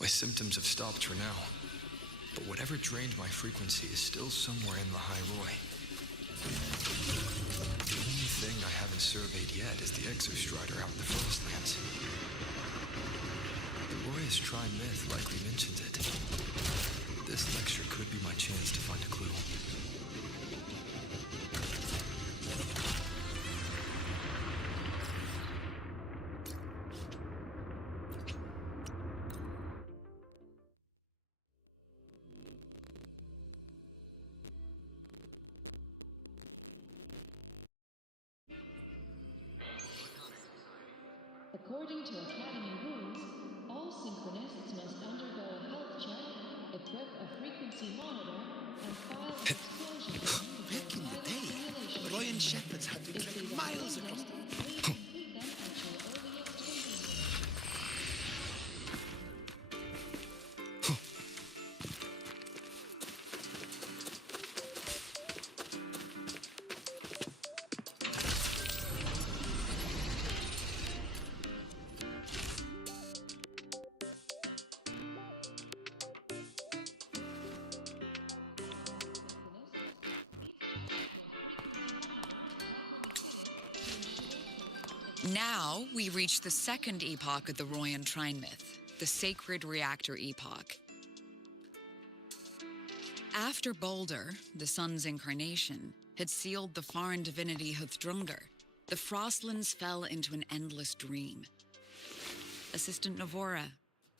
My symptoms have stopped for now, but whatever drained my frequency is still somewhere in Lahai-Roi. The only thing I haven't surveyed yet is the exostrider out in the Frostlands. Roya's Aemeath likely mentions it. This lecture could be my chance to find a clue. According to Academy rules, all synchronists must undergo a health check, equip a frequency monitor, and file an explosion warning Back in the day, simulation. Royan shepherds had to trek miles across the... Please complete them at your earliest convenience. Now we reach the second epoch of the Royan Aemeath, the Sacred Reactor Epoch. After Balder, the sun's incarnation, had sealed the foreign divinity Huthdrungr, the Frostlands fell into an endless dream. Assistant Navora,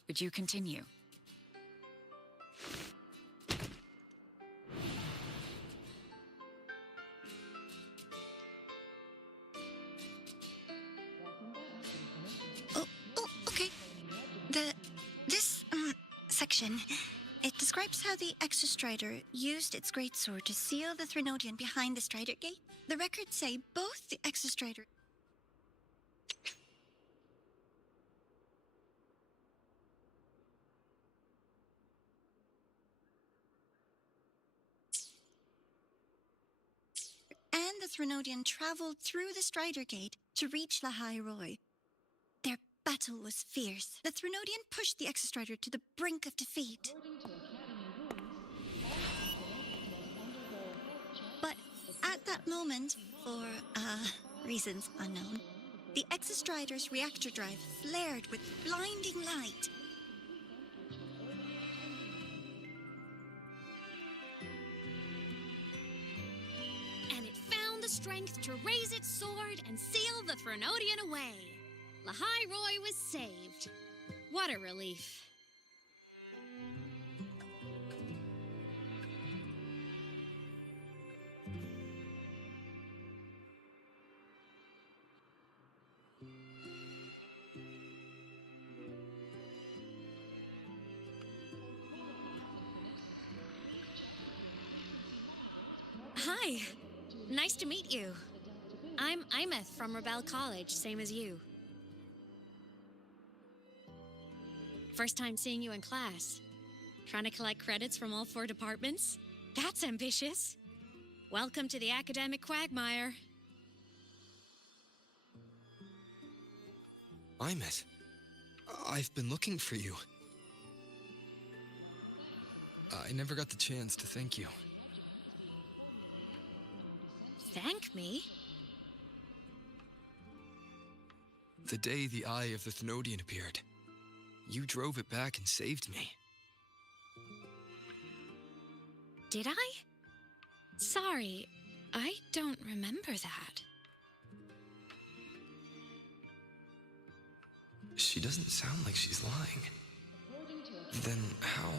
would you continue? Section. It describes how the Exostrider used its greatsword to seal the Threnodian behind the Strider Gate. The records say both the Exostrider and the Threnodian traveled through the Strider Gate to reach Lahai-Roi. Their battle was fierce. The Threnodian pushed the Exostrider to the brink of defeat. But at that moment, for reasons unknown, the Exostrider's reactor drive flared with blinding light. And it found the strength to raise its sword and seal the Threnodian away. Lahai-Roi was saved. What a relief. Hi. Nice to meet you. I'm Aemeath from Rebel College, same as you. First time seeing you in class. Trying to collect credits from all 4 departments? That's ambitious. Welcome to the academic quagmire. Aemeath, I've been looking for you. I never got the chance to thank you. Thank me? The day the Eye of the Thenodian appeared, you drove it back and saved me. Did I? Sorry, I don't remember that. She doesn't sound like she's lying. Then how?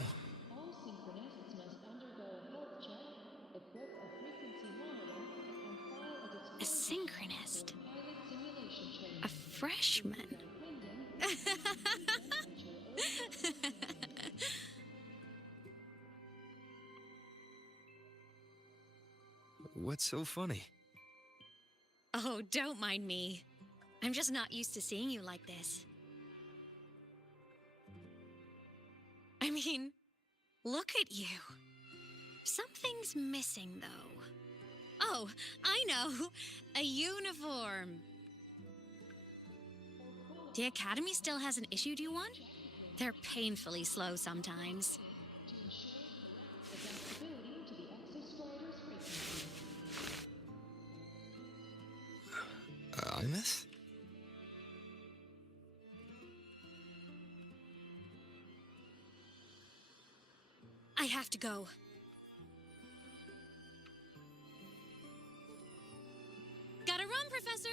All synchronists must undergo a health check, equip a frequency monitor, and file a A synchronist? pilot simulation training. A freshman? What's so funny? Oh, don't mind me. I'm just not used to seeing you like this. I mean, look at you. Something's missing, though. Oh, I know. A uniform. The Academy still hasn't issued you one? They're painfully slow sometimes. Adaptability to the exostrider's frequency. Aemeath? I have to go. Gotta run, Professor!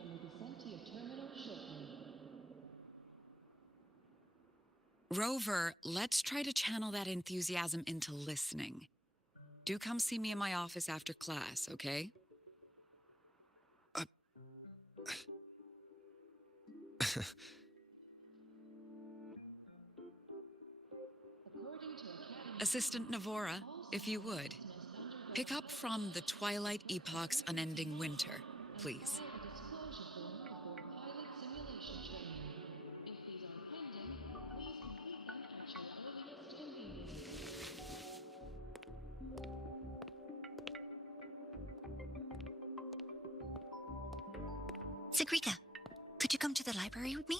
And will be sent to your terminal shortly. Rover, let's try to channel that enthusiasm into listening. Do come see me in my office after class, okay? According to Academy, Assistant Navora, if you would, pick up from the Twilight Epoch's Unending Winter, please. file a disclosure form before pilot simulation training. If these are pending, please complete them at your earliest convenience. Sigrika, could you come to the library with me?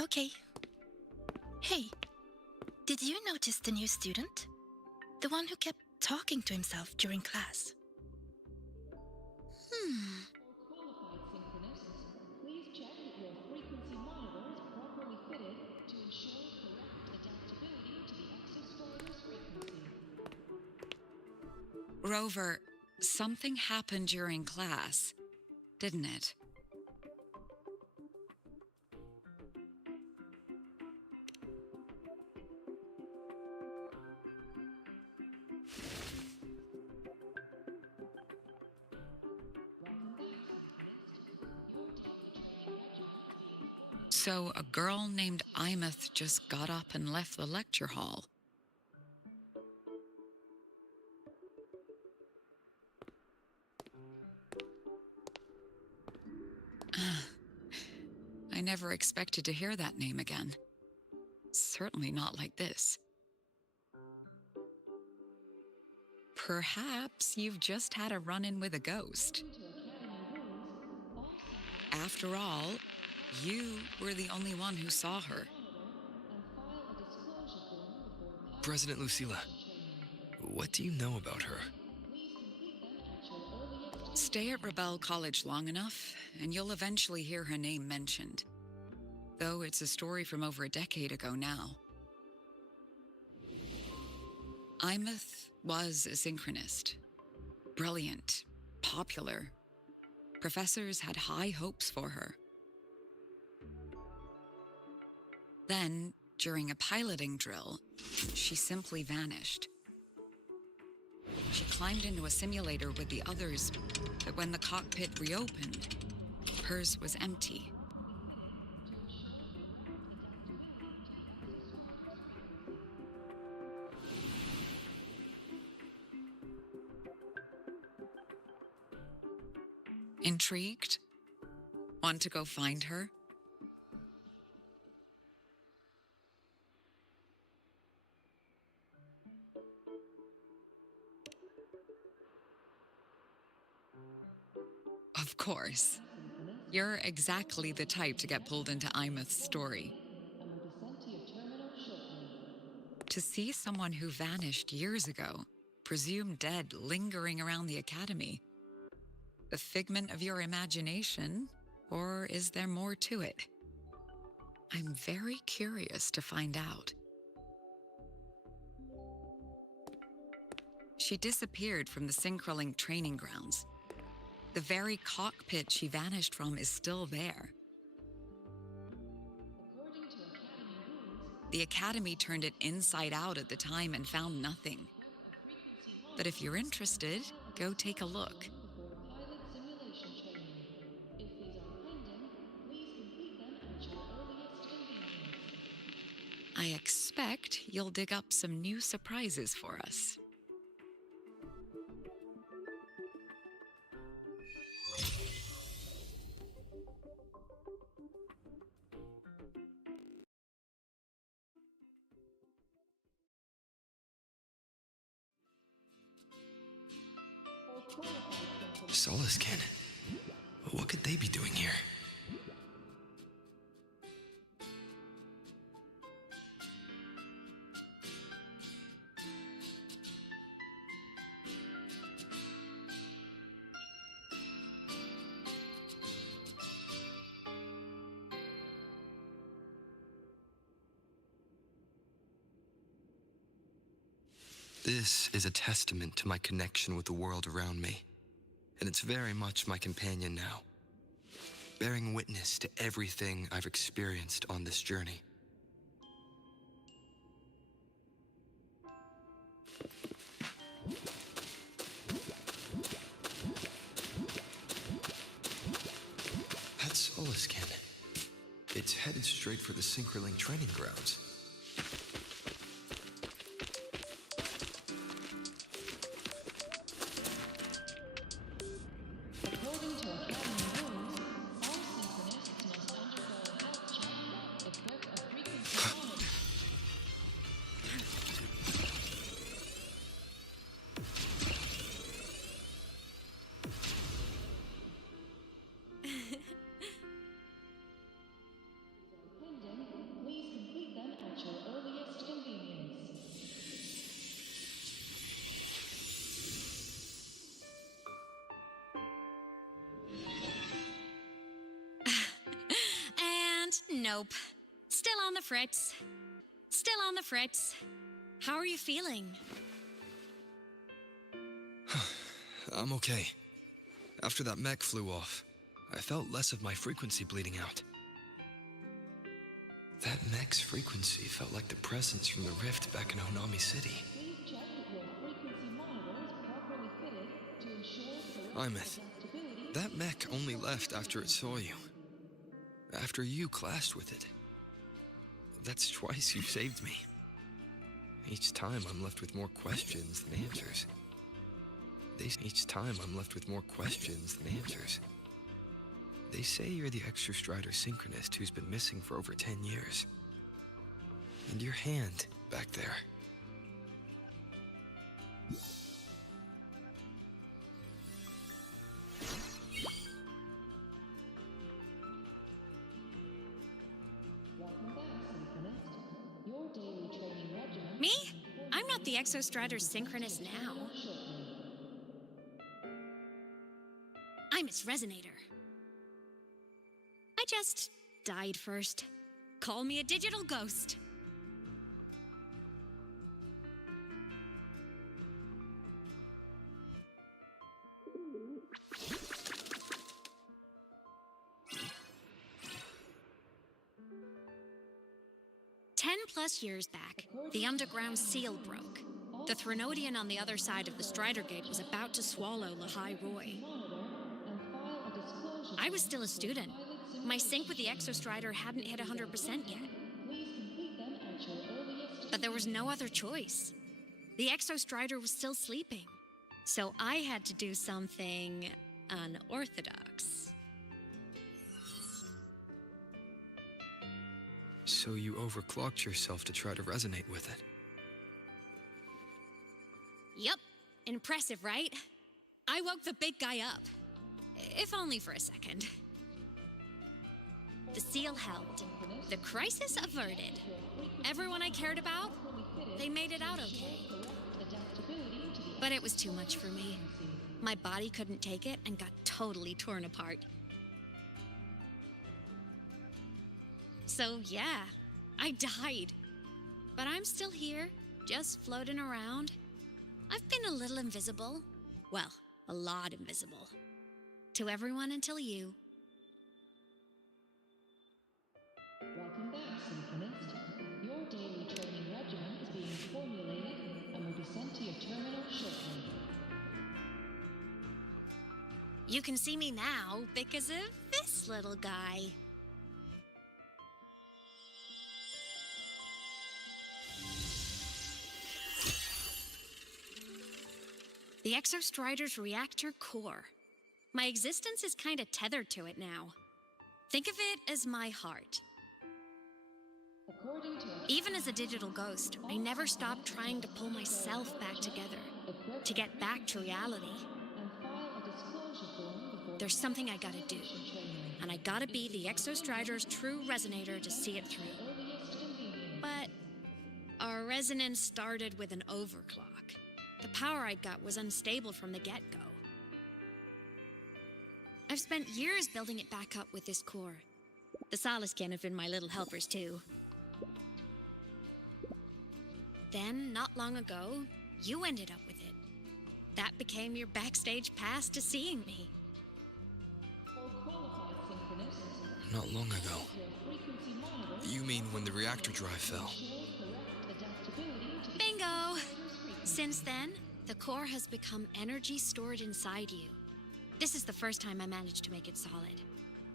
Okay. Hey, did you notice the new student? The one who kept talking to himself during class. For qualified synchronists, please check that your frequency monitor is properly fitted to ensure correct adaptability to the exostrider's frequency. Rover, something happened during class, didn't it? So a girl named Aemeath just got up and left the lecture hall. I never expected to hear that name again. Certainly not like this. Perhaps you've just had a run-in with a ghost. After all, you were the only one who saw her. President Lucilla, what do you know about her? Stay at Rebel College long enough, and you'll eventually hear her name mentioned. Though it's a story from over a decade ago now. Aemeath was a synchronist. Brilliant, popular. Professors had high hopes for her. Then, during a piloting drill, she simply vanished. She climbed into a simulator with the others, but when the cockpit reopened, hers was empty. Intrigued? Want to go find her? Of course. You're exactly the type to get pulled into Aemeath's story. And will be sent to your terminal shortly. To see someone who vanished years ago, presumed dead, lingering around the academy. A figment of your imagination, or is there more to it? I'm very curious to find out. She disappeared from the Synchrolink training grounds. The very cockpit she vanished from is still there. According to Academy rules, The Academy turned it inside out at the time and found nothing. But if you're interested, go take a look. before pilot simulation training. If these are pending, please complete them at your earliest convenience. I expect you'll dig up some new surprises for us. Solaskin. What could they be doing here? This is a testament to my connection with the world around me, and it's very much my companion now, bearing witness to everything I've experienced on this journey. That's Solaskin. It's headed straight for the Synchroling training grounds. According to Academy rules, all synchronists must undergo a health check, equip a frequency monitor. Pending, please complete them at your earliest convenience. And nope. Still on the fritz. Still on the fritz. How are you feeling? I'm okay. After that mech flew off, I felt less of my frequency bleeding out. That mech's frequency felt like the presence from the rift back in Honami City. Please check that your frequency monitor is properly fitted to ensure correct Aemeath, adaptability. that mech only left after it saw you. After you clashed with it. That's twice you saved me. Each time I'm left with more questions than answers. Each time I'm left with more questions than answers. They say you're the Extra Strider synchronist who's been missing for over 10 years. And your hand back there. Welcome back, synchronist. Your daily training regimen. Me? I'm not the Exostrider synchronist now. I'm its resonator. I just died first. Call me a digital ghost. Plus years back, the underground seal broke. The Threnodian on the other side of the Strider Gate was about to swallow Lahai-Roi. I was still a student. My sync with the Exostrider hadn't hit 100% yet. But there was no other choice. The Exostrider was still sleeping. So I had to do something unorthodox. So you overclocked yourself to try to resonate with it. Yup. Impressive, right? I woke the big guy up. If only for a second. The seal held. The crisis averted. Everyone I cared about, they made it out okay. But it was too much for me. My body couldn't take it and got totally torn apart. So yeah, I died. But I'm still here, just floating around. I've been a little invisible. Well, a lot invisible. To everyone until you. Welcome back, synchronist. Your daily training regimen is being formulated and will be sent to your terminal shortly. You can see me now because of this little guy. The Exostrider's reactor core. My existence is kinda tethered to it now. Think of it as my heart. According to Even as a digital ghost, I never stopped trying to pull myself back together, to get back to reality. and file a disclosure There's something I gotta do. And I gotta be the Exostrider's true resonator to see it through. But our resonance started with an overclock. The power I got was unstable from the get-go. I've spent years building it back up with this core. The Solaskin have been my little helpers too. Then, not long ago, you ended up with it. That became your backstage pass to seeing me. Not long ago. You mean when the reactor drive fell? Bingo! Since then, the core has become energy stored inside you. This is the first time I managed to make it solid.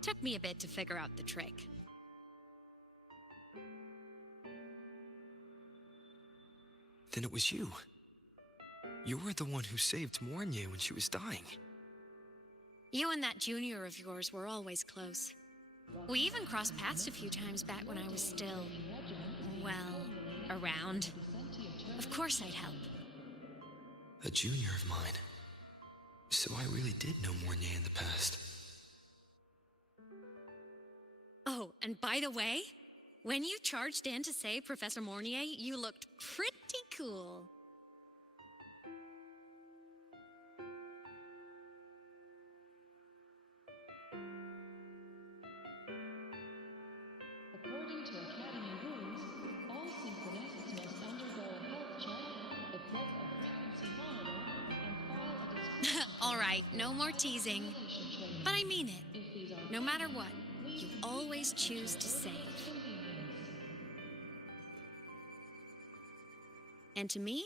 Took me a bit to figure out the trick. Then it was you. You were the one who saved Mornye when she was dying. You and that junior of yours were always close. We even crossed paths a few times back when I was still, well, around. Of course I'd help. A junior of mine. So I really did know Mornye in the past. Oh, and by the way, when you charged in to save Professor Mornye, you looked pretty cool. According to Academy rules, all synchronists must undergo a health check, equip a frequency monitor, and file a disclosure. All right, no more teasing. But I mean it. No matter what, you always choose to save. And to me,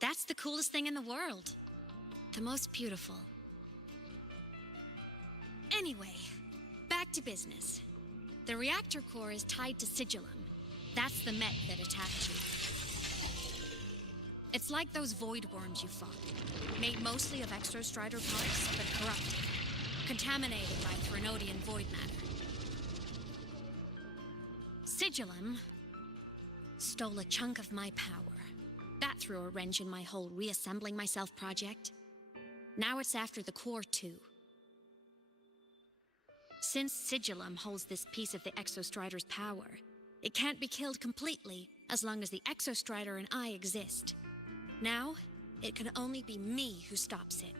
that's the coolest thing in the world. The most beautiful. Anyway, back to business. The reactor core is tied to Sigillum. That's the mech that attacked you. It's like those void worms you fought. Made mostly of Exostrider parts, but corrupted. Contaminated by Threnodian void matter. Sigillum stole a chunk of my power. That threw a wrench in my whole reassembling myself project. Now it's after the core too. Since Sigillum holds this piece of the Exostrider's power, it can't be killed completely as long as the Exostrider and I exist. Now, it can only be me who stops it.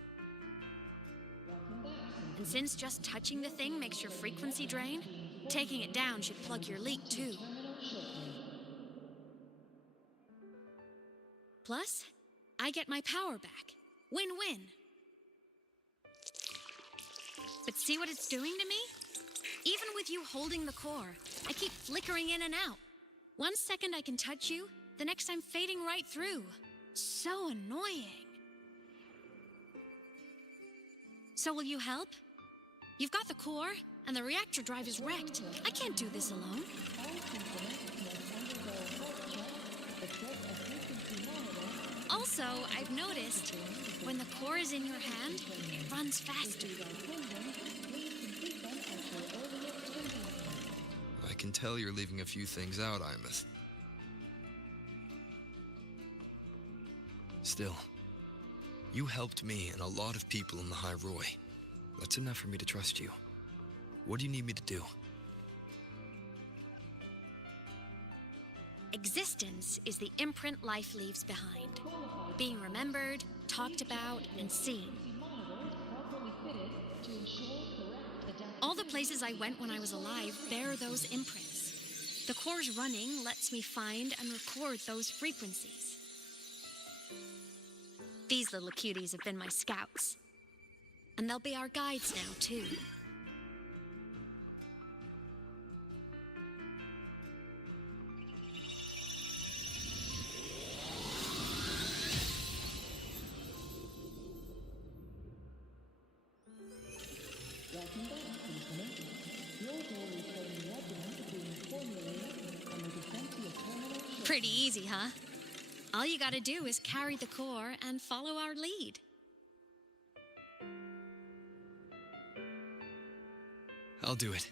And since just touching the thing makes your frequency drain, taking it down should plug your leak too. Plus, I get my power back. Win-win. But see what it's doing to me? Even with you holding the core, I keep flickering in and out. 1 second I can touch you, the next I'm fading right through. So annoying. So will you help? You've got the core, and the reactor drive is wrecked. I can't do this alone. Also, I've noticed, when the core is in your hand, it runs faster. I can tell you're leaving a few things out, Aemeath. Still, you helped me and a lot of people in Lahai-Roi. That's enough for me to trust you. What do you need me to do? Existence is the imprint life leaves behind. Being remembered, talked about, and seen. All the places I went when I was alive bear those imprints. The core's running lets me find and record those frequencies. These little cuties have been my scouts. And they'll be our guides now, too. Pretty easy, huh? All you gotta do is carry the core and follow our lead. I'll do it.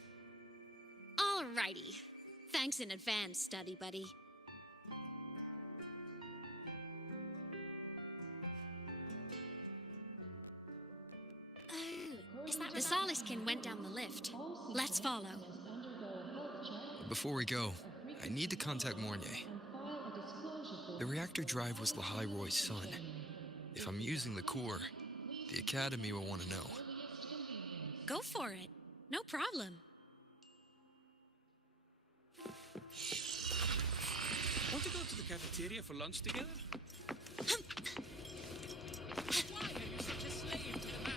Alrighty. Thanks in advance, study buddy. The Soliskin went down the lift. Let's follow. Before we go, I need to contact Mornay. The reactor drive was Lahai-Roi's son. If I'm using the core, the Academy will want to know. Go for it. No problem. Want to go to the cafeteria for lunch together? Why are you such a slave to the man?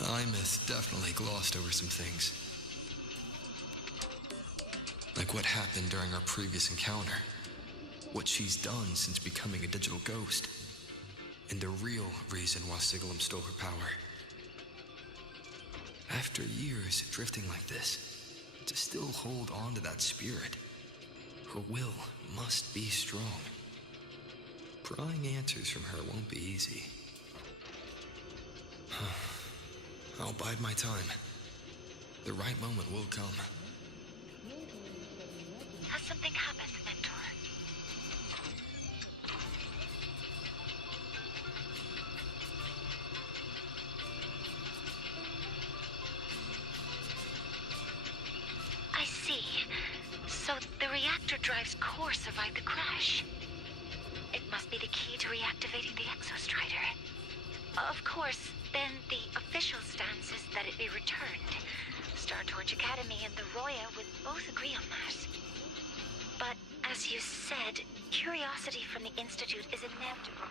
Aemeath definitely glossed over some things. Like what happened during our previous encounter. What she's done since becoming a digital ghost. And the real reason why Sigalum stole her power. After years drifting like this, to still hold on to that spirit, her will must be strong. Prying answers from her won't be easy. I'll bide my time. The right moment will come. Has something happened, Mentor? I see. So the reactor drive's core survived the crash. It must be the key to reactivating the Exostrider. Of course, then the official stance is that it be returned. Star Torch Academy and the Roya would both agree on that. But, as you said, curiosity from the Institute is inevitable.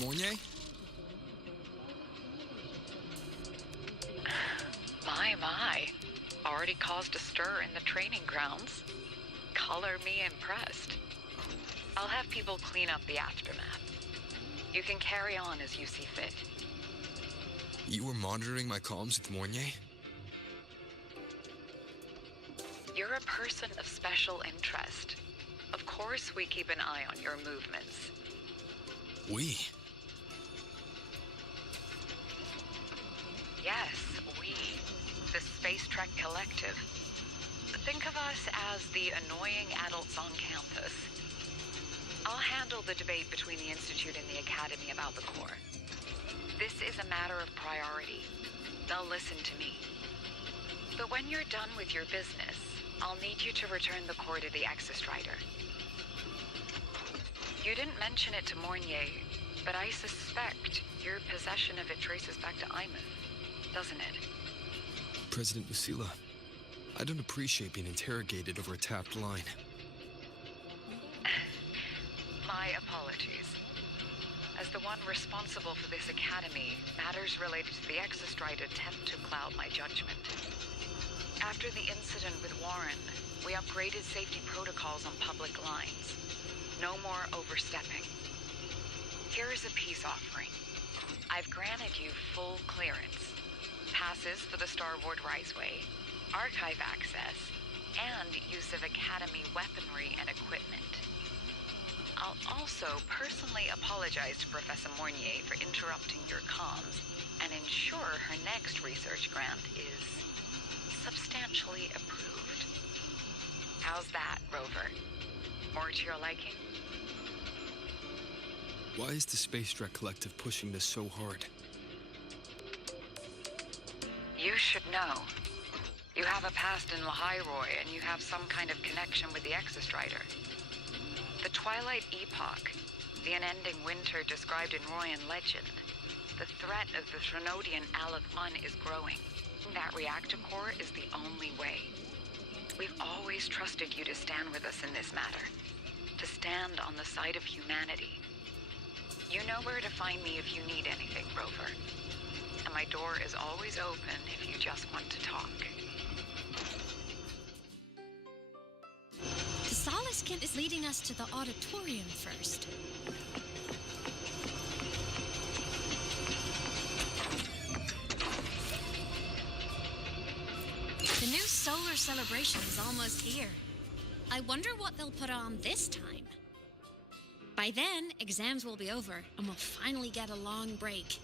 Mornay? My. Already caused a stir in the training grounds. Color me impressed. I'll have people clean up the aftermath. You can carry on as you see fit. You were monitoring my comms with Mornay? You're a person of special interest. Of course we keep an eye on your movements. We? Yes, we. The Space Trek Collective. Think of us as the annoying adults on campus. I'll handle the debate between the Institute and the Academy about the core. This is a matter of priority. They'll listen to me. But when you're done with your business, I'll need you to return the core to the Exostrider. You didn't mention it to Mornay, but I suspect your possession of it traces back to Aemeath, doesn't it? President Lucilla, I don't appreciate being interrogated over a tapped line. My apologies. As the one responsible for this academy, matters related to the Exostrider tend to cloud my judgment. After the incident with Warren, we upgraded safety protocols on public lines. No more overstepping. Here is a peace offering. I've granted you full clearance. Passes for the Starboard Riseway, archive access, and use of Academy weaponry and equipment. I'll also personally apologize to Professor Mornay for interrupting your comms and ensure her next research grant is substantially approved. How's that, Rover? More to your liking? Why is the Space Trek Collective pushing this so hard? You should know. You have a past in Lahai-Roi, and you have some kind of connection with the Exostrider. The Twilight Epoch, the unending winter described in Royan legend, the threat of the Trinodian Aleph-1 is growing. That reactor core is the only way. We've always trusted you to stand with us in this matter, to stand on the side of humanity. You know where to find me if you need anything, Rover. And my door is always open if you just want to talk. The Soliskin is leading us to the auditorium first. The new solar celebration is almost here. I wonder what they'll put on this time. By then, exams will be over, and we'll finally get a long break.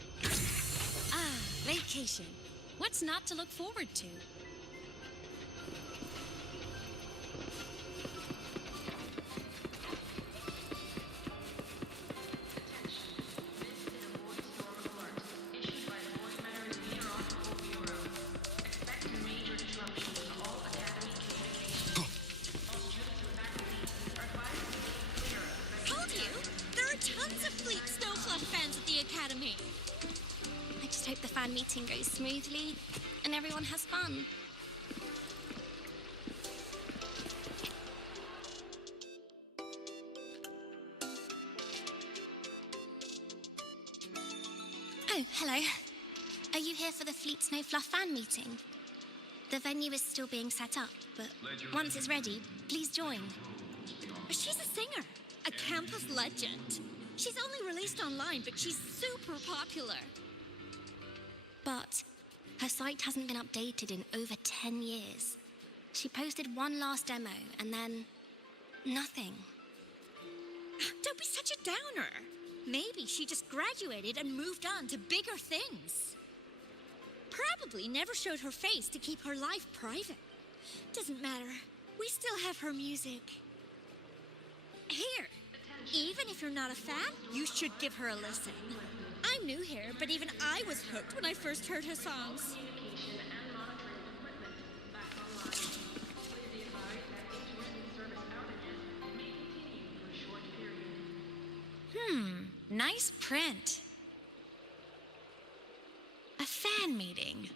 Ah, vacation. What's not to look forward to? the Academy. I just hope the fan meeting goes smoothly and everyone has fun. Oh, hello. Are you here for the Fleet Snow Fluff fan meeting? The venue is still being set up, but once it's ready, please join. She's a singer, a campus legend. She's only released online, but she's super popular. But her site hasn't been updated in over 10 years. She posted one last demo and then nothing. Don't be such a downer. Maybe she just graduated and moved on to bigger things. Probably never showed her face to keep her life private. Doesn't matter. We still have her music. Here, even if you're not a fan, you should give her a listen. I'm new here, but even I was hooked when I first heard her songs. Nice print. A fan meeting.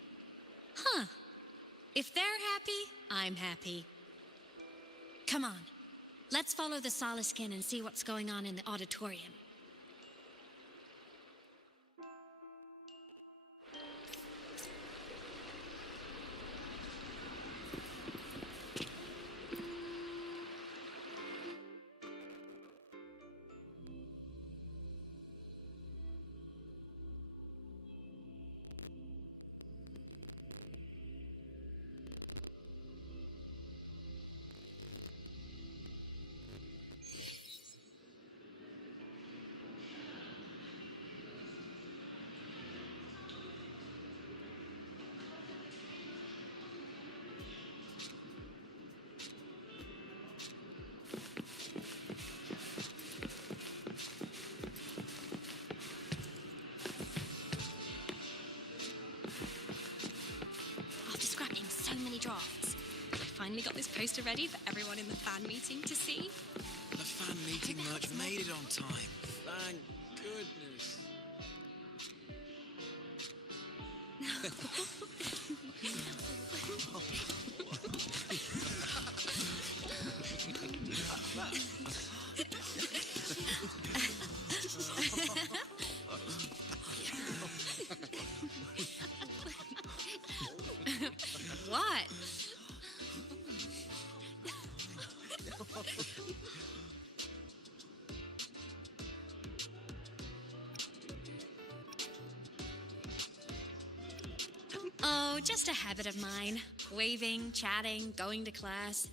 Huh. If they're happy, I'm happy. Come on, let's follow the Solaskin and see what's going on in the auditorium. Drafts. I finally got this poster ready for everyone in the fan meeting to see. The fan meeting merch made it on time. Thank goodness. What? Oh, just a habit of mine. Waving, chatting, going to class.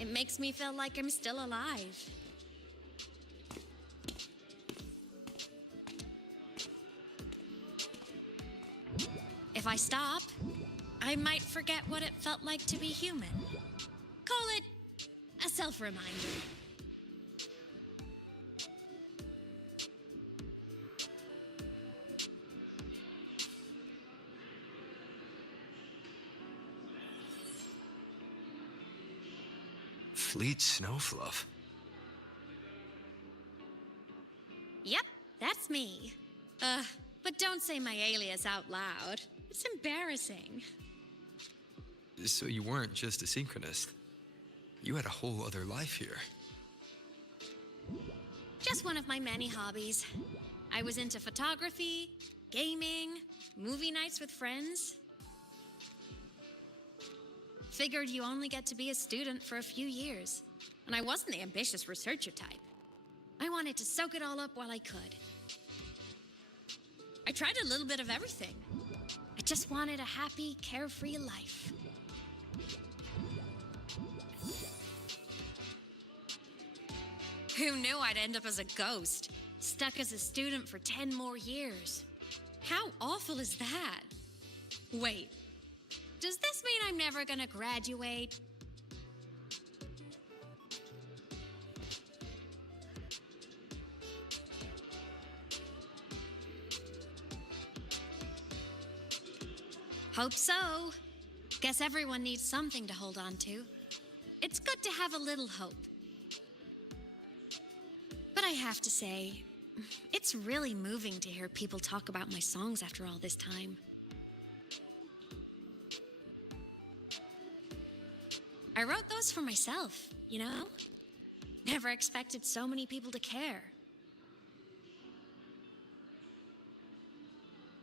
It makes me feel like I'm still alive. If I stop, I might forget what it felt like to be human. Call it a self-reminder. Fleet Snowfluff. Yep, that's me. But don't say my alias out loud. It's embarrassing. So you weren't just a synchronist. You had a whole other life here. Just one of my many hobbies. I was into photography, gaming, movie nights with friends. Figured you only get to be a student for a few years. And I wasn't the ambitious researcher type. I wanted to soak it all up while I could. I tried a little bit of everything. I just wanted a happy, carefree life. Who knew I'd end up as a ghost? Stuck as a student for 10 more years. How awful is that? Wait, does this mean I'm never gonna graduate? Hope so. Guess everyone needs something to hold on to. It's good to have a little hope. But I have to say, It's really moving to hear people talk about my songs after all this time. I wrote those for myself, you know? Never expected so many people to care.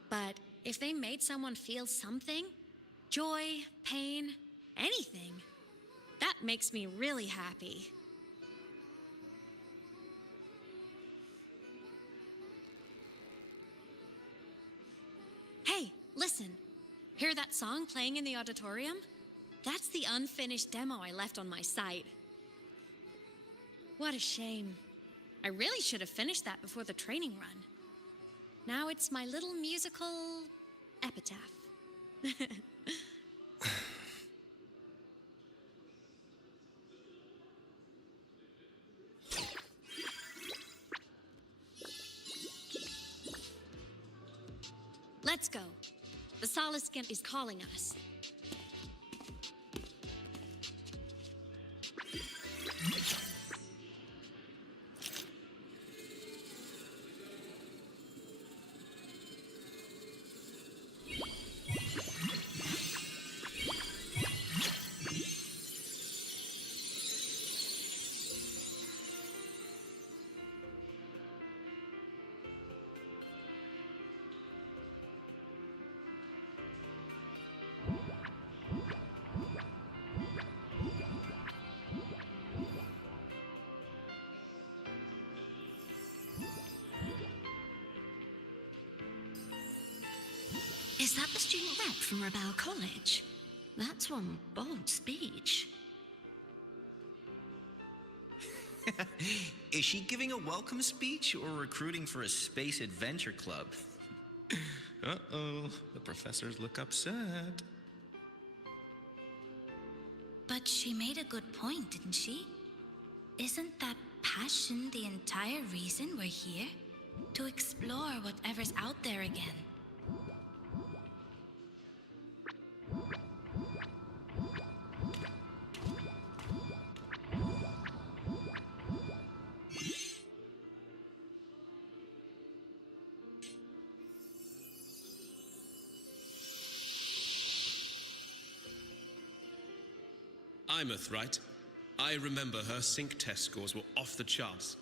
But if they made someone feel something, joy, pain, anything, that makes me really happy. Hey, listen. Hear that song playing in the auditorium? That's the unfinished demo I left on my site. What a shame. I really should have finished that before the training run. Now it's my little musical epitaph. Let's go. The Solskent is calling us. Is that the student rep from Rebel College? That's one bold speech. Is she giving a welcome speech or recruiting for a space adventure club? Uh-oh, the professors look upset. But she made a good point, didn't she? Isn't that passion the entire reason we're here? To explore whatever's out there again. Aemeath, right? I remember her sync test scores were off the charts.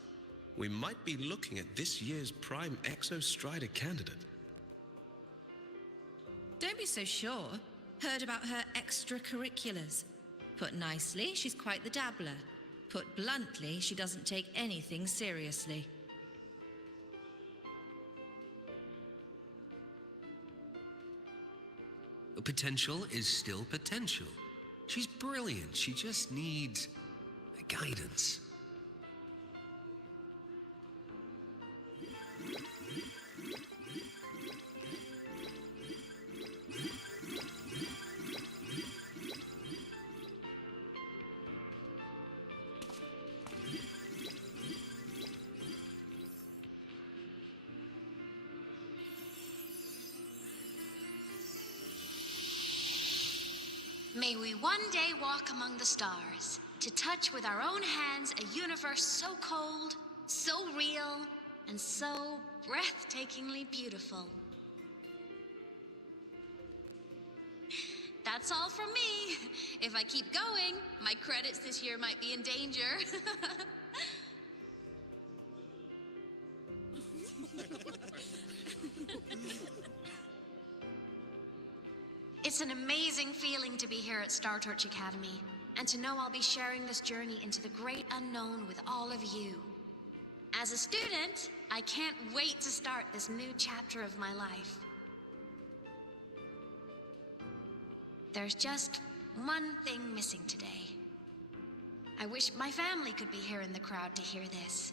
We might be looking at this year's prime Exostrider candidate. Don't be so sure. Heard about her extracurriculars. Put nicely, she's quite the dabbler. Put bluntly, she doesn't take anything seriously. Potential is still potential. She's brilliant. She just needs guidance. May we one day walk among the stars, to touch with our own hands a universe so cold, so real, and so breathtakingly beautiful. That's all from me. If I keep going, my credits this year might be in danger. It's an amazing feeling to be here at Star Torch Academy, and to know I'll be sharing this journey into the great unknown with all of you. As a student, I can't wait to start this new chapter of my life. There's just one thing missing today. I wish my family could be here in the crowd to hear this.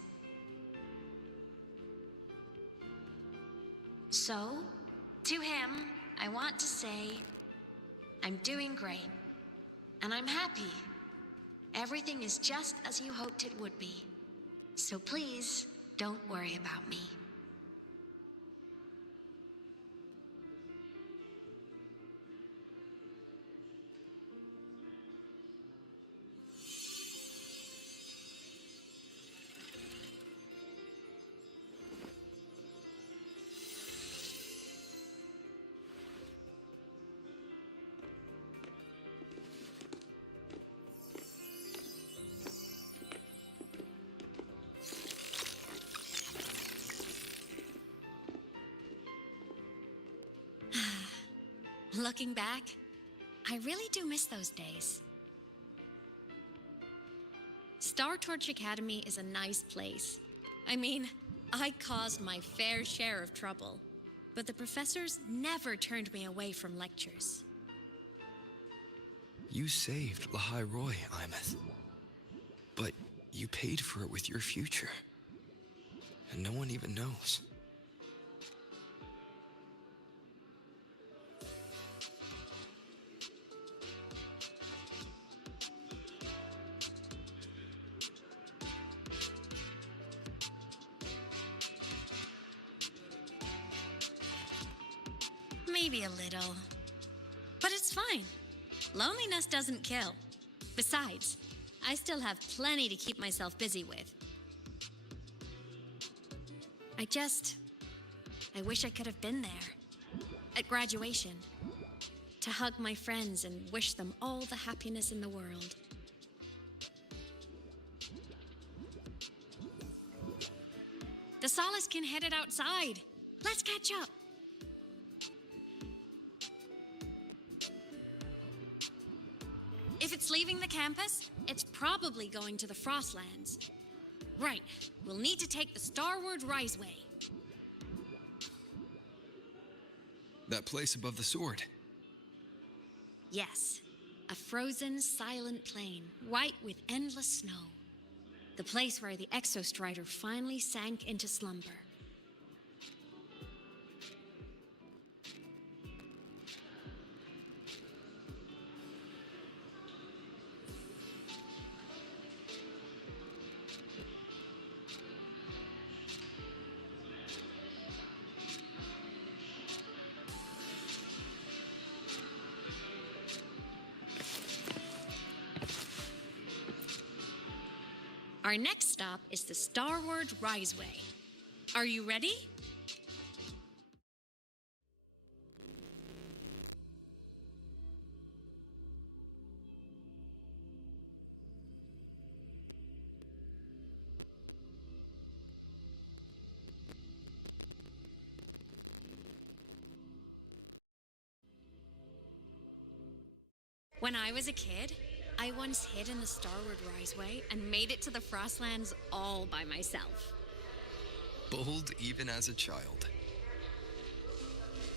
So, to him, I want to say, I'm doing great, and I'm happy. Everything is just as you hoped it would be. So please, don't worry about me. Looking back, I really do miss those days. Star Torch Academy is a nice place. I mean, I caused my fair share of trouble, but the professors never turned me away from lectures. You saved Lahai-Roi, Aemeath. But you paid for it with your future. And no one even knows. Maybe a little. But it's fine. Loneliness doesn't kill. Besides, I still have plenty to keep myself busy with. I wish I could have been there. At graduation. To hug my friends and wish them all the happiness in the world. The Solace can headed outside. Let's catch up. If it's leaving the campus, it's probably going to the Frostlands. Right, we'll need to take the Starward Riseway. That place above the sword. Yes, a frozen, silent plain, white with endless snow. The place where the Exostrider finally sank into slumber. Our next stop is the Starward Riseway. Are you ready? When I was a kid, I once hid in the Starward Riseway and made it to the Frostlands all by myself. Bold even as a child.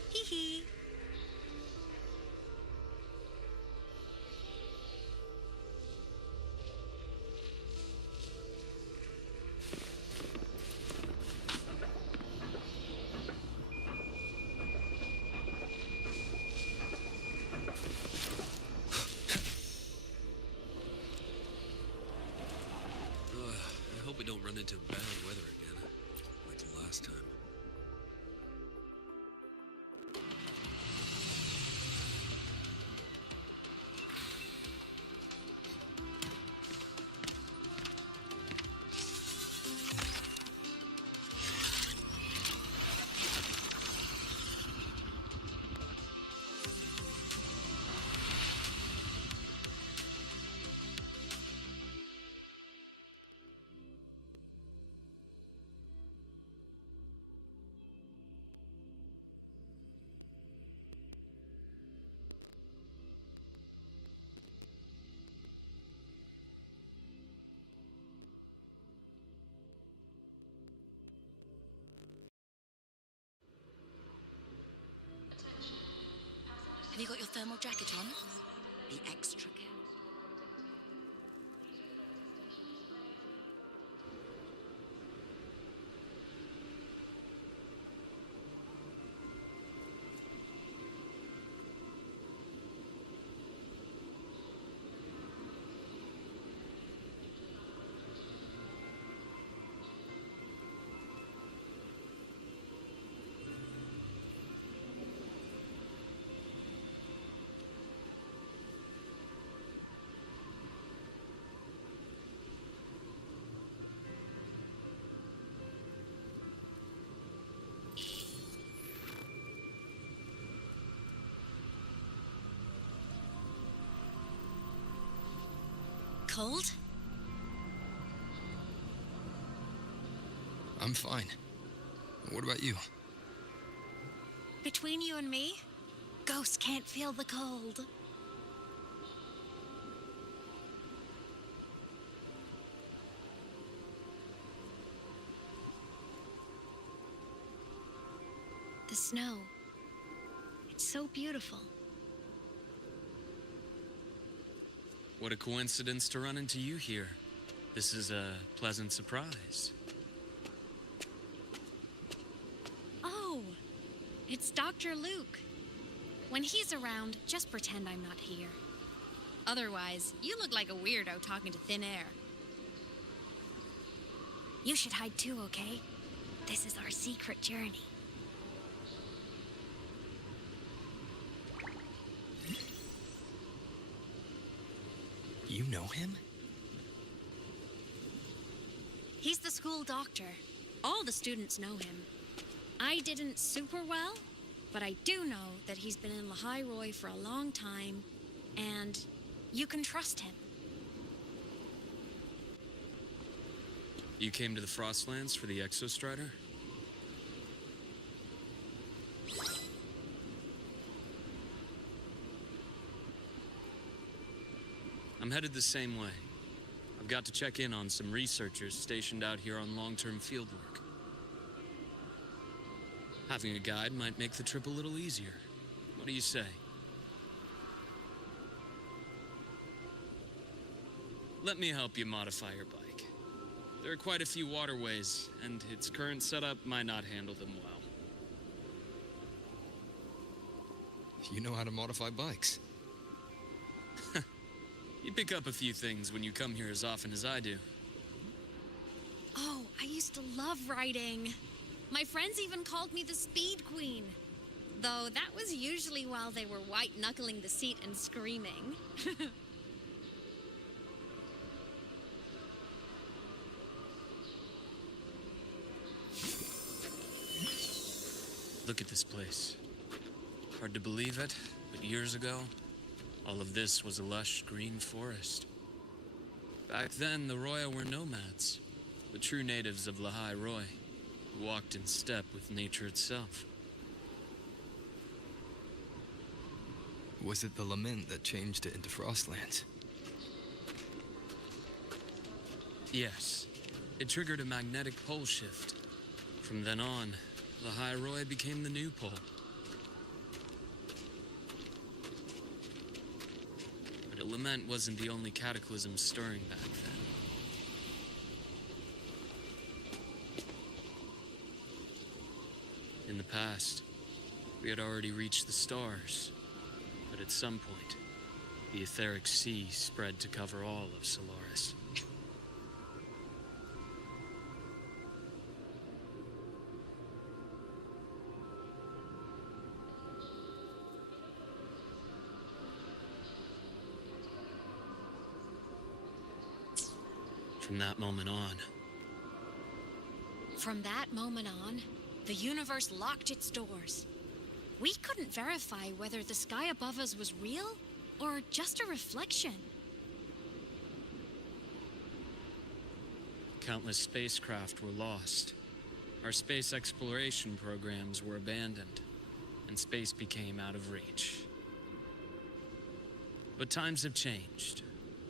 Hee hee. I hope we don't run into bad weather again, like the last time. Have you got your thermal jacket on? Be extra careful. Cold? I'm fine. What about you? Between you and me, ghost can't feel the cold. The snow. It's so beautiful. What a coincidence to run into you here. This is a pleasant surprise. Oh, it's Dr. Luke. When he's around, just pretend I'm not here. Otherwise, you look like a weirdo talking to thin air. You should hide too, okay? This is our secret journey. You know him? He's the school doctor. All the students know him. I didn't super well, but I do know that he's been in Lahai-Roi for a long time, and you can trust him. You came to the Frostlands for the Exostrider? I'm headed the same way. I've got to check in on some researchers stationed out here on long-term fieldwork. Having a guide might make the trip a little easier. What do you say? Let me help you modify your bike. There are quite a few waterways, and its current setup might not handle them well. You know how to modify bikes. You pick up a few things when you come here as often as I do. Oh, I used to love riding. My friends even called me the Speed Queen. Though that was usually while they were white-knuckling the seat and screaming. Look at this place. Hard to believe it, but years ago, all of this was a lush green forest. Back then, the Roya were nomads, the true natives of Lahai-Roi, who walked in step with nature itself. Was it the lament that changed it into Frostlands? Yes, it triggered a magnetic pole shift. From then on, Lahai-Roi became the new pole. But a lament wasn't the only cataclysm stirring back then. In the past, we had already reached the stars, but at some point, the etheric sea spread to cover all of Solaris. From that moment on, the universe locked its doors. We couldn't verify whether the sky above us was real or just a reflection. countless spacecraft were lost. Our space exploration programs were abandoned, and space became out of reach. But times have changed.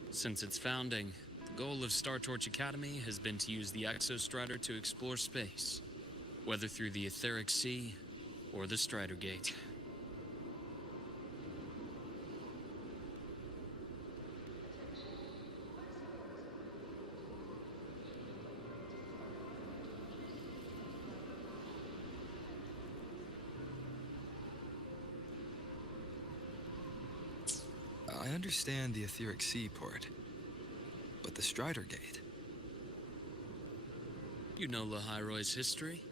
Since its founding, the goal of Star Torch Academy has been to use the Exostrider to explore space, whether through the etheric sea or the Strider Gate. I understand the etheric sea part, but the Strider Gate... You know Lahai-Roi's history?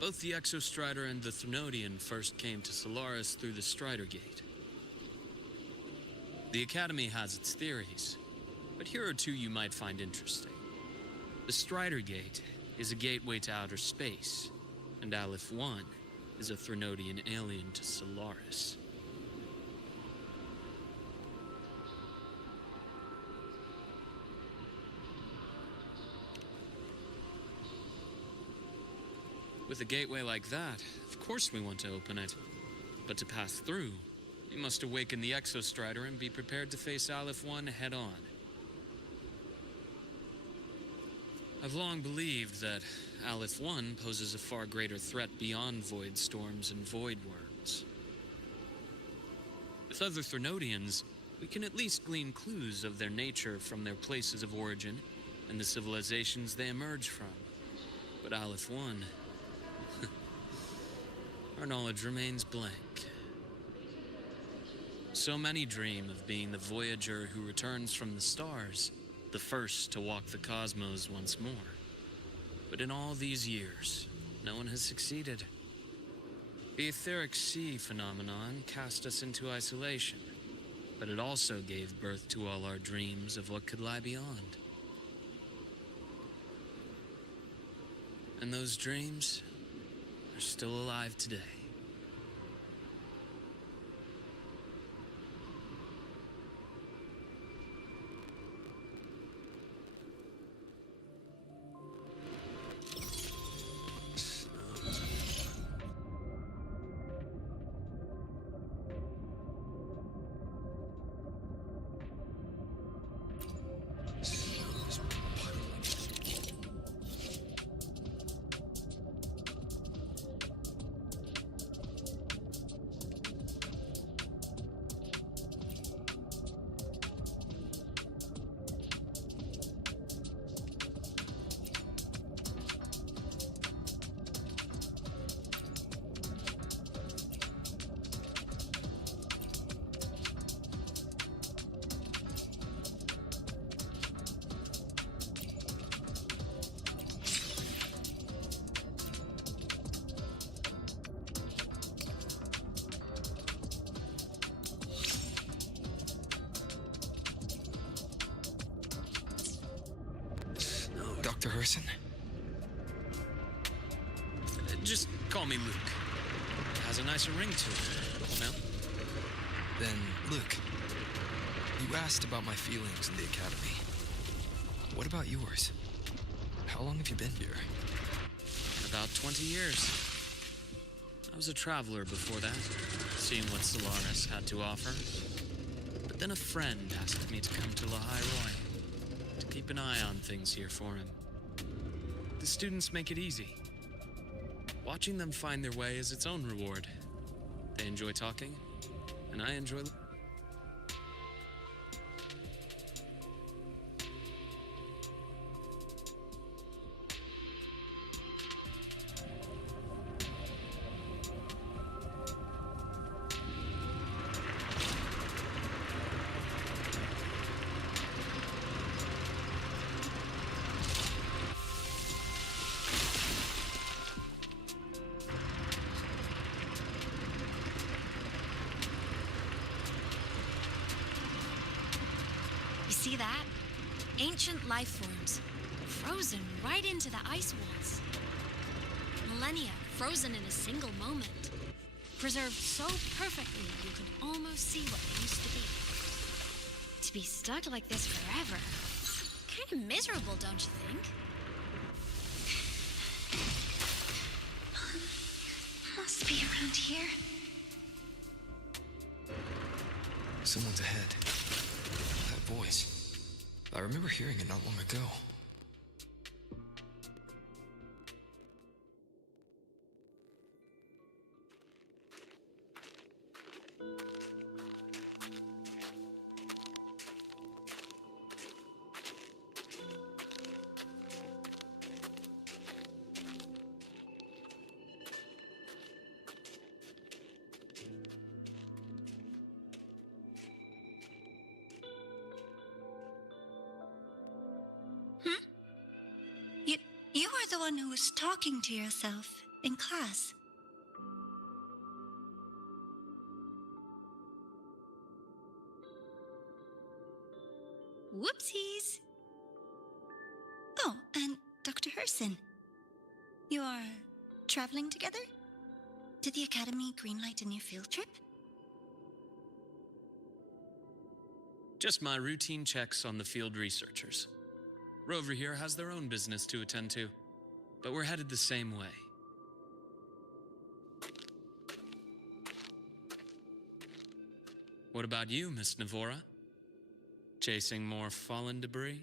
Both the Exostrider and the Thnodian first came to Solaris through the Strider Gate. The Academy has its theories, but here are two you might find interesting. The Strider Gate is a gateway to outer space, and Aleph 1 is a Thnodian alien to Solaris. With a gateway like that, of course we want to open it. But to pass through, you must awaken the Exostrider and be prepared to face Aleph 1 head-on. I've long believed that Aleph 1 poses a far greater threat beyond void storms and void worms. With other Threnodians, we can at least glean clues of their nature from their places of origin and the civilizations they emerge from. But Aleph 1, our knowledge remains blank. So many dream of being the Voyager who returns from the stars, the first to walk the cosmos once more. But in all these years, no one has succeeded. The etheric sea phenomenon cast us into isolation, but it also gave birth to all our dreams of what could lie beyond. And those dreams are still alive today. Dr. Herson? Just call me Luke. It has a nicer ring to it, no? Then, Luke, you asked about my feelings in the academy. What about yours? How long have you been here? About 20 years. I was a traveler before that, seeing what Solaris had to offer. But then a friend asked me to come to Lahai-Roi, to keep an eye on things here for him. The students make it easy. Watching them find their way is its own reward. They enjoy talking, and I enjoy... See that? Ancient life forms, frozen right into the ice walls. Millennia frozen in a single moment. Preserved so perfectly you could almost see what they used to be. To be stuck like this forever. Kind of miserable, don't you think? Must be around here. Someone's ahead. That voice. I remember hearing it not long ago. You were the one who was talking to yourself in class. Whoopsies! Oh, and Dr. Herson. You are traveling together? Did the Academy greenlight a new field trip? Just my routine checks on the field researchers. Rover here has their own business to attend to, but we're headed the same way. What about you, Miss Navora? Chasing more fallen debris?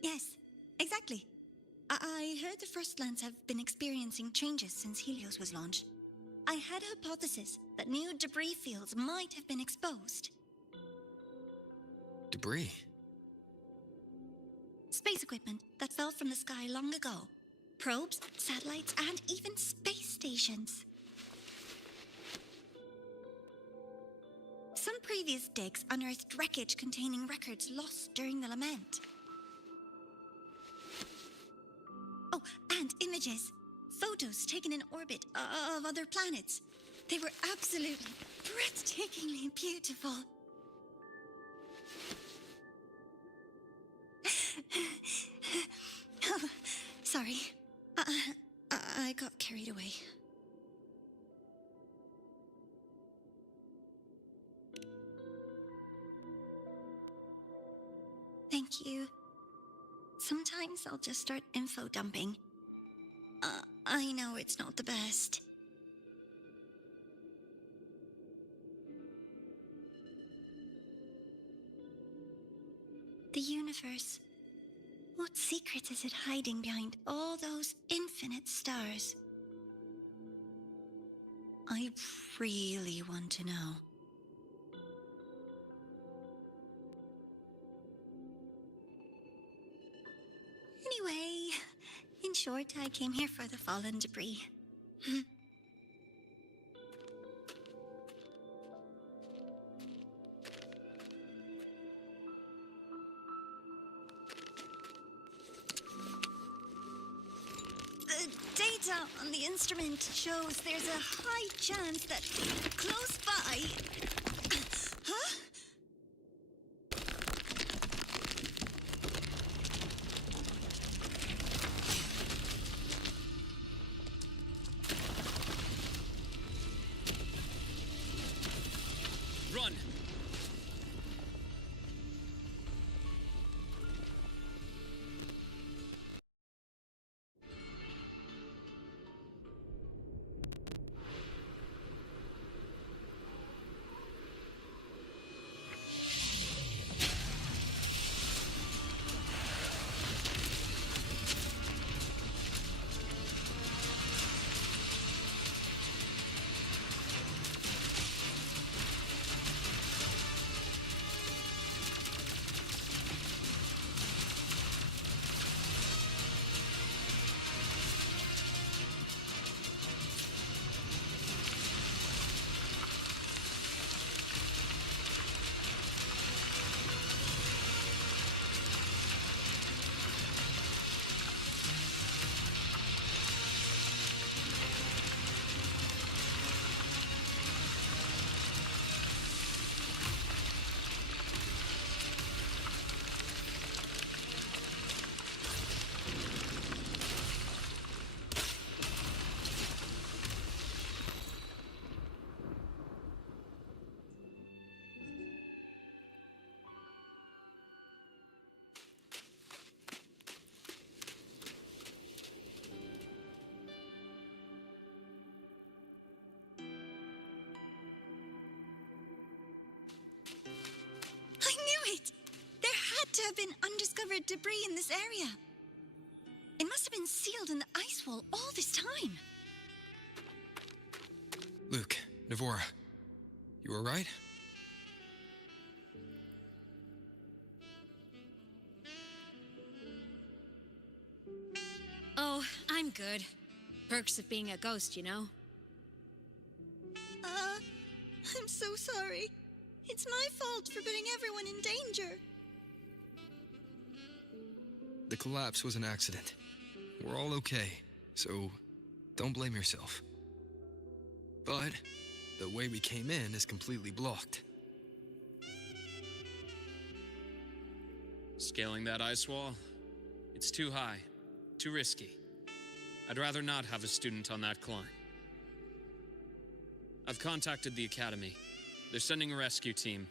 Yes, exactly. I heard the Frostlands have been experiencing changes since Helios was launched. I had a hypothesis that new debris fields might have been exposed. Debris? Space equipment that fell from the sky long ago. Probes, satellites, and even space stations. Some previous digs unearthed wreckage containing records lost during the lament. Oh, and images. Photos taken in orbit of other planets. They were absolutely breathtakingly beautiful. Oh, sorry. I got carried away. Thank you. Sometimes I'll just start info dumping. I know it's not the best. The universe. What secret is it hiding behind all those infinite stars? I really want to know. Anyway, in short, I came here for the fallen debris. The data on the instrument shows there's a high chance that close by... Huh? Run! To have been undiscovered debris in this area. It must have been sealed in the ice wall all this time. Luke, Navora, you all right? Oh, I'm good. Perks of being a ghost, you know? I'm so sorry. It's my fault for putting everyone in danger. The collapse was an accident. We're all okay, so don't blame yourself. But the way we came in is completely blocked. Scaling that ice wall? It's too high, too risky. I'd rather not have a student on that climb. I've contacted the Academy. They're sending a rescue team.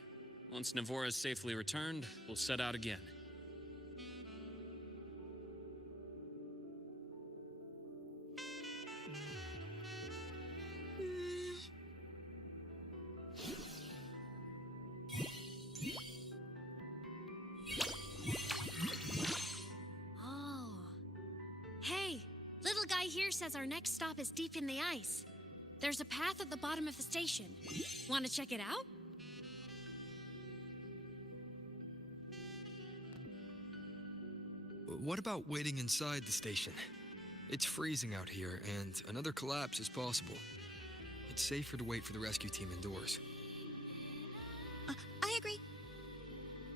Once Navora's safely returned, we'll set out again. Hey, little guy here says our next stop is deep in the ice. There's a path at the bottom of the station. Want to check it out? What about waiting inside the station? It's freezing out here, and another collapse is possible. It's safer to wait for the rescue team indoors. I agree.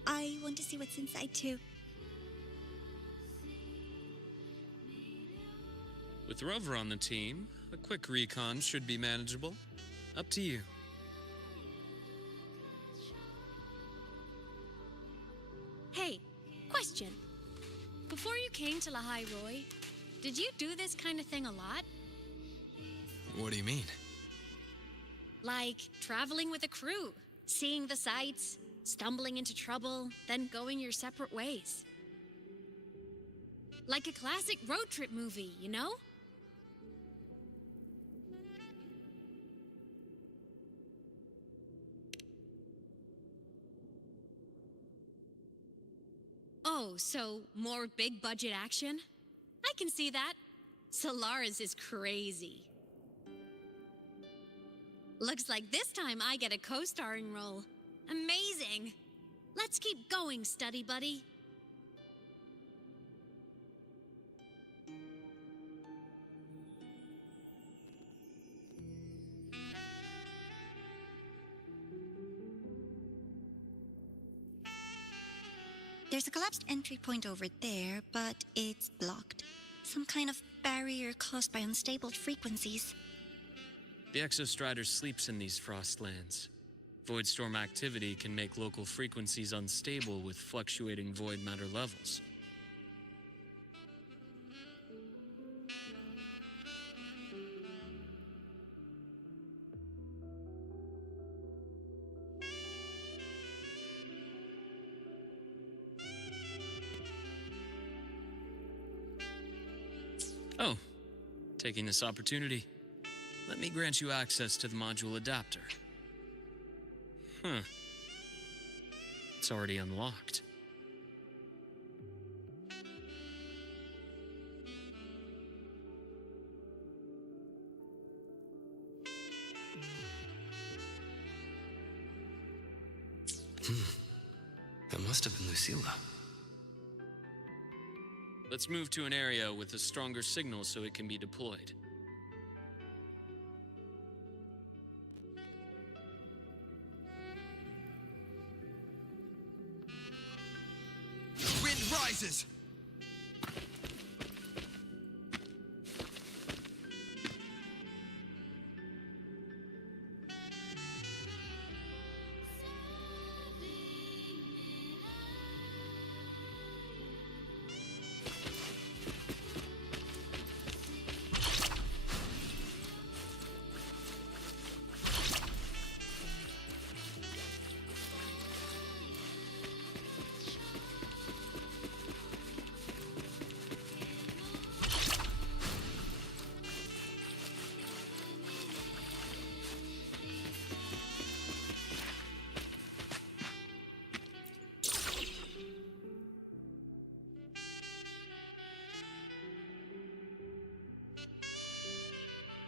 I want to see what's inside too. With Rover on the team, a quick recon should be manageable. Up to you. Hey, question. Before you came to Lahai-Roi, did you do this kind of thing a lot? What do you mean? Like traveling with a crew, seeing the sights, stumbling into trouble, then going your separate ways. Like a classic road trip movie, you know? Oh, so more big budget action? I can see that. Solaris is crazy. Looks like this time I get a co-starring role. Amazing! Let's keep going, study buddy. There's a collapsed entry point over there, but it's blocked. Some kind of barrier caused by unstable frequencies. The Exostrider sleeps in these Frostlands. Void storm activity can make local frequencies unstable with fluctuating void matter levels. Oh, taking this opportunity, let me grant you access to the module adapter. Huh. It's already unlocked. That must have been Lucilla. Let's move to an area with a stronger signal so it can be deployed. Wind rises!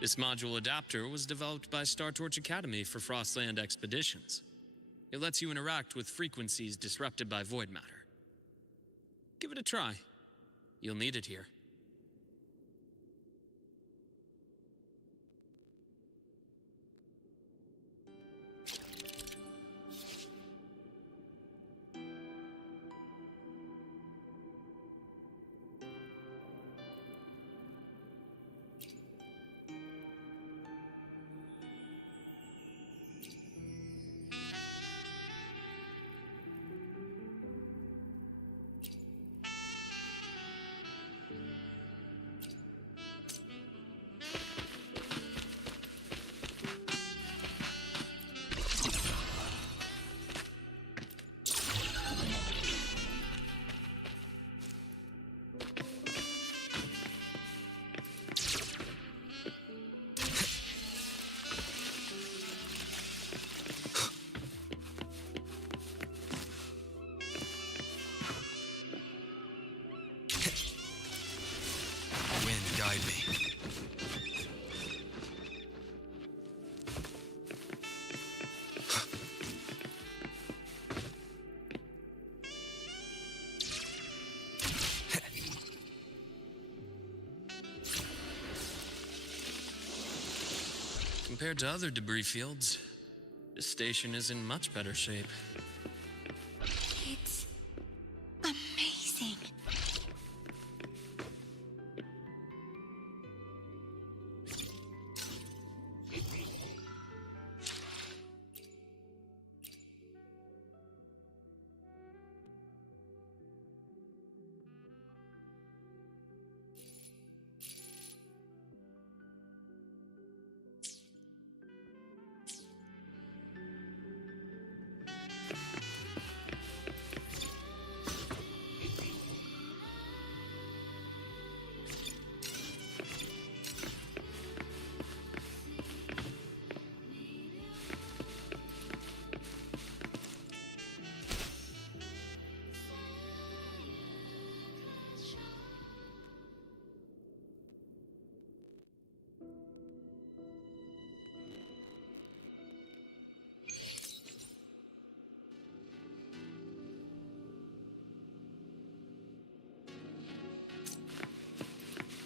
This module adapter was developed by Star Torch Academy for Frostland expeditions. It lets you interact with frequencies disrupted by void matter. Give it a try. You'll need it here. guide me. Compared to other debris fields, this station is in much better shape. It's amazing.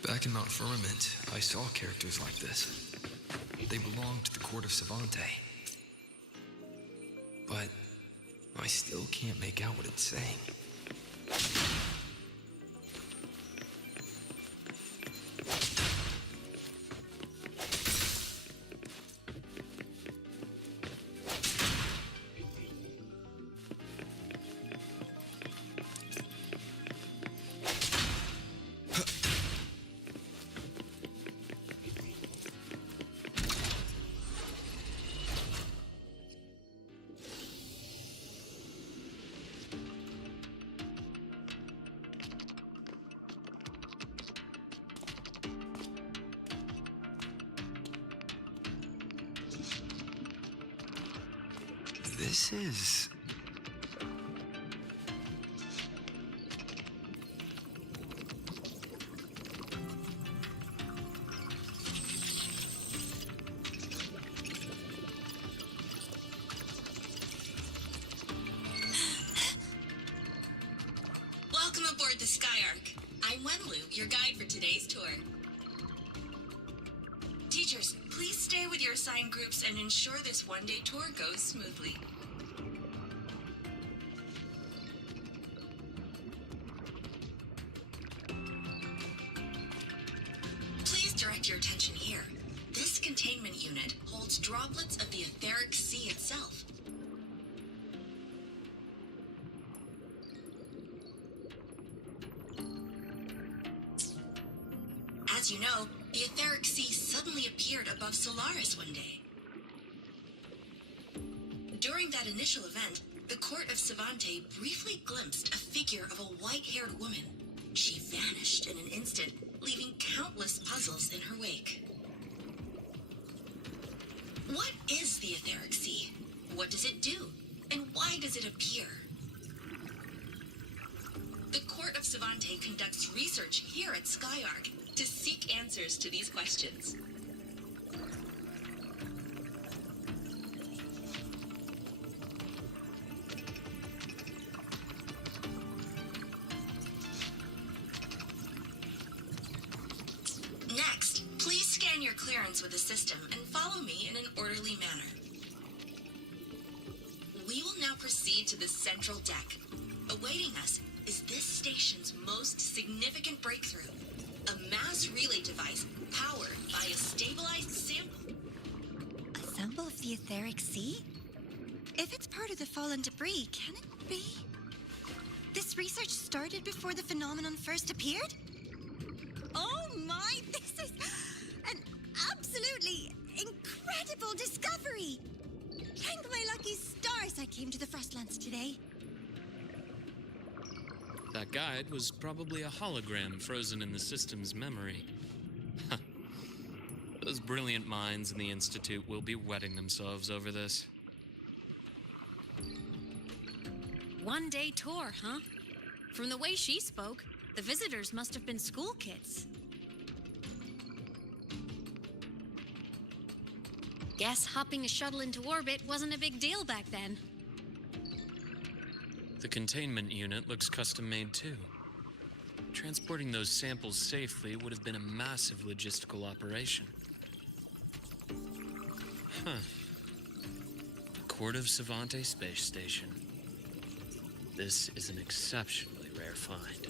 Back in Mount Firmament, I saw characters like this. They belonged to the court of Savante. But I still can't make out what it's saying. This is... Welcome aboard the Skyark. I'm Wenlu, your guide for today's tour. Teachers, please stay with your assigned groups and ensure this one-day tour goes smoothly. Please direct your attention here. This containment unit holds droplets of the etheric sea itself. As you know, the etheric sea suddenly appeared above Solaris one day. During that initial event, the court of Savante briefly glimpsed a figure of a white-haired woman. She vanished in an instant, leaving countless puzzles in her wake. What is the etheric sea? What does it do? And why does it appear? The court of Savante conducts research here at Skyark to seek answers to these questions. Next, please scan your clearance with the system and follow me in an orderly manner. We will now proceed to the central deck. Awaiting us is this station's most significant breakthrough. A mass relay device powered by a stabilized sample. A sample of the etheric sea? If it's part of the fallen debris, can it be? This research started before the phenomenon first appeared? Oh my, this is an absolutely incredible discovery! Thank my lucky stars I came to the Frostlands today. That guide was probably a hologram frozen in the system's memory. Those brilliant minds in the Institute will be wetting themselves over this. One-day tour, huh? From the way she spoke, the visitors must have been school kids. Guess hopping a shuttle into orbit wasn't a big deal back then. The containment unit looks custom-made too. Transporting those samples safely would have been a massive logistical operation. Huh. Court of Savante Space Station. This is an exceptionally rare find.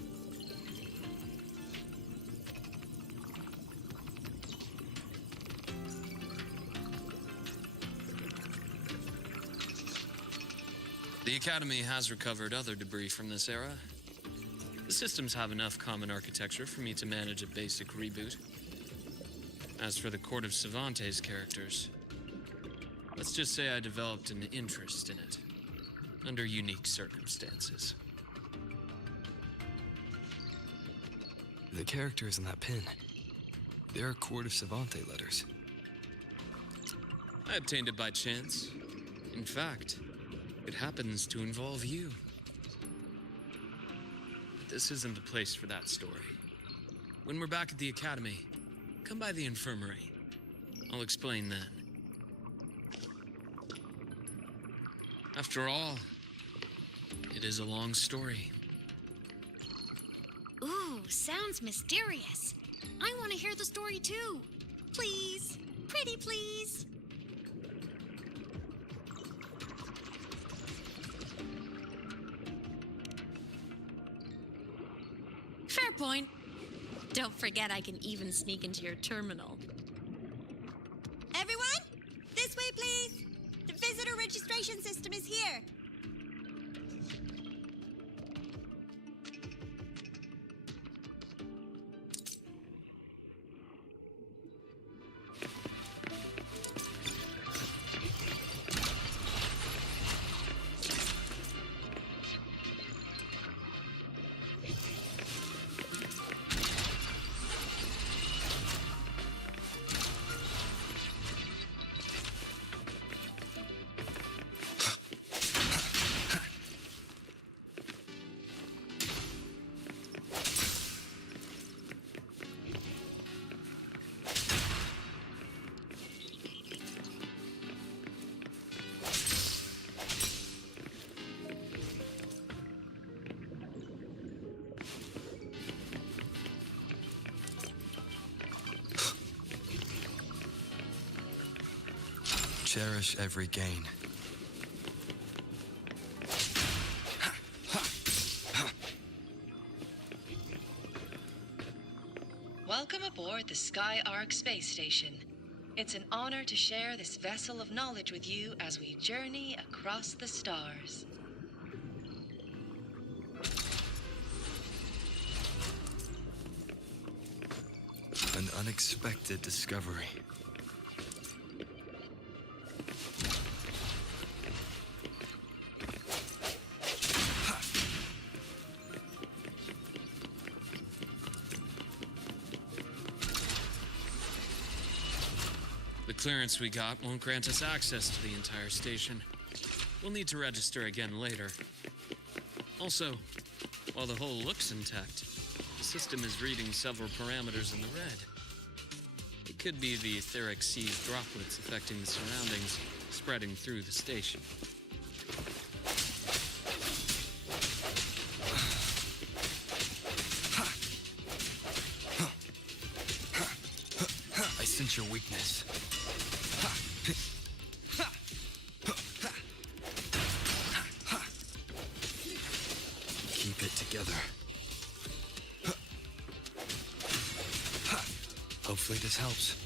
The Academy has recovered other debris from this era. The systems have enough common architecture for me to manage a basic reboot. As for the Court of Savante's characters, let's just say I developed an interest in it, under unique circumstances. The characters in that pin, they're Court of Savante letters. I obtained it by chance. In fact, it happens to involve you. But this isn't the place for that story. When we're back at the Academy, come by the infirmary. I'll explain then. After all, it is a long story. Ooh, sounds mysterious. I want to hear the story too. Please, pretty please. Fair point. Don't forget I can even sneak into your terminal. Everyone, this way, please. The visitor registration system is here. Cherish every gain. Welcome aboard the Sky Ark space station. It's an honor to share this vessel of knowledge with you as we journey across the stars. An unexpected discovery. The clearance we got won't grant us access to the entire station. We'll need to register again later. Also, while the hull looks intact, the system is reading several parameters in the red. It could be the etheric sea's droplets affecting the surroundings, spreading through the station. I sense your weakness. Keep it together. Hopefully this helps.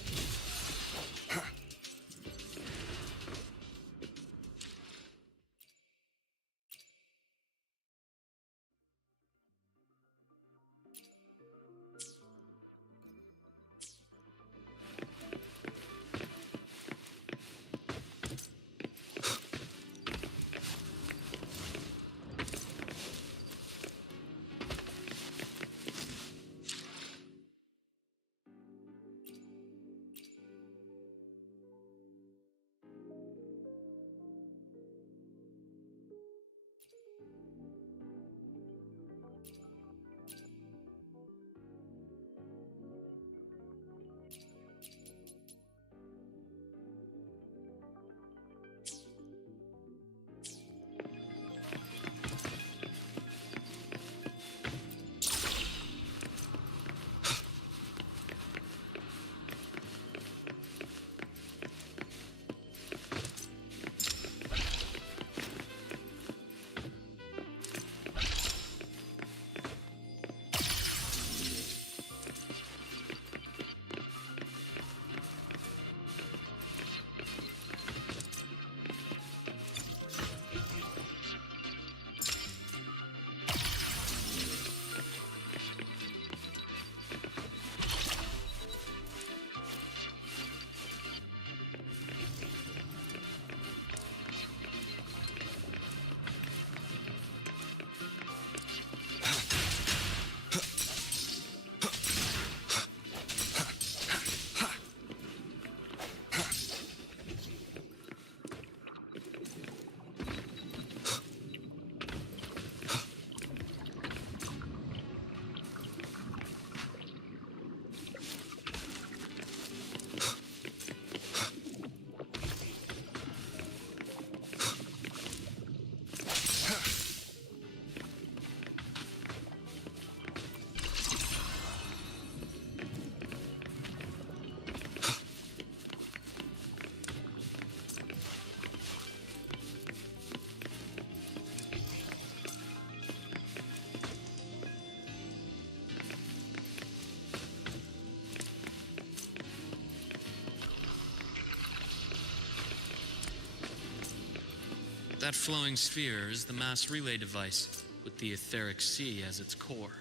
That flowing sphere is the mass relay device, with the etheric sea as its core.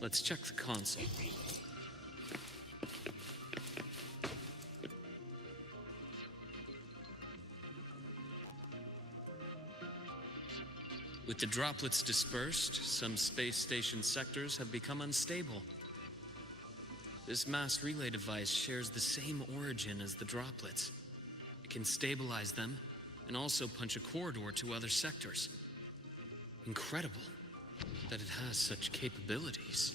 Let's check the console. With the droplets dispersed, some space station sectors have become unstable. This mass relay device shares the same origin as the droplets. It can stabilize them and also punch a corridor to other sectors. Incredible that it has such capabilities.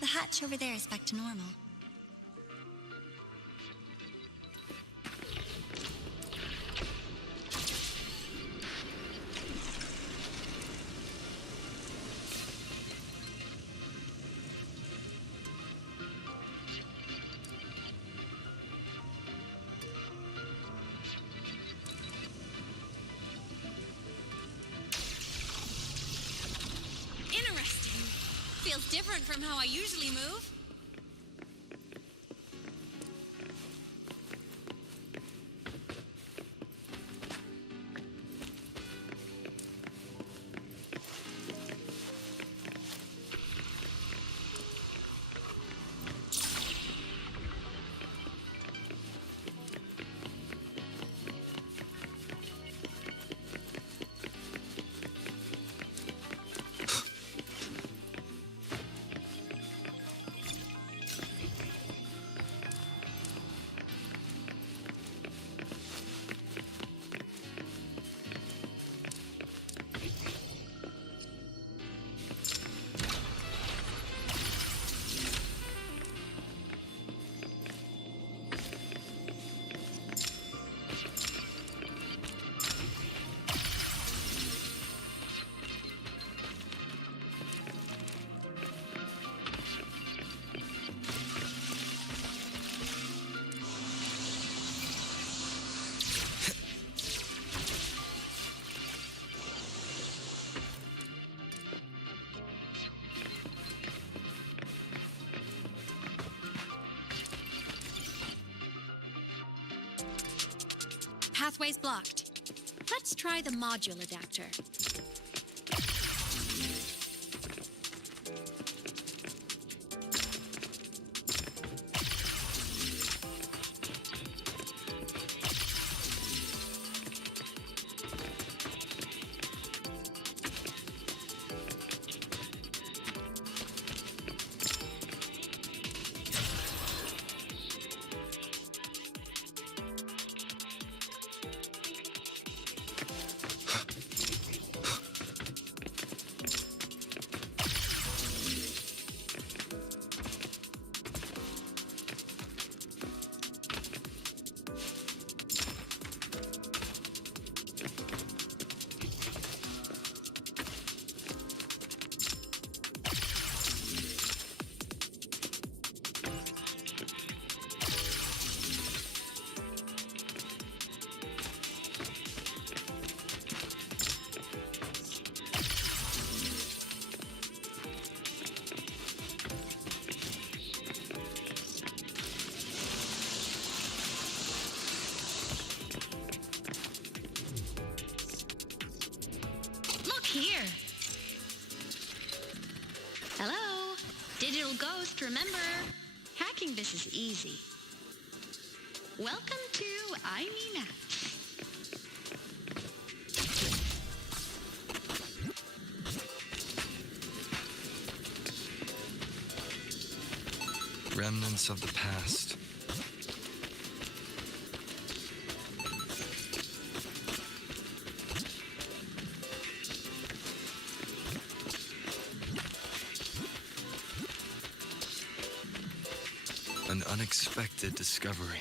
The hatch over there is back to normal. Interesting. Feels different from how I usually move. Pathway's blocked. Let's try the module adapter. Ghost, remember? Hacking this is easy. Welcome to Aemeath. Remnants of the past. An unexpected discovery.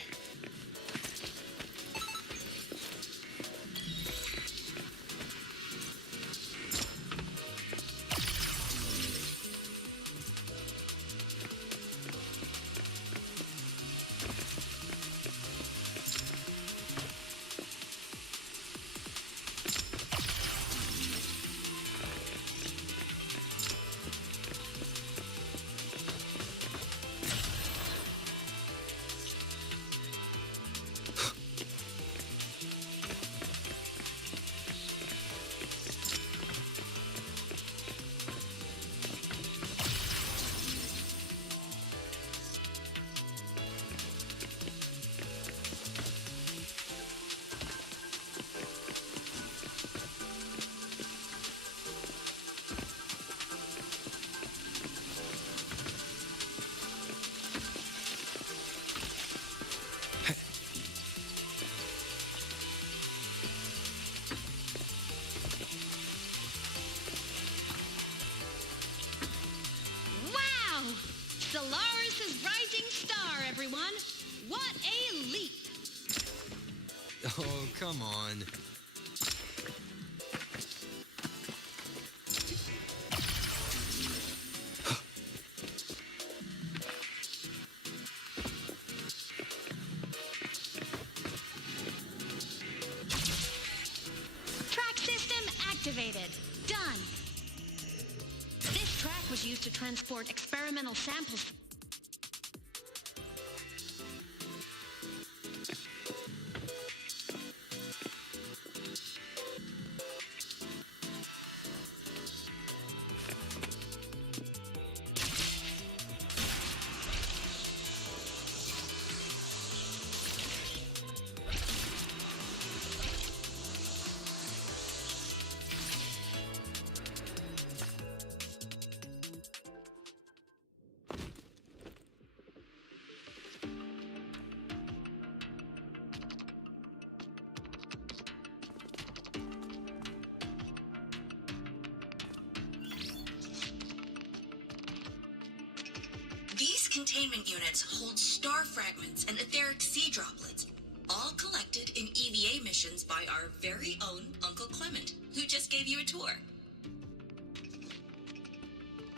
Solaris' rising star, everyone! What a leap! Oh, come on. Track system activated. Done. This track was used to transport experimental samples. These containment units hold star fragments and etheric sea droplets, all collected in EVA missions by our very own Uncle Clement, who just gave you a tour.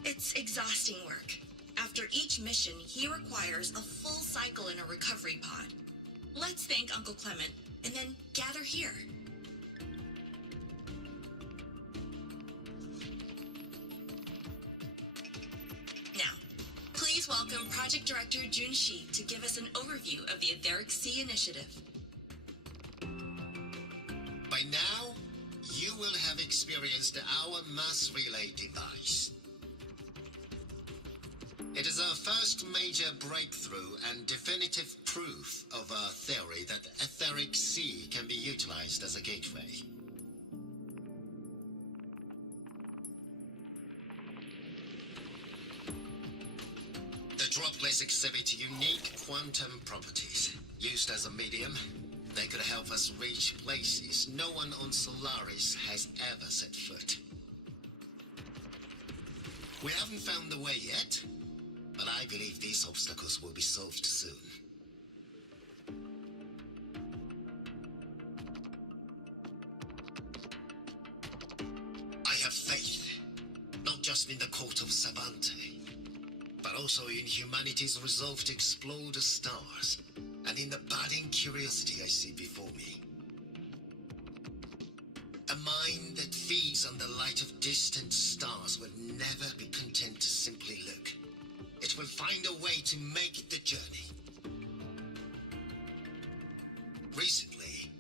It's exhausting work. After each mission, he requires a full cycle in a recovery pod. Let's thank Uncle Clement and then gather here. Now, please welcome Project Director Junshi to give us an overview of the Etheric Sea Initiative. By now, you will have experienced our mass relay device. It is our first major breakthrough and definitive proof of our theory that Etheric Sea can be utilized as a gateway. The droplets exhibit unique quantum properties. Used as a medium, they could help us reach places no one on Solaris has ever set foot. We haven't found the way yet, but I believe these obstacles will be solved soon. I have faith, not just in the court of Savante, but also in humanity's resolve to explore the stars, and in the budding curiosity I see before me. A mind that feeds on the light of distant stars will never be content to simply look. It will find a way to make the journey. Recently,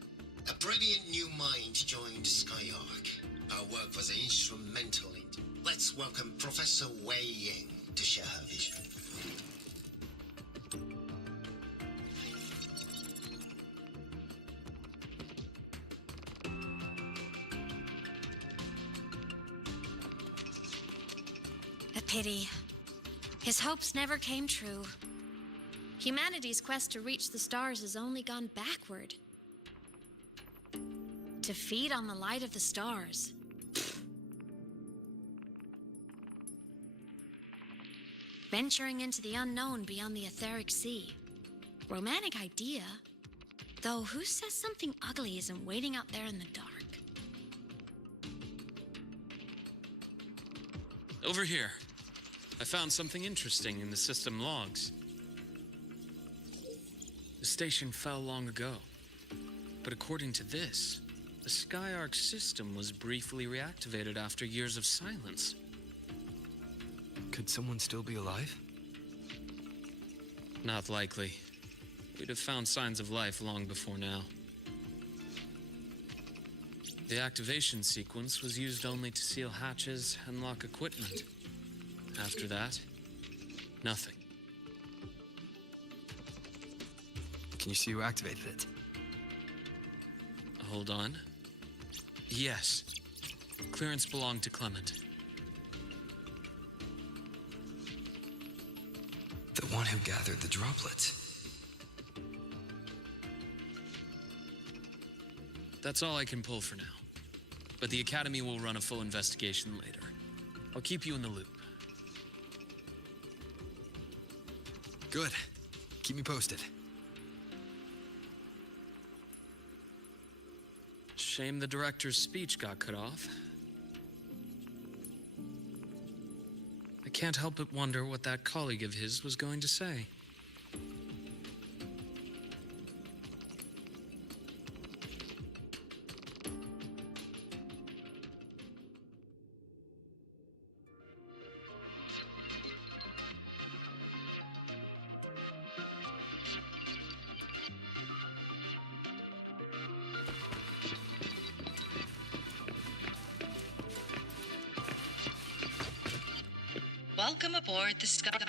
a brilliant new mind joined Skyark. Our work was instrumental in... Let's welcome Professor Wei Ying to share her vision. pity. His hopes never came true. Humanity's quest to reach the stars has only gone backward. To feed on the light of the stars. Venturing into the unknown beyond the etheric sea. Romantic idea. Though who says something ugly isn't waiting out there in the dark? Over here. I found something interesting in the system logs. The station fell long ago. But according to this, the Skyark system was briefly reactivated after years of silence. Could someone still be alive? Not likely. We'd have found signs of life long before now. The activation sequence was used only to seal hatches and lock equipment. After that, nothing. Can you see who activated it? Hold on. Yes. Clearance belonged to Clement. The one who gathered the droplets. That's all I can pull for now. But the Academy will run a full investigation later. I'll keep you in the loop. Good. Keep me posted. Shame the director's speech got cut off. I can't help but wonder what that colleague of his was going to say. Welcome aboard the Skyark.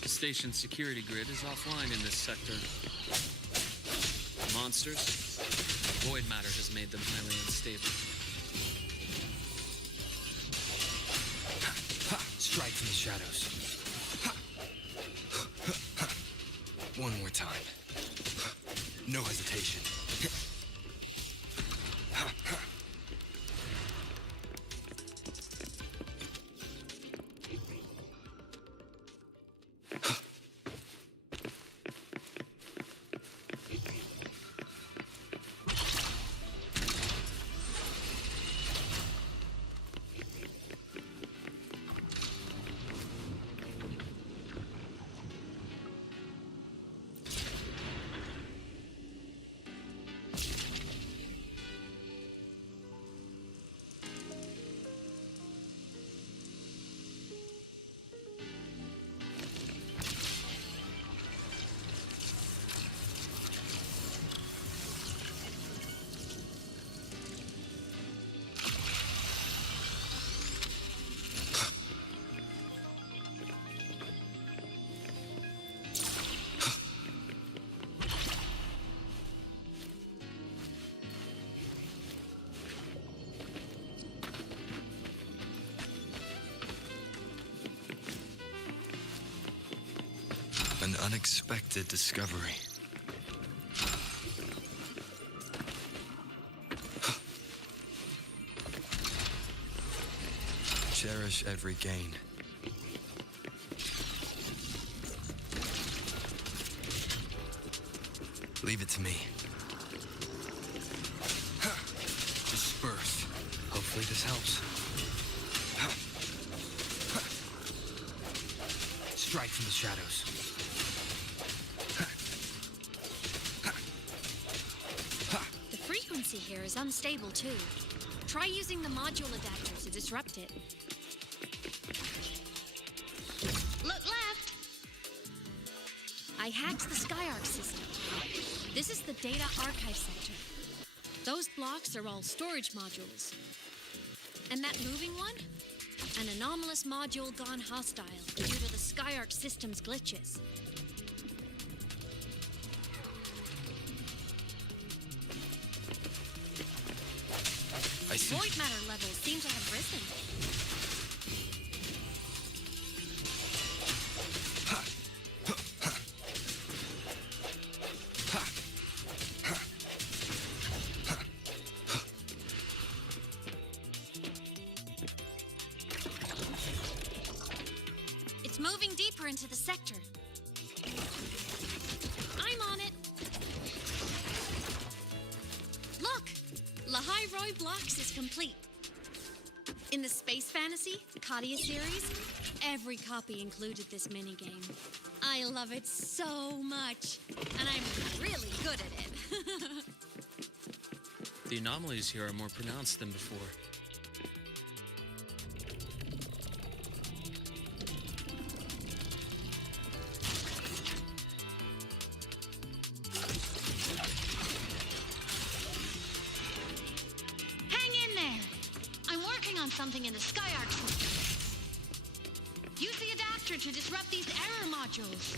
The station's security grid is offline in this sector. Monsters, void matter has made them highly unstable. Strike from the shadows. One more time. No hesitation. An unexpected discovery. Cherish every gain. Leave it to me. Disperse. Hopefully this helps. Strike from the shadows. The frequency here is unstable too. Try using the module adapter to disrupt it. Look left! I hacked the Skyark system. This is the data archive sector. Those blocks are all storage modules. And that moving one? An anomalous module gone hostile due to the Skyark system's glitches. void matter levels seem to have risen. It's moving deeper into the sector. I'm on it. Look! Lahai-Roi Blocks is complete. In the Space Fantasy Katia series, every copy included this minigame. I love it so much, and I'm really good at it. The anomalies here are more pronounced than before. Something in the Skyark system. Use the adapter to disrupt these error modules.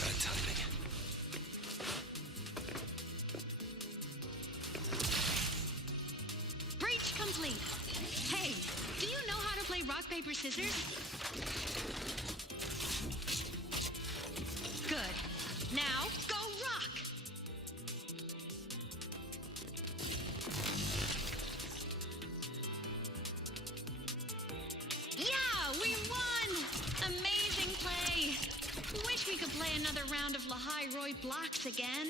Bad timing. Breach complete. Hey, do you know how to play rock, paper, scissors? Good. Now, go rock! We won! Amazing play! Wish we could play another round of Lahai-Roi Blocks again.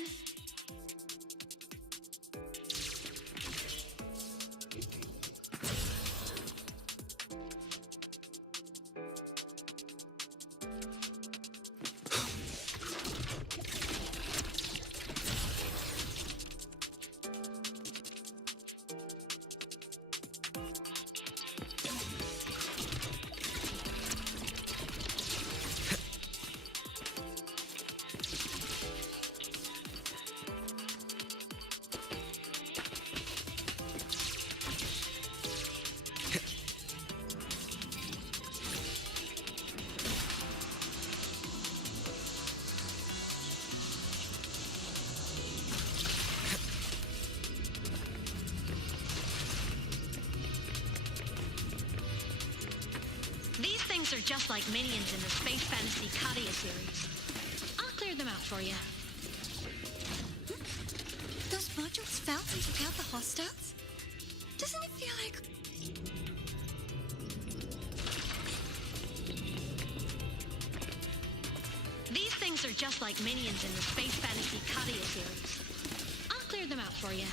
These are just like minions in the Space Fantasy Katia series. I'll clear them out for you. Those modules fell and took out the hostiles? Doesn't it feel like... These things are just like minions in the Space Fantasy Katia series. I'll clear them out for you.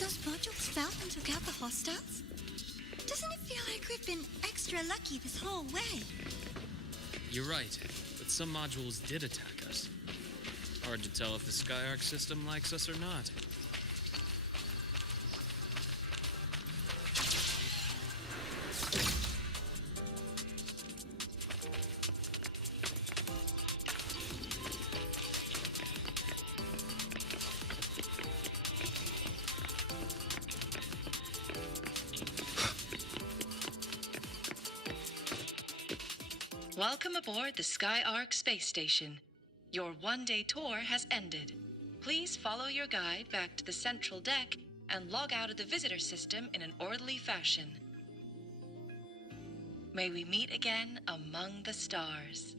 Those modules fell and took out the hostiles? Doesn't it feel like we've been extra lucky this whole way? You're right, but some modules did attack us. Hard to tell if the Skyark system likes us or not. Welcome aboard the Skyark space station. Your one-day tour has ended. Please follow your guide back to the central deck and log out of the visitor system in an orderly fashion. May we meet again among the stars.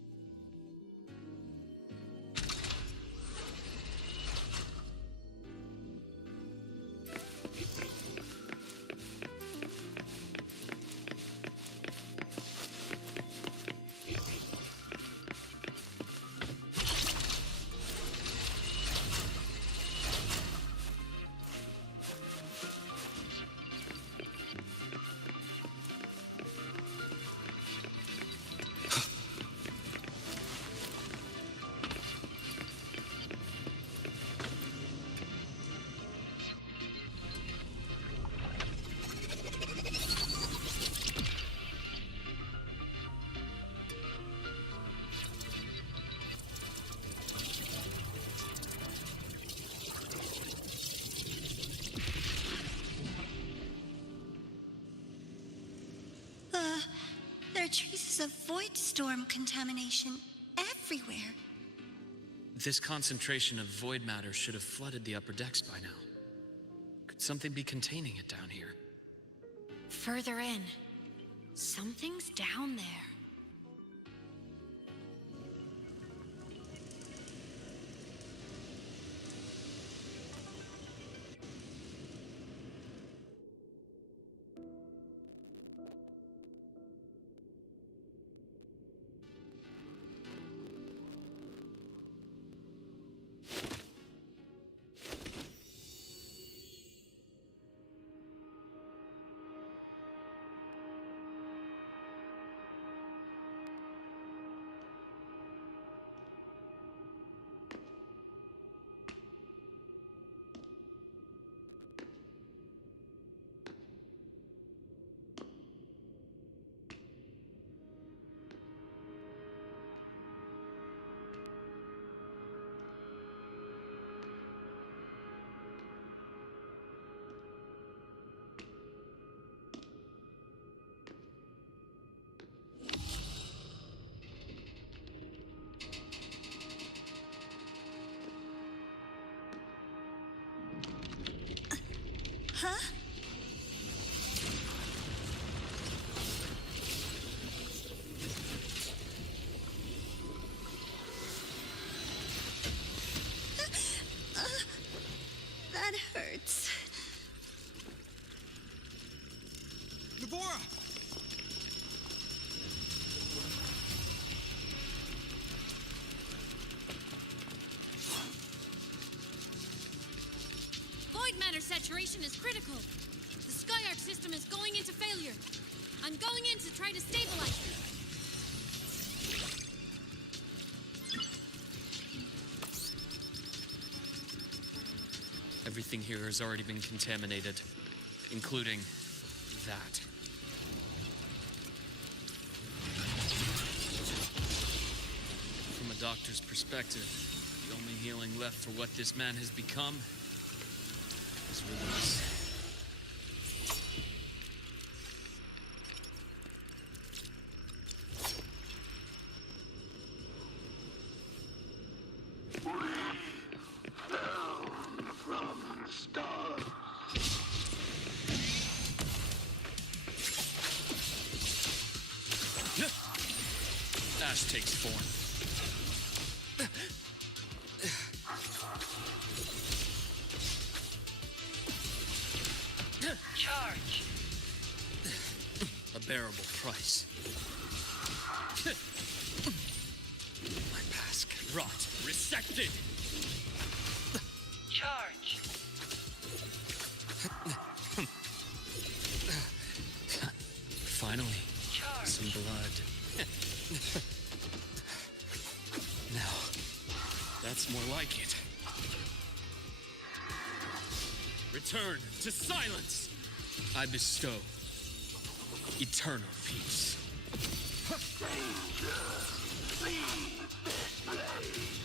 There are traces of void storm contamination everywhere. This concentration of void matter should have flooded the upper decks by now. Could something be containing it down here? Further in. Something's down there. Huh? That hurts. Navora! Void matter saturation is critical. The Skyark system is going into failure. I'm going in to try to stabilize it. Everything here has already been contaminated, including that. From a doctor's perspective, the only healing left for what this man has become is release. Ash takes form. Charge. A bearable price. My mask. Rot. Resected. Charge. Finally. Charge. Some blood. Now, that's more like it. Return to silence! I bestow eternal peace. Danger! Leave this place!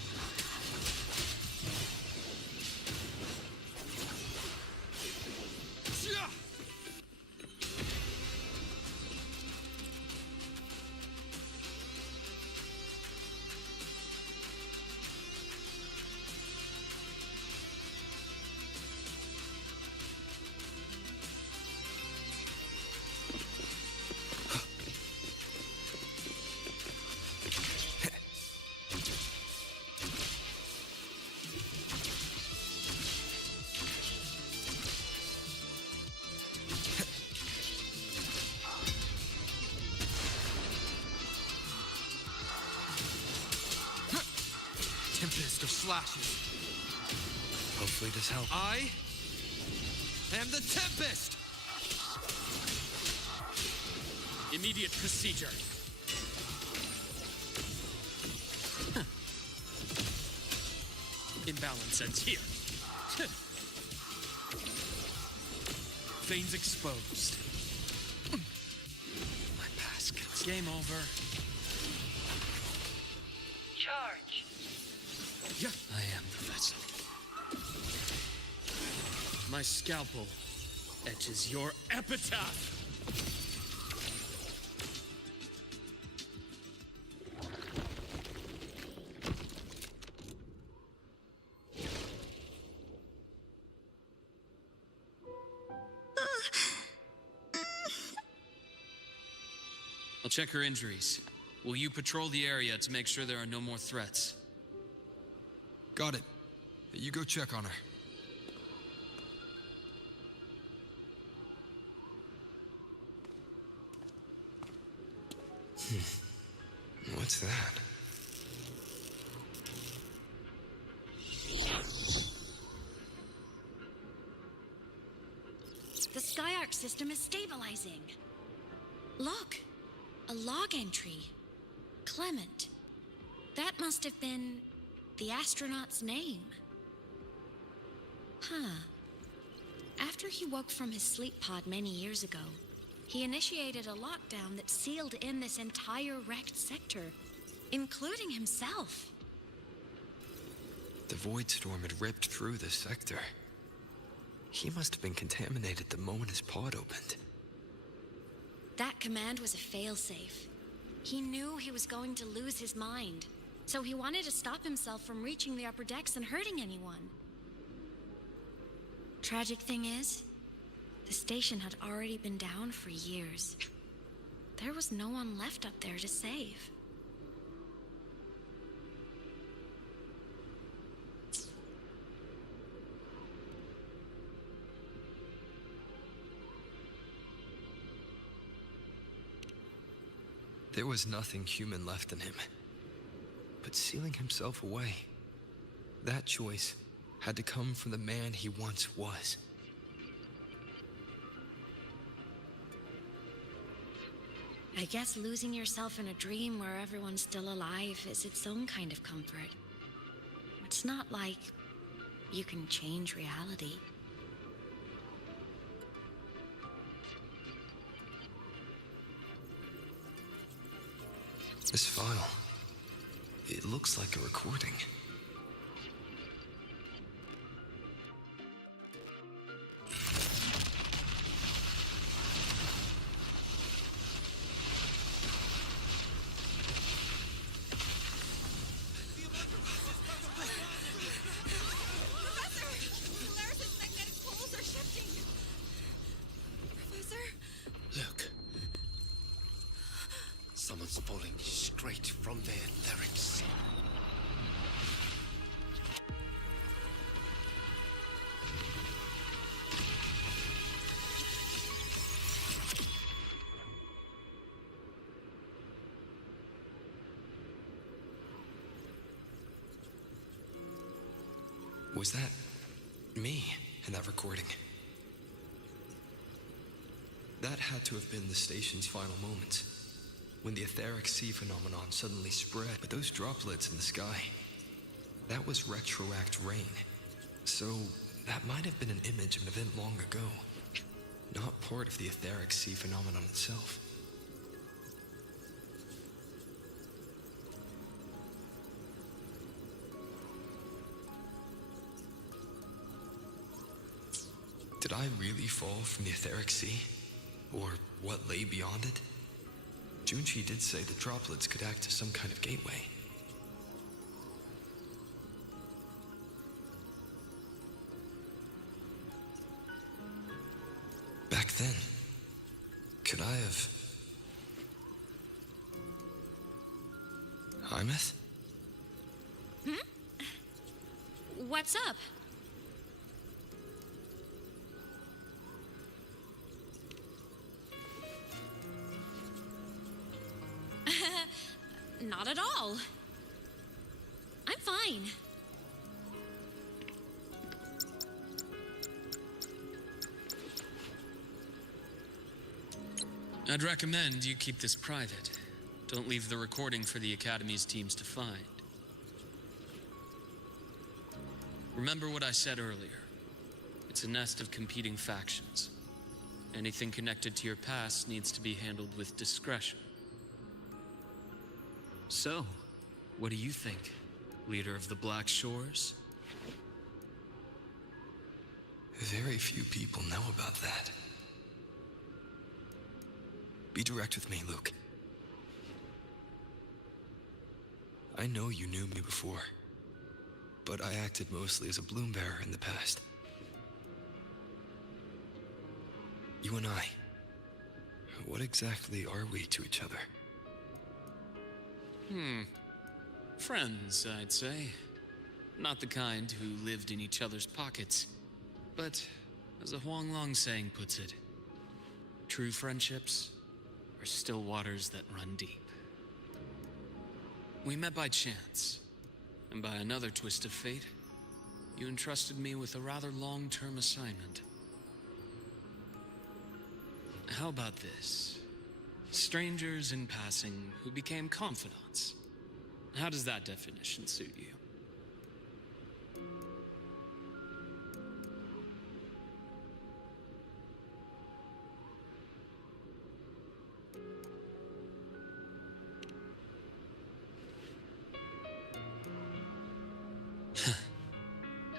Tempest of slashes. Hopefully this helps. I am the Tempest! Immediate procedure. Imbalance ends here. Veins exposed. My mask. Game over. Charge. Yeah. I am the vessel. My scalpel etches your epitaph. I'll check her injuries. Will you patrol the area to make sure there are no more threats? Got it. You go check on her. What's that? The Skyark system is stabilizing. Look, a log entry. Clement. That must have been the astronaut's name. Huh. After he woke from his sleep pod many years ago, he initiated a lockdown that sealed in this entire wrecked sector, including himself. The void storm had ripped through the sector. He must have been contaminated the moment his pod opened. That command was a failsafe. He knew he was going to lose his mind, so he wanted to stop himself from reaching the upper decks and hurting anyone. Tragic thing is, the station had already been down for years. There was no one left up there to save. There was nothing human left in him. But sealing himself away, that choice had to come from the man he once was. I guess losing yourself in a dream where everyone's still alive is its own kind of comfort. It's not like you can change reality. This file, it looks like a recording. Someone's falling straight from the etheric sea. Was that me in that recording? That had to have been the station's final moments, when the etheric sea phenomenon suddenly spread. But those droplets in the sky, that was retroact rain. So that might have been an image of an event long ago, not part of the etheric sea phenomenon itself. Did I really fall from the etheric sea? Or what lay beyond it? Junchi did say the droplets could act as some kind of gateway. Back then, could I have... Aemeath? What's up? Not at all. I'm fine. I'd recommend you keep this private. Don't leave the recording for the Academy's teams to find. Remember what I said earlier. It's a nest of competing factions. Anything connected to your past needs to be handled with discretion. So, what do you think, leader of the Black Shores? Very few people know about that. Be direct with me, Luke. I know you knew me before, but I acted mostly as a bloom bearer in the past. You and I, What exactly are we to each other? Friends, I'd say. Not the kind who lived in each other's pockets. But, as a Huanglong saying puts it, true friendships are still waters that run deep. We met by chance, and by another twist of fate, you entrusted me with a rather long-term assignment. How about this? Strangers in passing who became confidants. How does that definition suit you?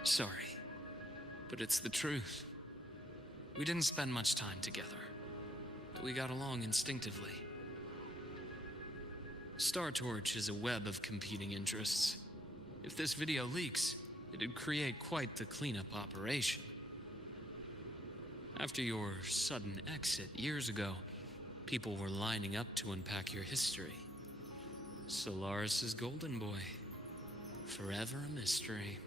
Sorry, but it's the truth. We didn't spend much time together, but we got along instinctively. Star Torch is a web of competing interests. If this video leaks, it'd create quite the cleanup operation. After your sudden exit years ago, people were lining up to unpack your history. Solaris's golden boy. Forever a mystery.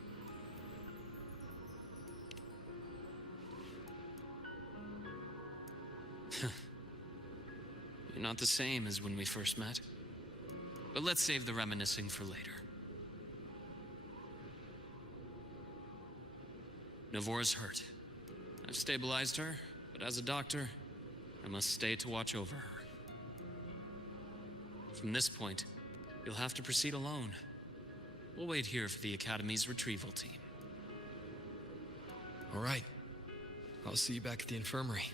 You're not the same as when we first met. But let's save the reminiscing for later. Navora's hurt. I've stabilized her, but as a doctor, I must stay to watch over her. From this point, you'll have to proceed alone. We'll wait here for the Academy's retrieval team. All right. I'll see you back at the infirmary.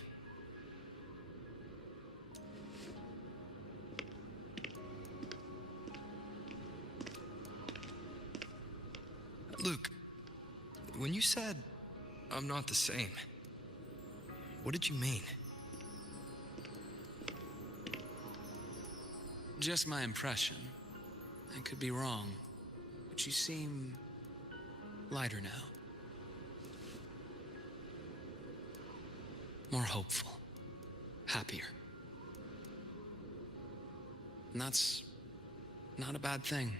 Luke, when you said, I'm not the same, what did you mean? Just my impression. I could be wrong, but you seem lighter now. More hopeful, happier. And that's not a bad thing.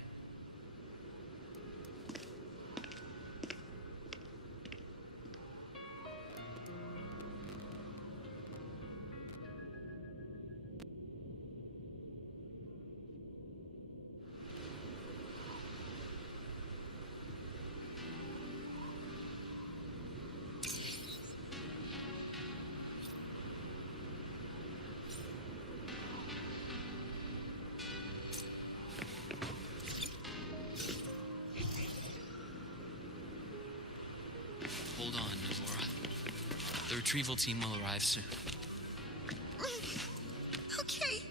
Hold on, Navora. The retrieval team will arrive soon. Okay.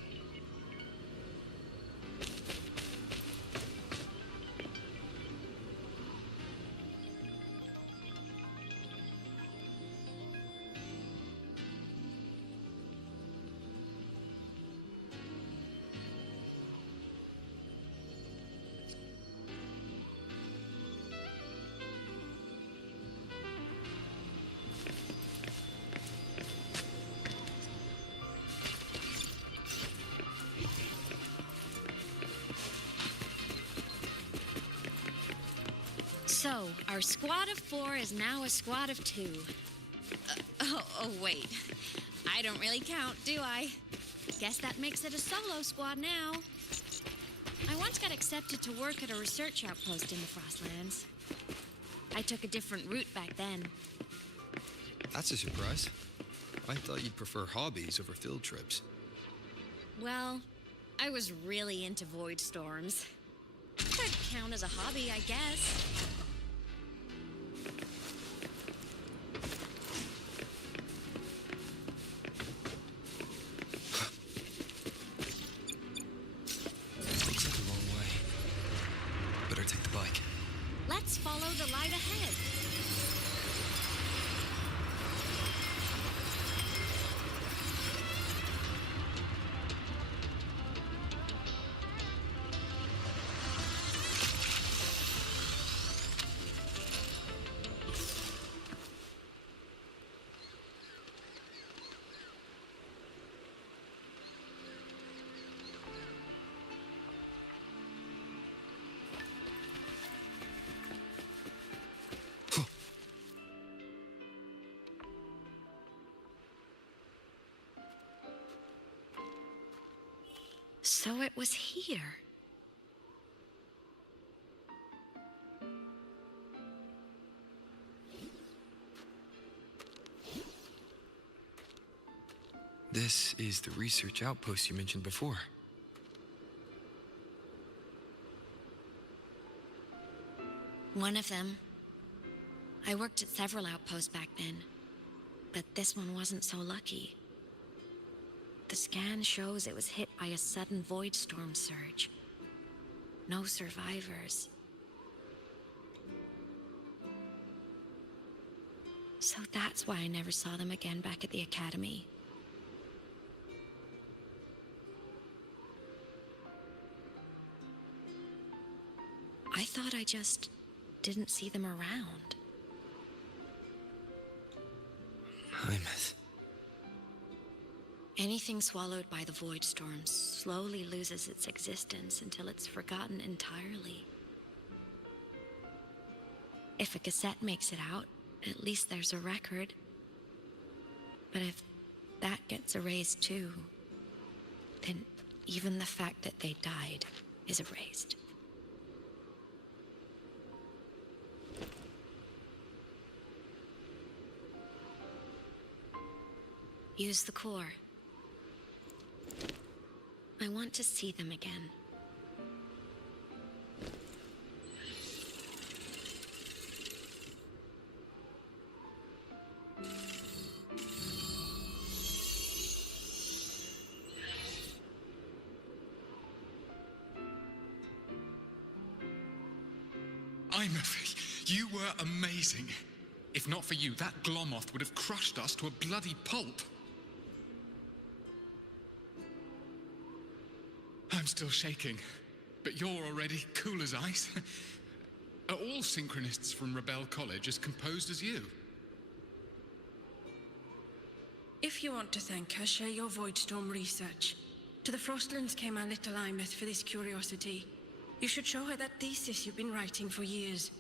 So, our squad of 4 is now a squad of 2. Oh, wait. I don't really count, do I? Guess that makes it a solo squad now. I once got accepted to work at a research outpost in the Frostlands. I took a different route back then. That's a surprise. I thought you'd prefer hobbies over field trips. Well, I was really into void storms. Could count as a hobby, I guess. Looks like a long way. Better take the bike. Let's follow the light ahead. So it was here. This is the research outpost you mentioned before. One of them. I worked at several outposts back then, but this one wasn't so lucky. The scan shows it was hit by a sudden void storm surge. No survivors. So that's why I never saw them again back at the academy. I thought I just didn't see them around. Aemeath. Anything swallowed by the void storm slowly loses its existence until it's forgotten entirely. If a cassette makes it out, at least there's a record. But if that gets erased too, then even the fact that they died is erased. Use the core. I want to see them again. Aemeath, you were amazing. If not for you, that Glomoth would have crushed us to a bloody pulp. I'm still shaking, but you're already cool as ice. Are all synchronists from Rebel College as composed as you? If you want to thank her, share your Voidstorm research. To the Frostlands came our little Aemeath for this curiosity. You should show her that thesis you've been writing for years.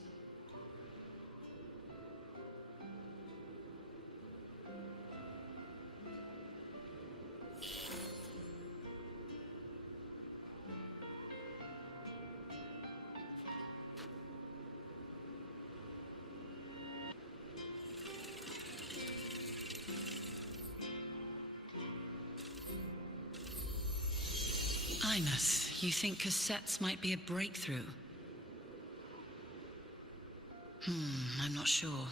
Aemeath, you think cassettes might be a breakthrough? I'm not sure.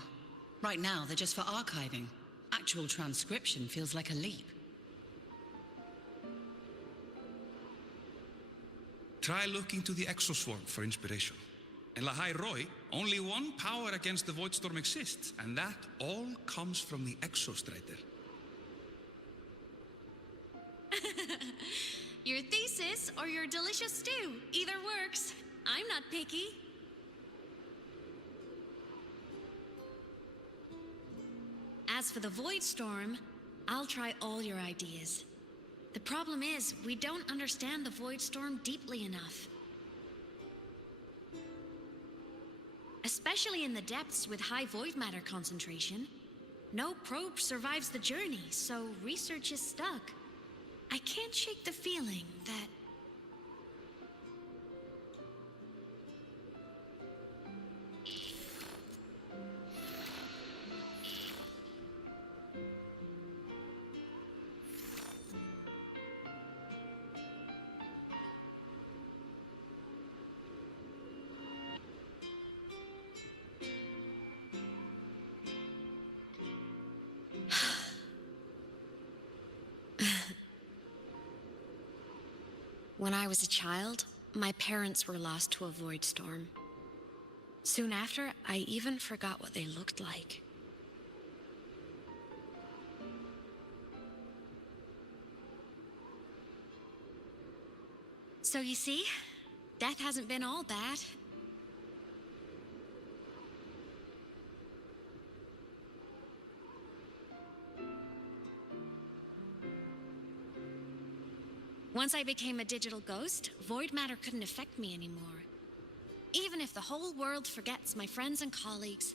Right now, they're just for archiving. Actual transcription feels like a leap. Try looking to the exoswarm for inspiration. In Lahai-Roi, only one power against the Voidstorm exists, and that all comes from the exostrider. Your thesis or your delicious stew. Either works. I'm not picky. As for the Voidstorm, I'll try all your ideas. The problem is, we don't understand the Voidstorm deeply enough. Especially in the depths with high void matter concentration. No probe survives the journey, so research is stuck. I can't shake the feeling that... When I was a child, my parents were lost to a void storm. Soon after, I even forgot what they looked like. So you see, death hasn't been all bad. Once I became a digital ghost, void matter couldn't affect me anymore. Even if the whole world forgets my friends and colleagues,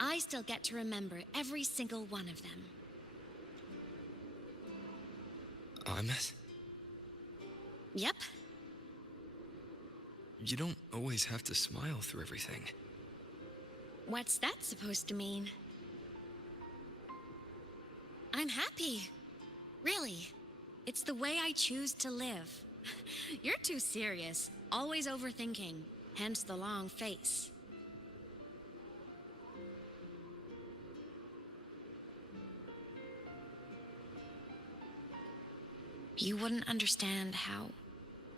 I still get to remember every single one of them. Aemeath? Yep. You don't always have to smile through everything. What's that supposed to mean? I'm happy. Really. It's the way I choose to live. You're too serious. Always overthinking. Hence the long face. You wouldn't understand how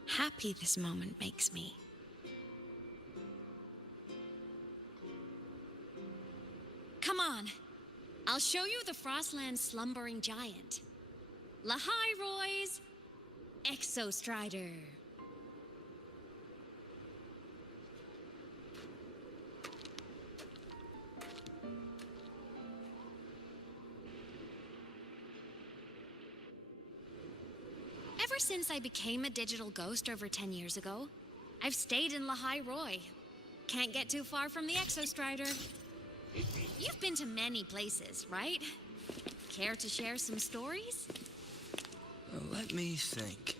happy this moment makes me. Come on. I'll show you the Frostlands slumbering giant. Lahai-Roi's Exostrider. Ever since I became a digital ghost over 10 years ago, I've stayed in Lahai-Roi. Can't get too far from the Exostrider. You've been to many places, right? Care to share some stories? Let me think.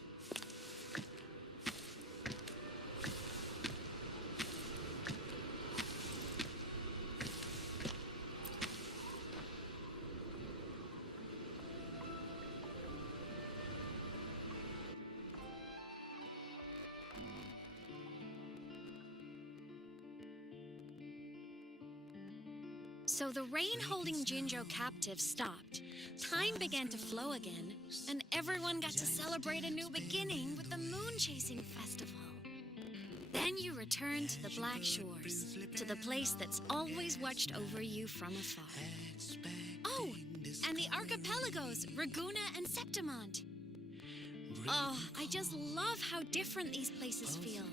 So the rain holding Jinzhou captive stopped. Time began to flow again, and everyone got to celebrate a new beginning with the Moon Chasing Festival. Then you returned to the Black Shores, to the place that's always watched over you from afar. Oh, and the archipelagos, Raguna and Septimont. Oh, I just love how different these places feel.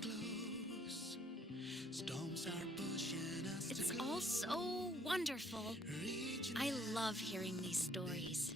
It's all so wonderful. I love hearing these stories.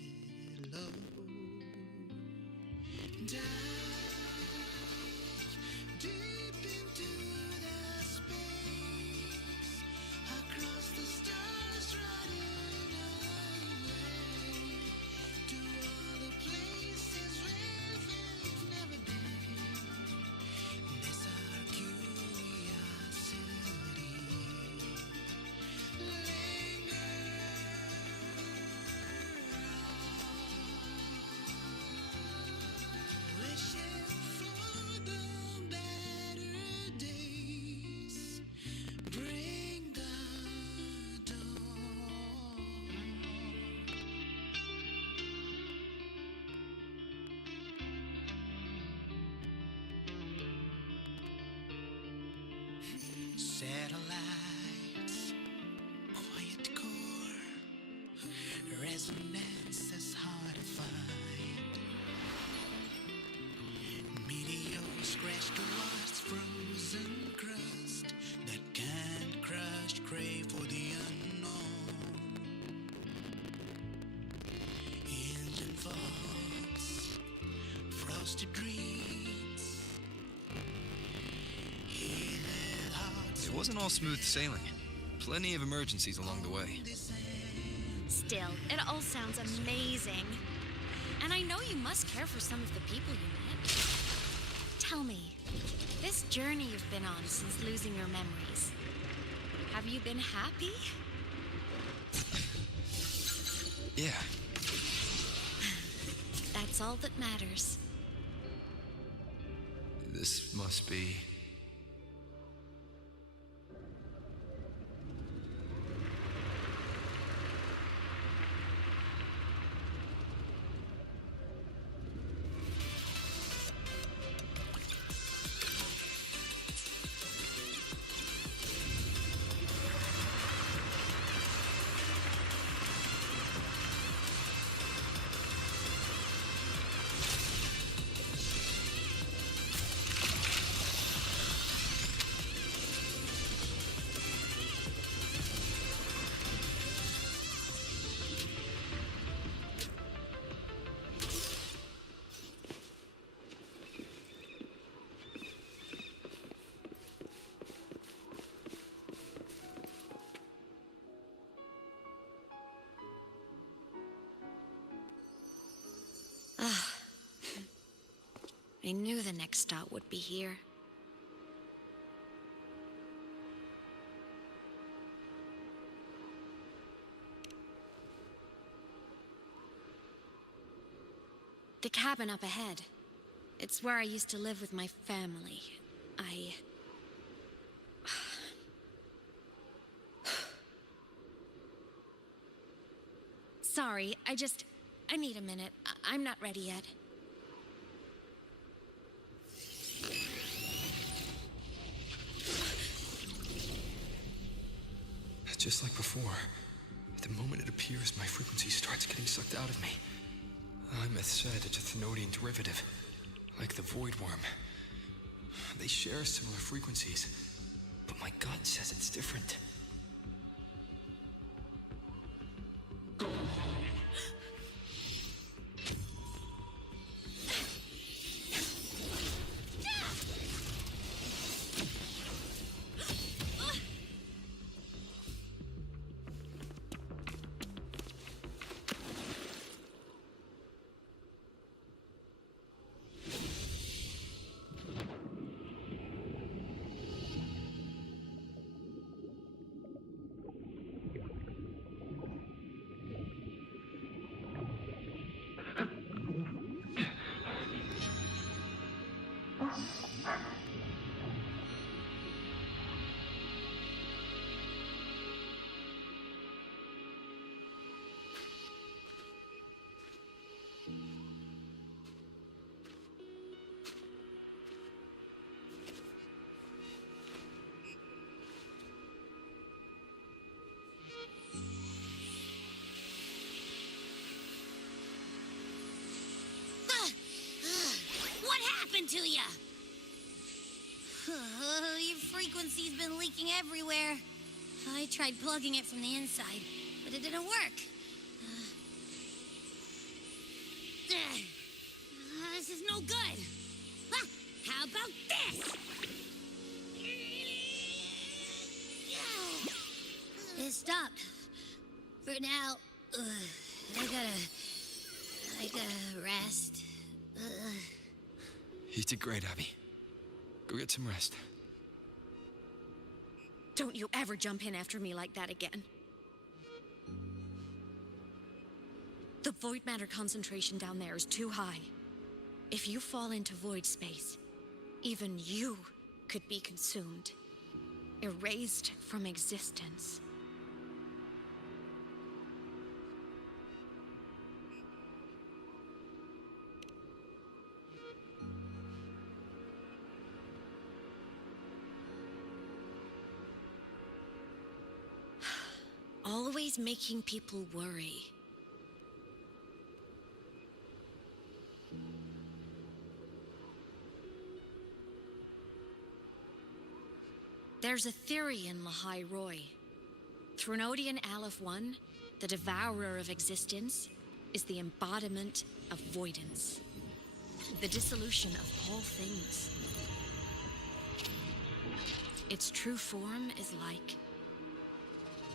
Satellites, quiet core, resonance is hard to find. Meteors crash towards frozen crust that can't crush, crave for the unknown. Engine faults, frosted dreams. It wasn't all smooth sailing. Plenty of emergencies along the way. Still, it all sounds amazing. And I know you must care for some of the people you met. Tell me, this journey you've been on since losing your memories, have you been happy? Yeah. That's all that matters. This must be... I knew the next stop would be here. The cabin up ahead. It's where I used to live with my family. Sorry, I need a minute. I'm not ready yet. Just like before, the moment it appears, my frequency starts getting sucked out of me. Aemeath said it's a Thenodian derivative, like the Void Worm. They share similar frequencies, but my gut says it's different. What happened to ya? Your frequency's been leaking everywhere. I tried plugging it from the inside, but it didn't work. This is no good. How about this? It stopped. For now, I gotta rest. You did great, Abby. Go get some rest. Don't you ever jump in after me like that again. The void matter concentration down there is too high. If you fall into void space, even you could be consumed, erased from existence. Always making people worry. There's a theory in Lahai-Roi. Thenodian Aleph 1, the devourer of existence, is the embodiment of voidance. The dissolution of all things. Its true form is like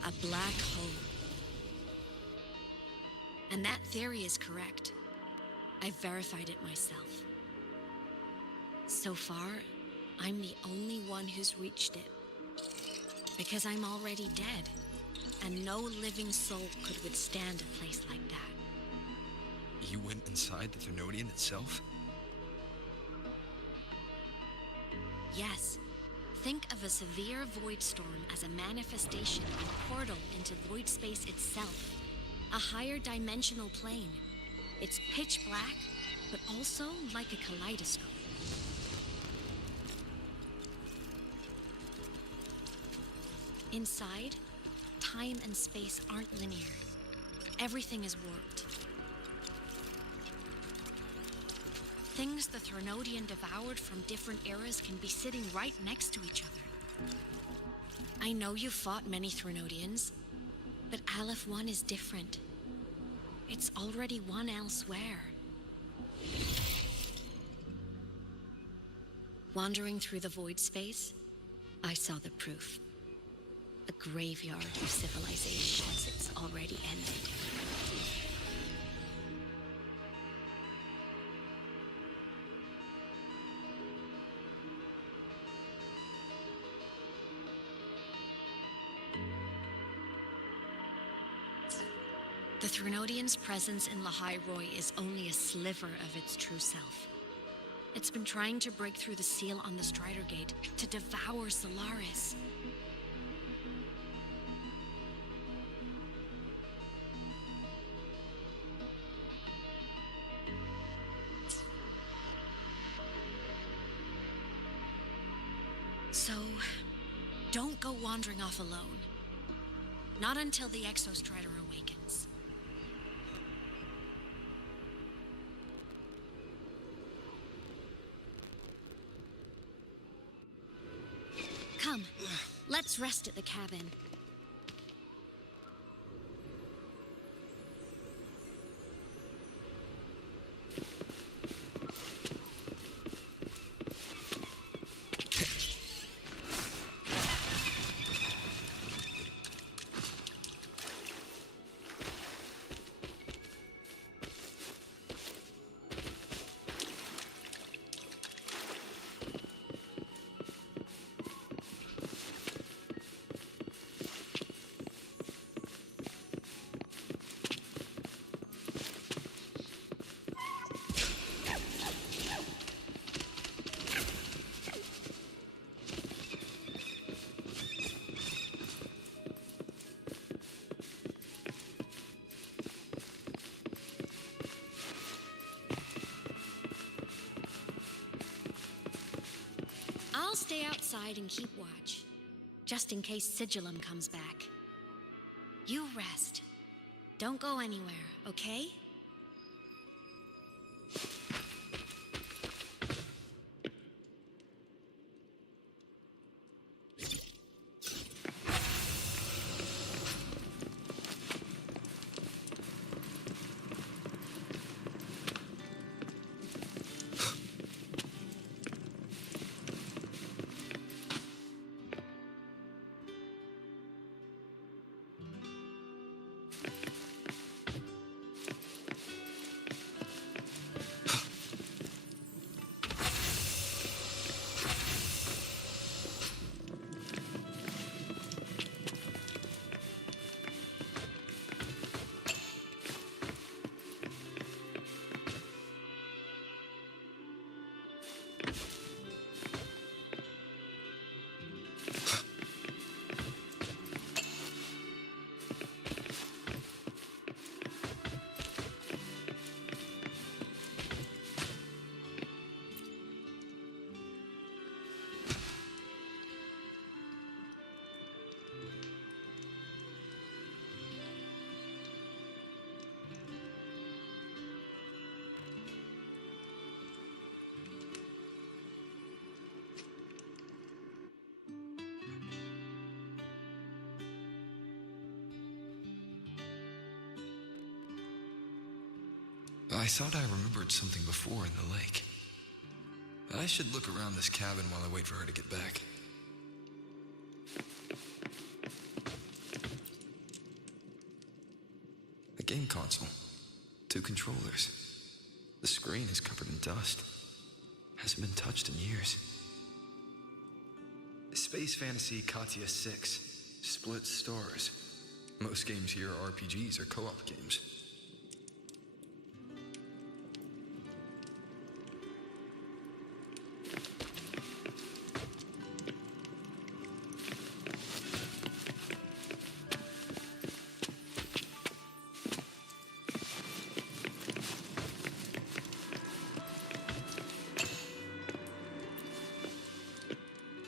a black hole. And that theory is correct. I've verified it myself. So far, I'm the only one who's reached it. Because I'm already dead, and no living soul could withstand a place like that. You went inside the Thenodian itself? Yes. Think of a severe void storm as a manifestation and portal into void space itself. A higher dimensional plane. It's pitch black, but also like a kaleidoscope. Inside, time and space aren't linear. Everything is warped. Things the Thenodian devoured from different eras can be sitting right next to each other. I know you fought many Thenodians, but Aleph 1 is different. It's already won elsewhere. Wandering through the void space, I saw the proof. A graveyard of civilizations it's already ended. The Threnodian's presence in Lahai-Roi is only a sliver of its true self. It's been trying to break through the seal on the Strider Gate to devour Solaris. So, don't go wandering off alone. Not until the Exostrider awakens. Come, let's rest at the cabin. I'll stay outside and keep watch, just in case Sigillum comes back. You rest. Don't go anywhere, okay? I thought I remembered something before in the lake. I should look around this cabin while I wait for her to get back. A game console. 2 controllers. The screen is covered in dust. Hasn't been touched in years. Space Fantasy Katya 6. Split stars. Most games here are RPGs or co-op games.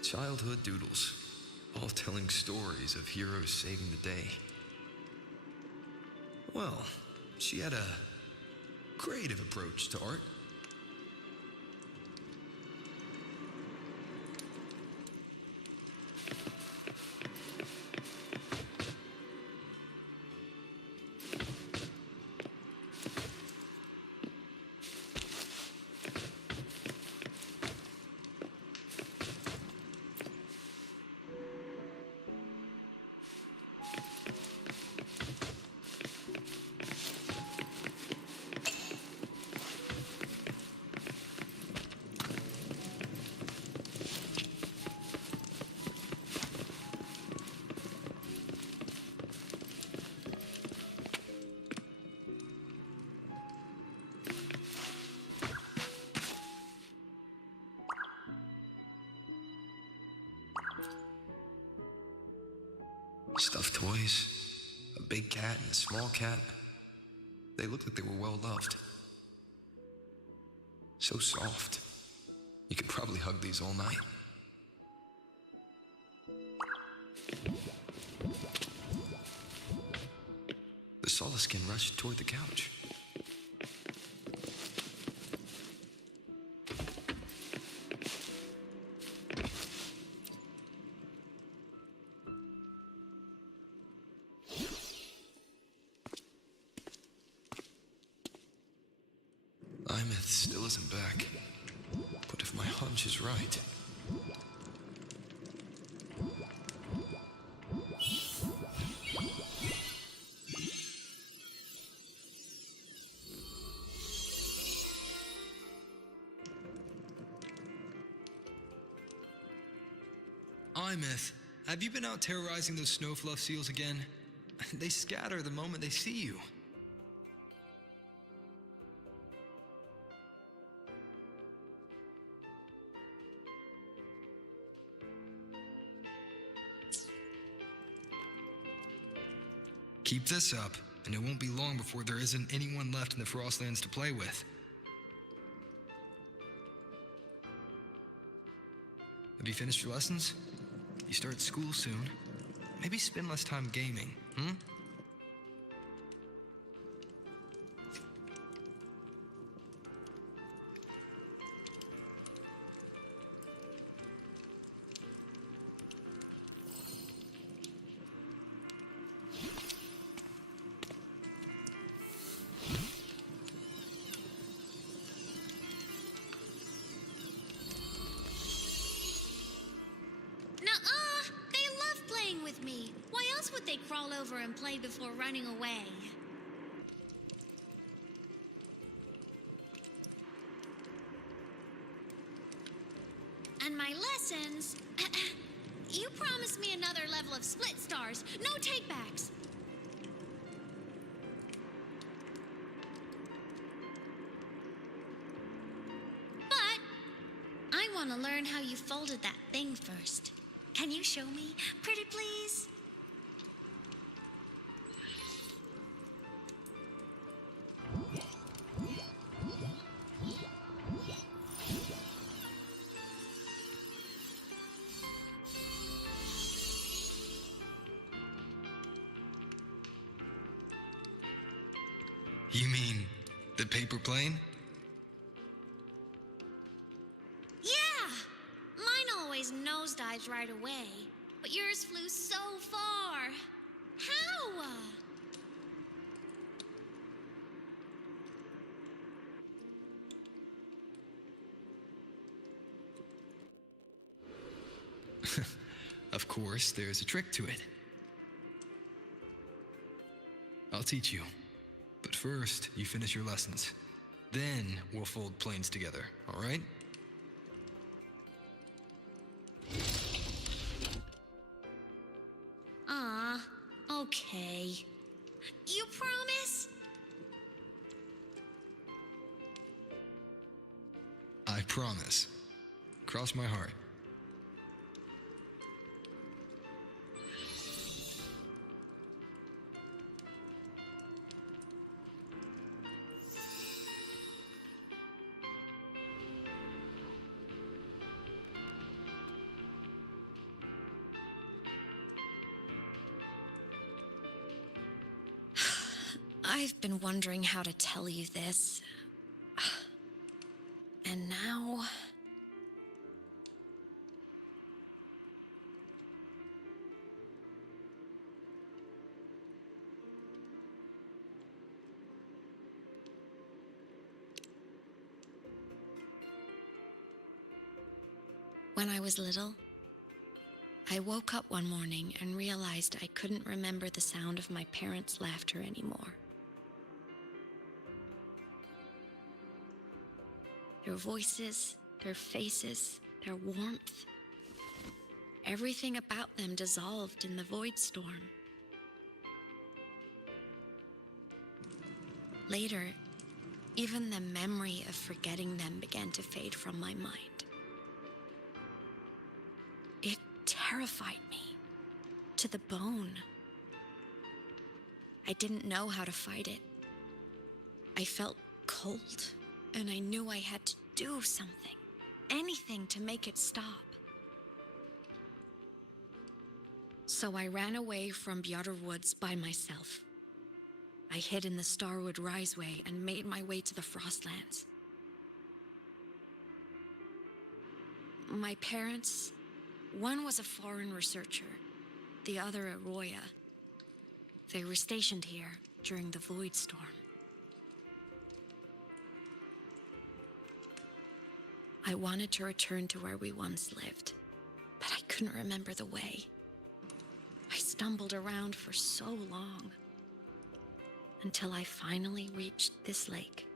Childhood doodles, all telling stories of heroes saving the day. Well, she had a creative approach to art. toys, a big cat and a small cat. They looked like they were well loved. So soft. You could probably hug these all night. The Solaskin rushed toward the couch. Aemeath still isn't back. But if my hunch is right... Aemeath, have you been out terrorizing those snowfluff seals again? They scatter the moment they see you. Keep this up, and it won't be long before there isn't anyone left in the Frostlands to play with. Have you finished your lessons? You start school soon. Maybe spend less time gaming, hmm? They crawl over and play before running away. And my lessons... You promised me another level of split stars. No takebacks. But I want to learn how you folded that thing first. Can you show me, pretty please? You mean the paper plane? Yeah! Mine always nosedives right away, but yours flew so far. How? Of course, there's a trick to it. I'll teach you. But first, you finish your lessons. Then we'll fold planes together, all right? Okay. You promise? I promise. Cross my heart. I've been wondering how to tell you this. And now... When I was little, I woke up one morning and realized I couldn't remember the sound of my parents' laughter anymore. Their voices, their faces, their warmth. Everything about them dissolved in the void storm. Later, even the memory of forgetting them began to fade from my mind. It terrified me to the bone. I didn't know how to fight it. I felt cold, and I knew I had to do something. Anything to make it stop. So I ran away from Bjorder Woods by myself. I hid in the Starwood Riseway and made my way to the Frostlands. My parents, one was a foreign researcher, the other a Roya. They were stationed here during the Void Storm. I wanted to return to where we once lived, but I couldn't remember the way. I stumbled around for so long, until I finally reached this lake.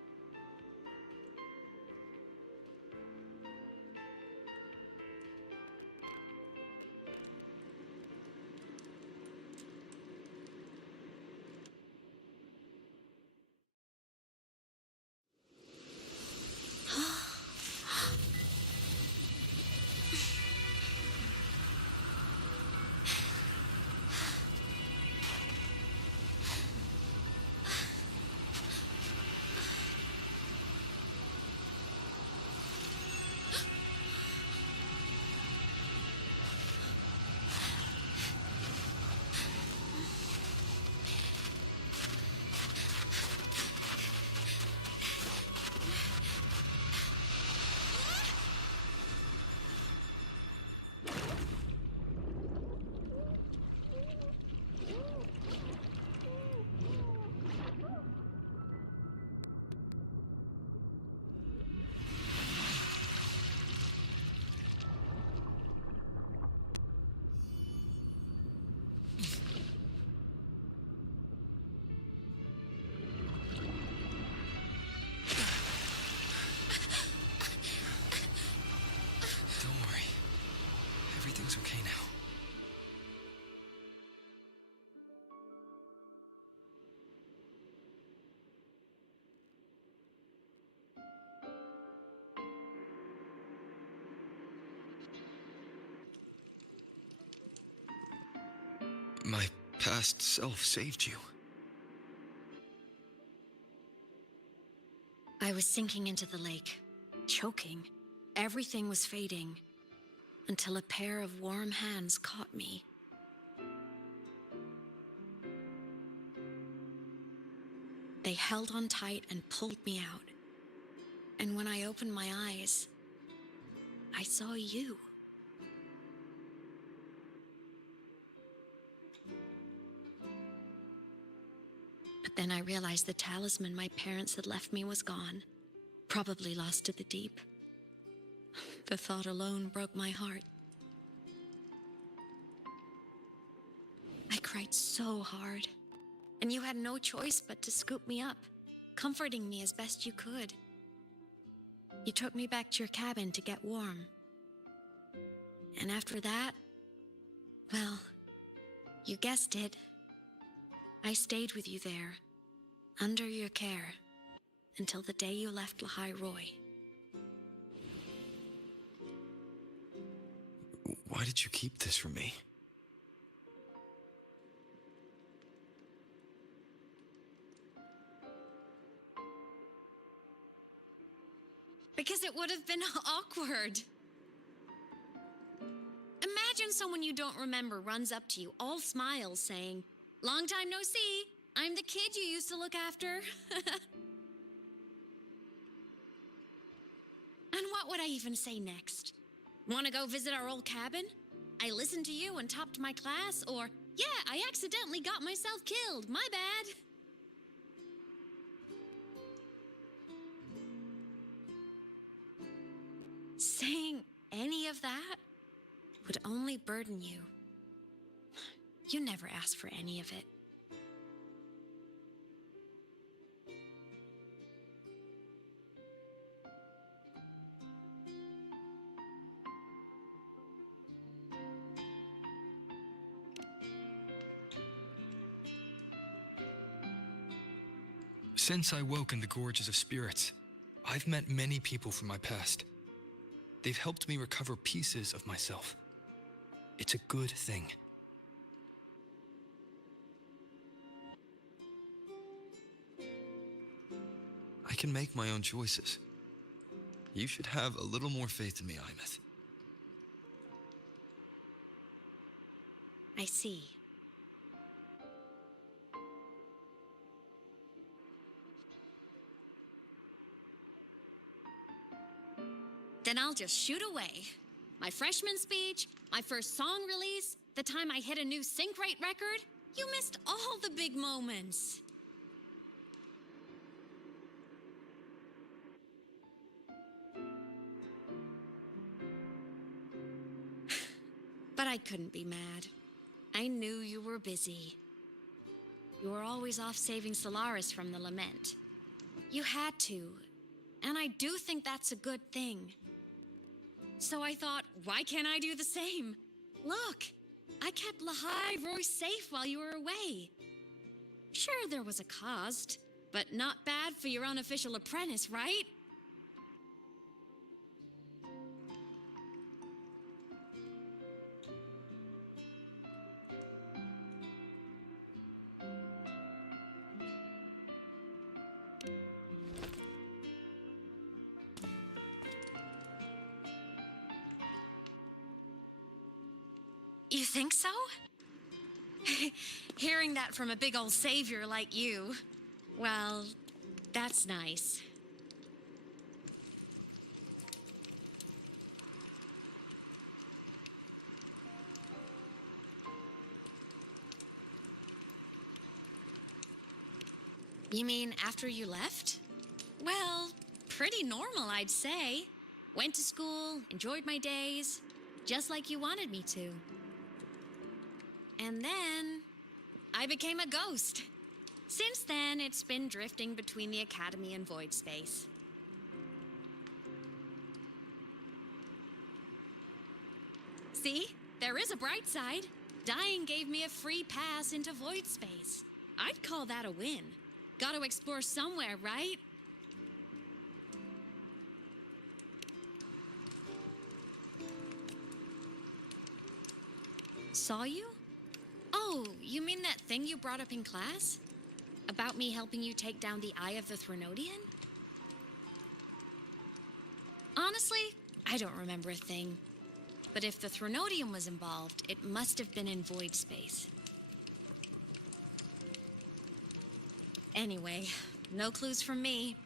Everything's okay now. My past self saved you. I was sinking into the lake, choking. Everything was fading, until a pair of warm hands caught me. They held on tight and pulled me out. And when I opened my eyes, I saw you. But then I realized the talisman my parents had left me was gone, probably lost to the deep. The thought alone broke my heart. I cried so hard, and you had no choice but to scoop me up, comforting me as best you could. You took me back to your cabin to get warm. And after that, well, you guessed it. I stayed with you there, under your care, until the day you left Lahai-Roi. Why did you keep this from me? Because it would have been awkward. Imagine someone you don't remember runs up to you, all smiles, saying, "Long time no see. I'm the kid you used to look after." And what would I even say next? Want to go visit our old cabin? I listened to you and topped my class, or, yeah, I accidentally got myself killed. My bad. Saying any of that would only burden you. You never asked for any of it. Since I woke in the Gorges of Spirits, I've met many people from my past. They've helped me recover pieces of myself. It's a good thing. I can make my own choices. You should have a little more faith in me, Aemeath. I see. Then I'll just shoot away. My freshman speech, my first song release, the time I hit a new sync rate record. You missed all the big moments. But I couldn't be mad. I knew you were busy. You were always off saving Solaris from the lament. You had to, and I do think that's a good thing. So I thought, why can't I do the same? Look, I kept Lahai-Roi safe while you were away. Sure, there was a cost, but not bad for your unofficial apprentice, right? You think so? Hearing that from a big old savior like you, well, that's nice. You mean after you left? Well, pretty normal, I'd say. Went to school, enjoyed my days, just like you wanted me to. And then, I became a ghost. Since then, it's been drifting between the Academy and Void Space. See? There is a bright side. Dying gave me a free pass into Void Space. I'd call that a win. Gotta explore somewhere, right? Saw you? Oh, you mean that thing you brought up in class? About me helping you take down the Eye of the Threnodian? Honestly, I don't remember a thing. But if the Threnodian was involved, it must have been in Void Space. Anyway, no clues from me.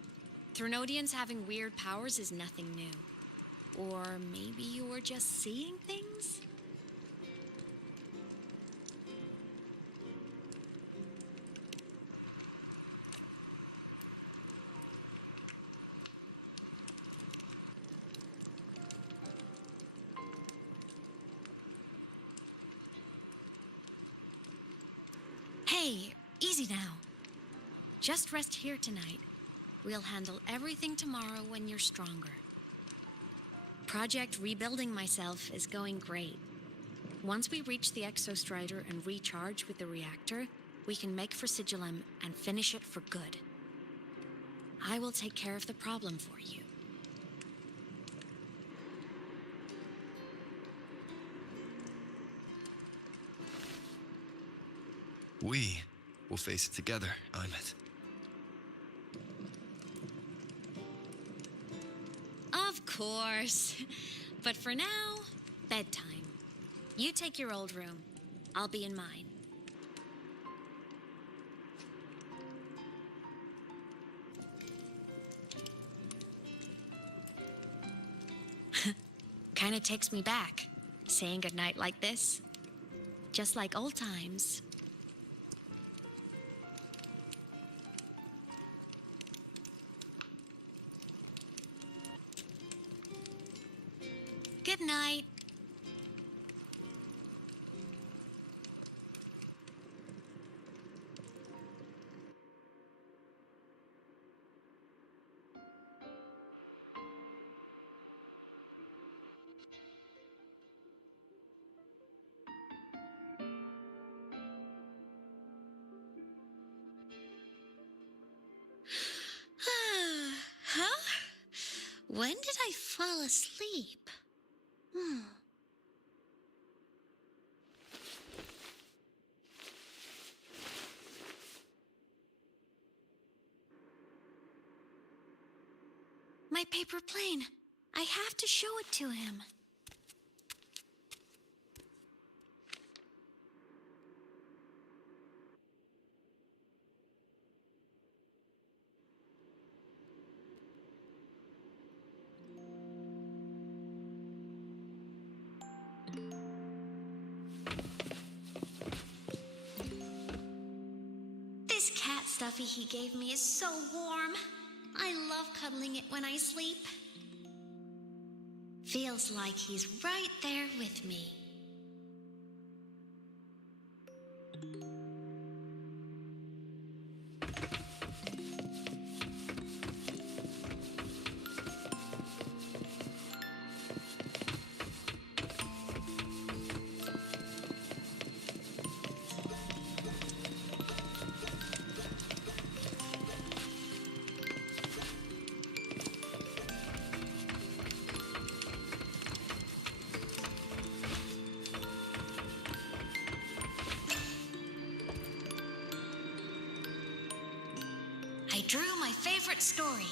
Threnodians having weird powers is nothing new. Or maybe you were just seeing things? Hey, easy now. Just rest here tonight. We'll handle everything tomorrow when you're stronger. Project Rebuilding Myself is going great. Once we reach the Exostrider and recharge with the reactor, we can make for Sigillum and finish it for good. I will take care of the problem for you. We will face it together, Aemeath. Of course. But for now, bedtime. You take your old room. I'll be in mine. Kinda takes me back, saying goodnight like this. Just like old times. Good night. Huh? When did I fall asleep? My paper plane. I have to show it to him. This cat stuffy he gave me is so warm. I love cuddling it when I sleep. Feels like he's right there with me. I drew my favorite story.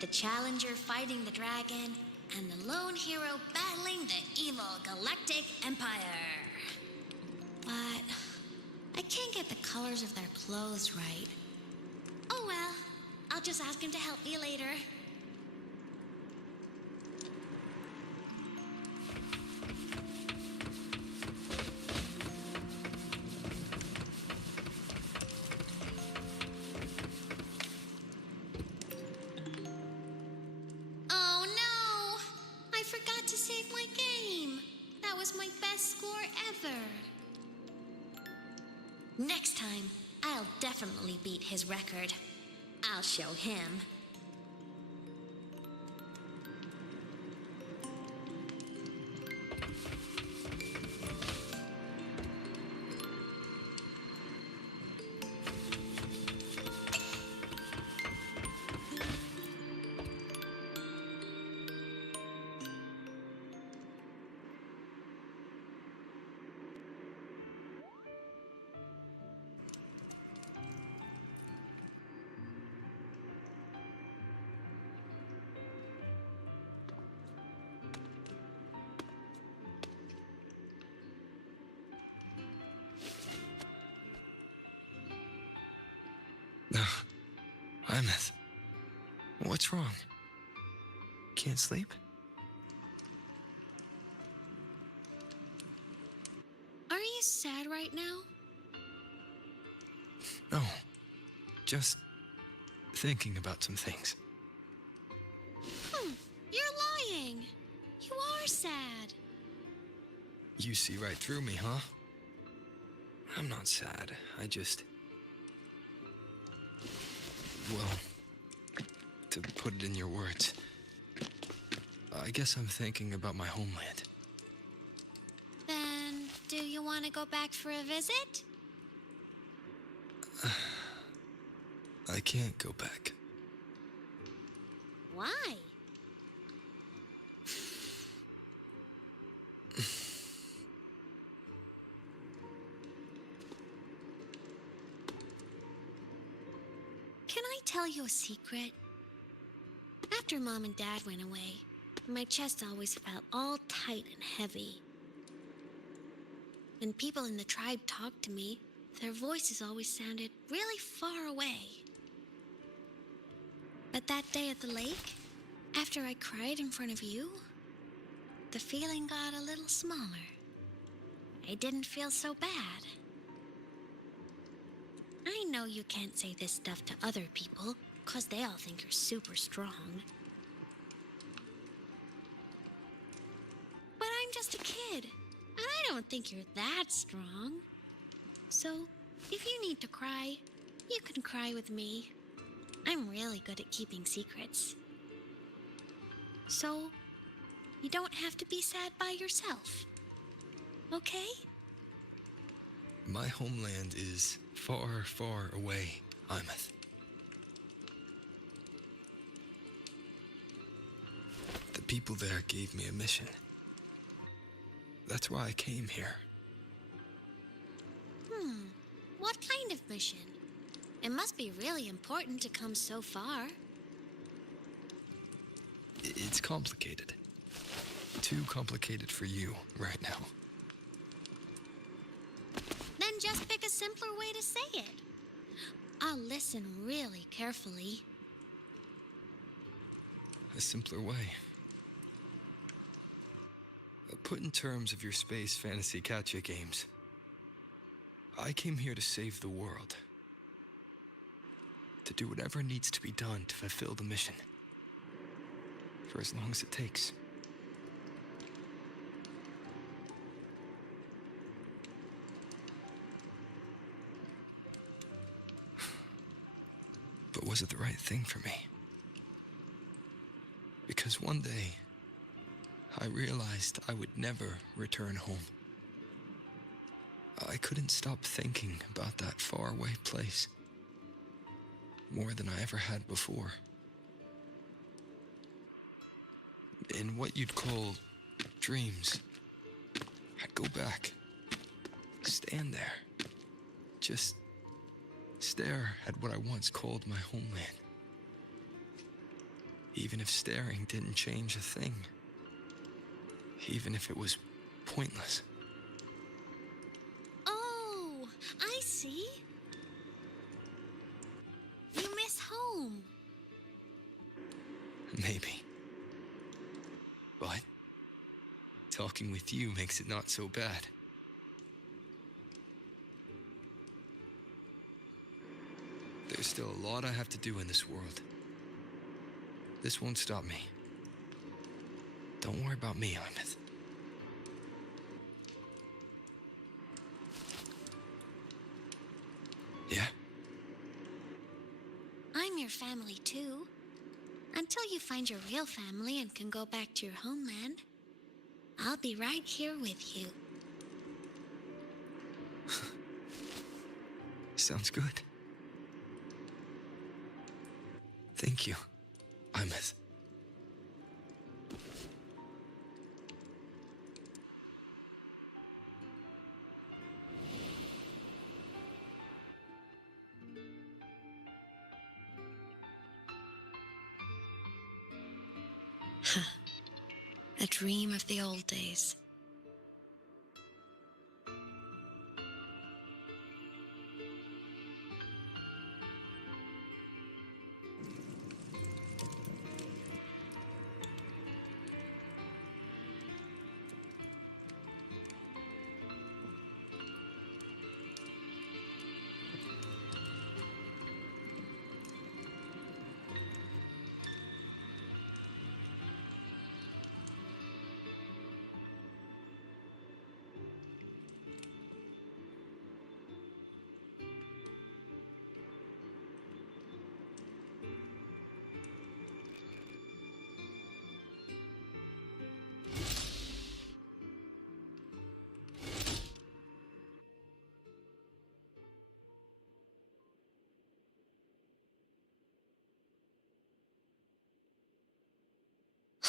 The Challenger fighting the dragon, and the lone hero battling the evil Galactic Empire. But I can't get the colors of their clothes right. Oh well, I'll just ask him to help me later. Oh no! I forgot to save my game. That was my best score ever. Next time, I'll definitely beat his record. I'll show him. Aemeath, what's wrong? Can't sleep? Are you sad right now? No, just thinking about some things. You're lying. You are sad. You see right through me, huh? I'm not sad. I just... Well, to put it in your words, I guess I'm thinking about my homeland. Then, do you want to go back for a visit? I can't go back. Why? Can I tell you a secret? After Mom and Dad went away, my chest always felt all tight and heavy. When people in the tribe talked to me, their voices always sounded really far away. But that day at the lake, after I cried in front of you, the feeling got a little smaller. I didn't feel so bad. I know you can't say this stuff to other people, 'cause they all think you're super strong. But I'm just a kid, and I don't think you're that strong. So, if you need to cry, you can cry with me. I'm really good at keeping secrets. So, you don't have to be sad by yourself. Okay? My homeland is far, far away, Aemeath. The people there gave me a mission. That's why I came here. What kind of mission? It must be really important to come so far. It's complicated. Too complicated for you right now. Then just pick a simpler way to say it. I'll listen really carefully. A simpler way. Put in terms of your space fantasy gacha games. I came here to save the world. To do whatever needs to be done to fulfill the mission. For as long as it takes. But was it the right thing for me? Because one day, I realized I would never return home. I couldn't stop thinking about that faraway place. More than I ever had before. In what you'd call dreams, I'd go back, stand there, just stare at what I once called my homeland. Even if staring didn't change a thing. Even if it was pointless. Oh, I see. You miss home. Maybe. But talking with you makes it not so bad. There's still a lot I have to do in this world. This won't stop me. Don't worry about me, Aemeath. Yeah? I'm your family too. Until you find your real family and can go back to your homeland, I'll be right here with you. Sounds good. Thank you, Aemeath. A dream of the old days.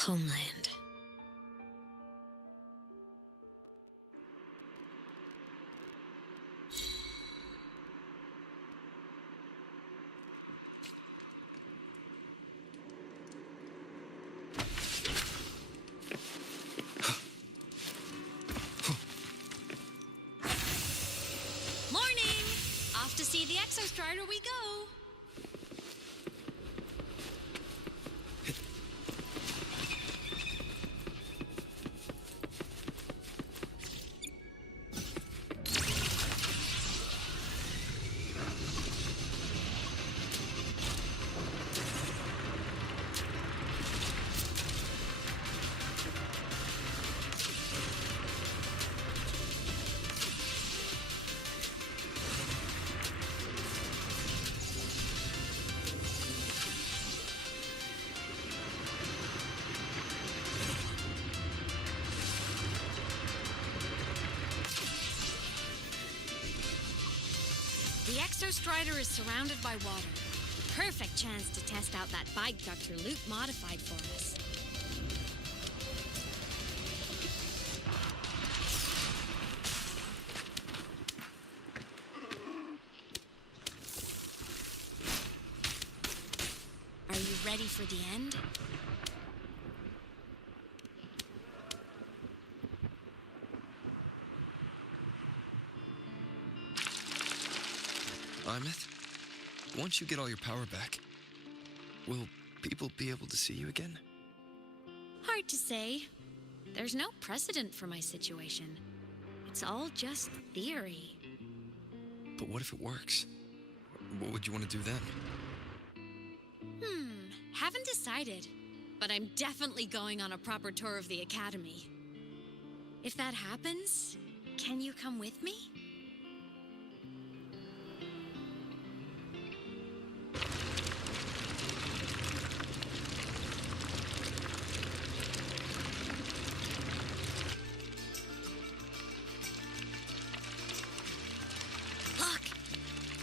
Homeland. Morning! Off to see the Exostrider we go! The Exostrider is surrounded by water. Perfect chance to test out that bike Dr. Luke modified for us. Are you ready for the end? Aemeath? Once you get all your power back, will people be able to see you again? Hard to say. There's no precedent for my situation. It's all just theory. But what if it works? What would you want to do then? Haven't decided. But I'm definitely going on a proper tour of the Academy. If that happens, can you come with me? Look!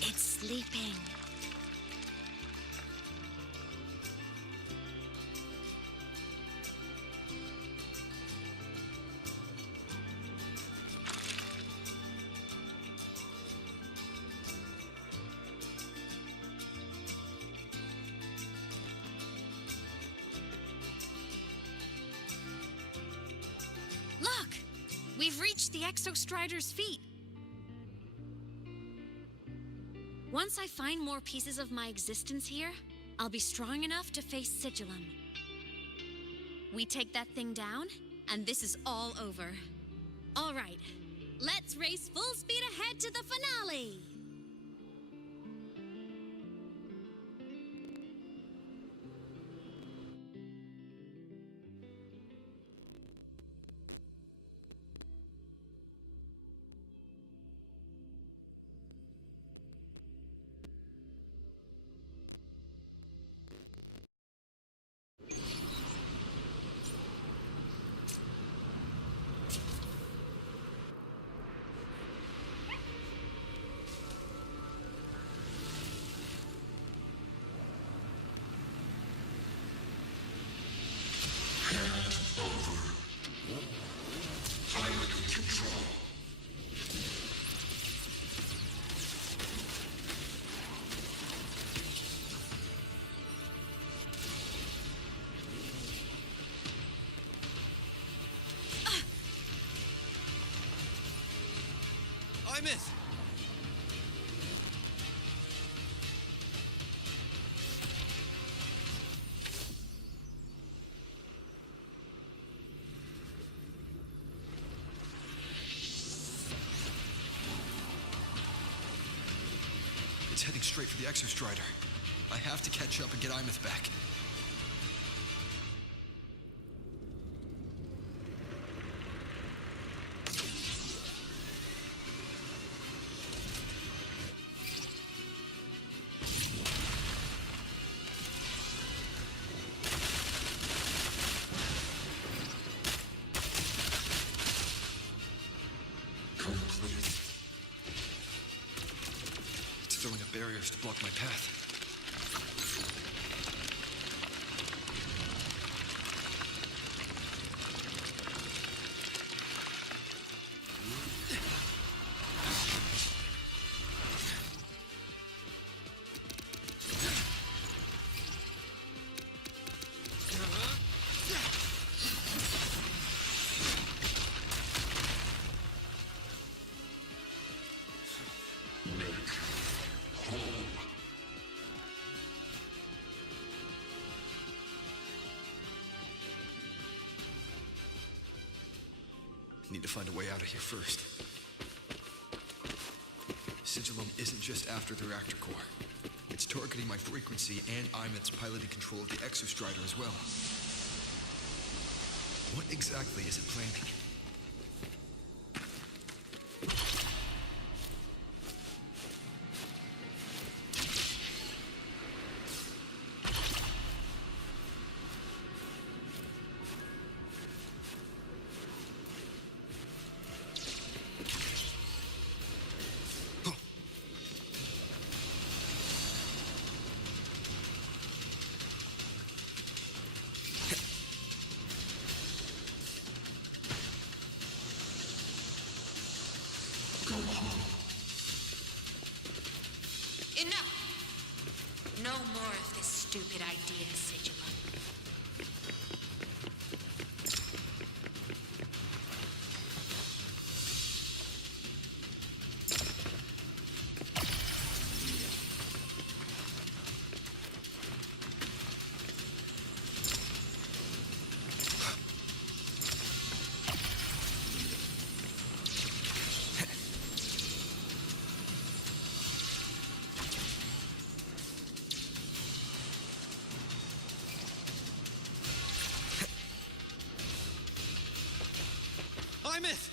It's sleeping. Look! We've reached the Exostrider's feet. Once I find more pieces of my existence here, I'll be strong enough to face Sigillum. We take that thing down, and this is all over. All right, let's race full speed ahead to the finale! Aemeath! It's heading straight for the Exostrider. I have to catch up and get Aemeath back. It's filling up barriers to block my path. Need to find a way out of here first. Sigillum isn't just after the reactor core. It's targeting my frequency and Aemeath's piloted control of the Exostrider as well. What exactly is it planning? Enough! No more of this stupid idea, Sigillum. Aemeath!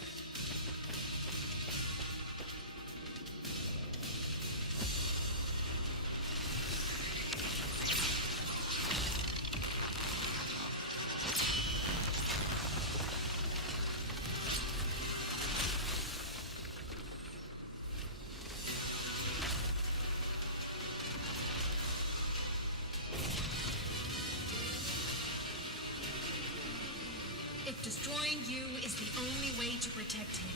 If destroying you is the only way to protect him,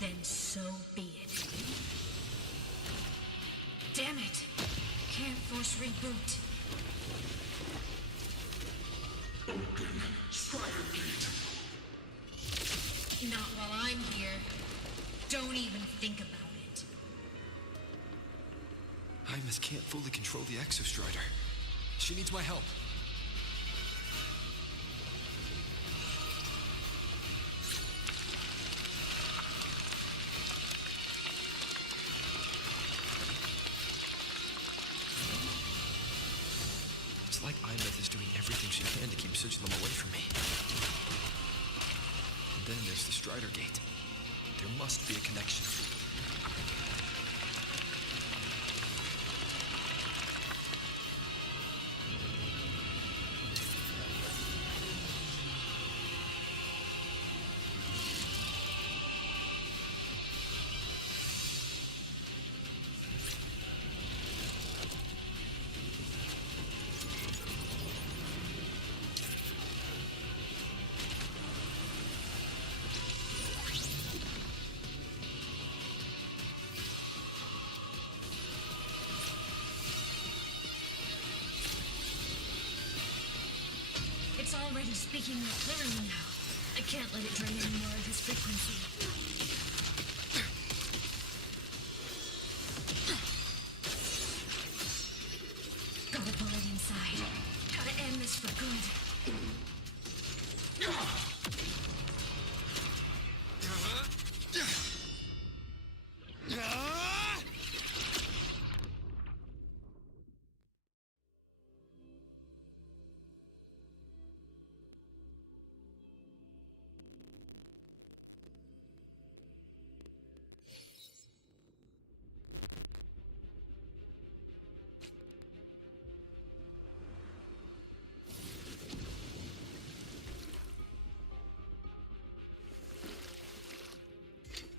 then so be it. Damn it! Can't force reboot. Open Strider Gate. Not while I'm here. Don't even think about it. Aemeath can't fully control the Exostrider. She needs my help. It's like Aemeath is doing everything she can to keep Sigilum away from me. And then there's the Strider Gate. There must be a connection. It's already speaking more clearly now. I can't let it drain any more of his frequency. Gotta pull it inside. Gotta end this for good.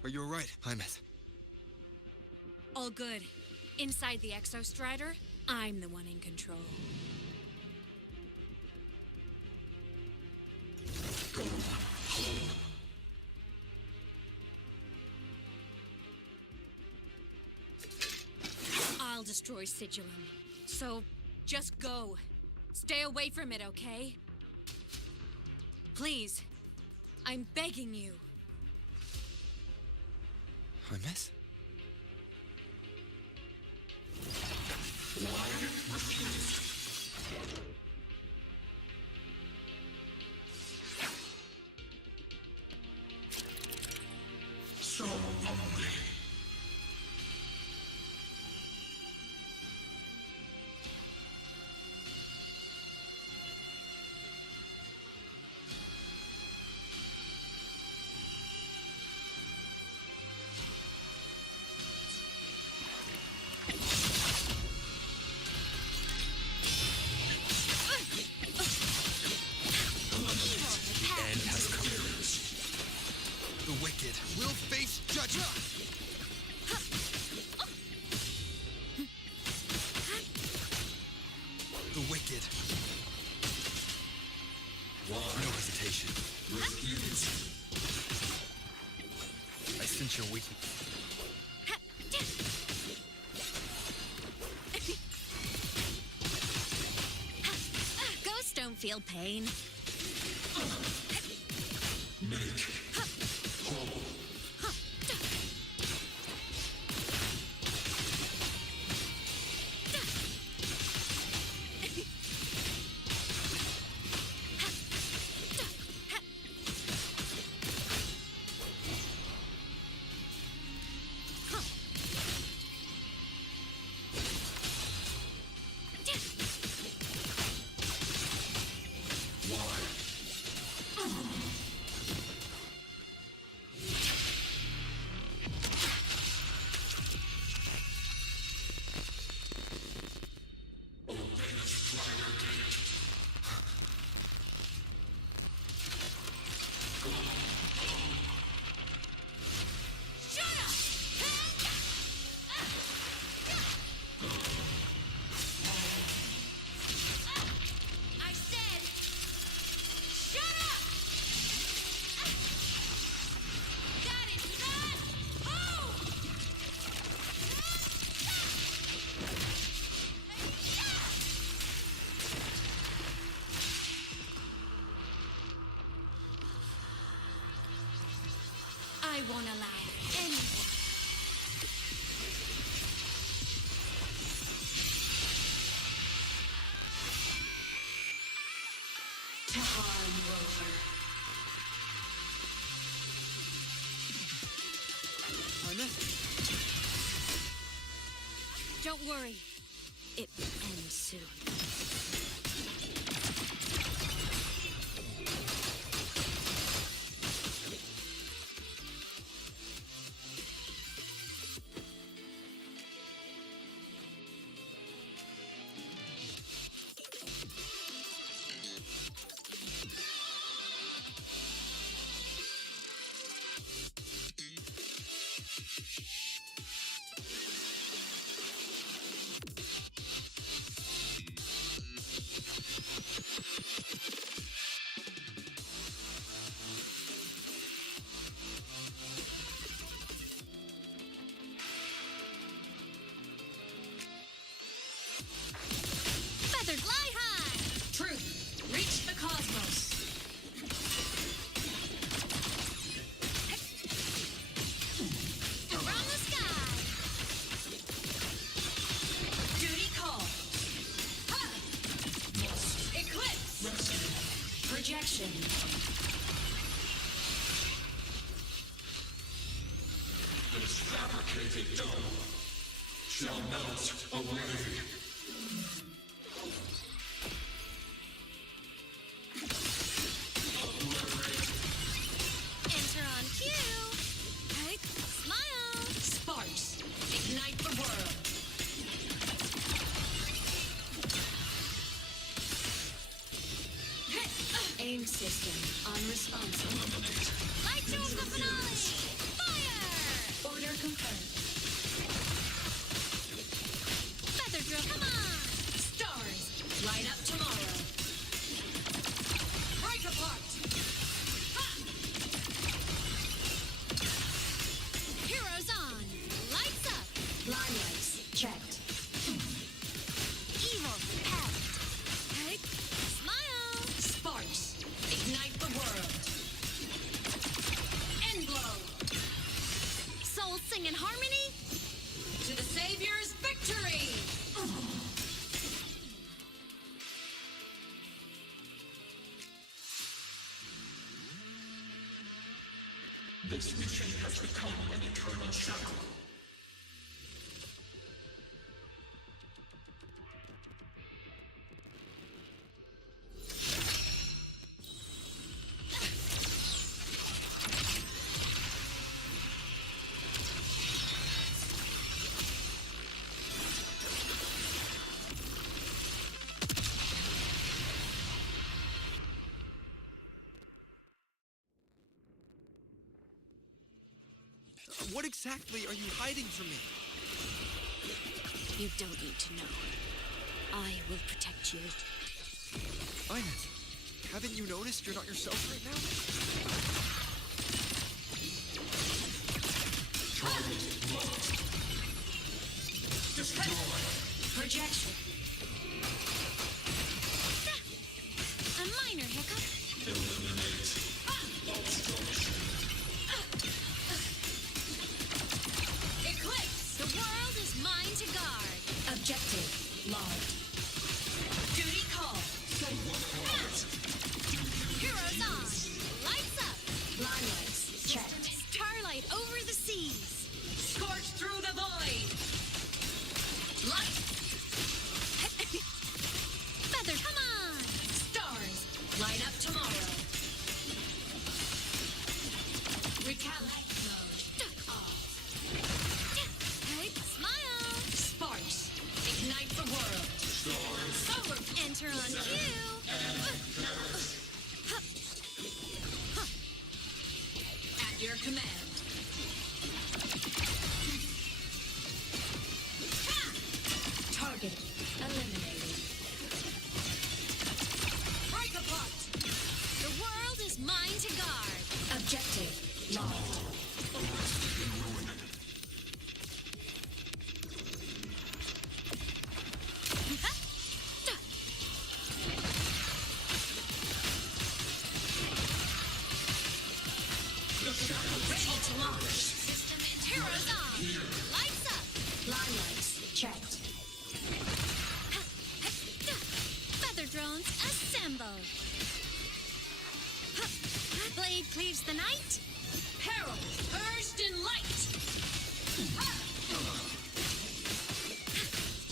Are you alright, Aemeath? All good. Inside the Exostrider, I'm the one in control. I'll destroy Sigilum. So, just go. Stay away from it, okay? Please. I'm begging you. Aemeath? Why refused? So hungry. Will face judgment! The wicked. No hesitation. I sense your weakness. Ghosts don't feel pain. Make whole. Why? won't allow anyone. To harm Rover. Aemeath? Don't worry. It will end soon. Feathered fly high! Truth, reach the cosmos. Around the sky! Duty call. Ha! Eclipse. Projection. This fabricated dome shall melt away. Enter on cue! Hey, smile! Sparks, ignite the world. Aim system unresponsive. Light shows the finale! Fire! Order confirmed. Feather drill, come on! Stars, light up tomorrow. Break apart. Heroes on! Lights up! Limelights checked. Evil repelled! Hey, smile! Sparks, ignite the world. End glow. Souls sing in harmony? To the Savior's victory! This mission has become an eternal shackle. What exactly are you hiding from me? You don't need to know. I will protect you. Aemeath, haven't you noticed you're not yourself right now? Target locked. Destroy. Projection. A minor hiccup. Eliminate. Obstruction. Eclipse. The world is mine to guard. Objective logged. Duty call. Heroes on! Lights up! Limelights checked. Starlight over the seas! Scorch through the void. Light. Feather, come on! Stars, light up tomorrow. Recalibrate mode off. Hey, smile! Sparks, ignite the world. Solar, enter on cue! At your command. Target eliminated. Break apart. The world is mine to guard. Objective locked. Ready to Launched. System heroes on. Lights up. Limelights checked. Feather drones assemble. Blade cleaves the night. Herald urged in light.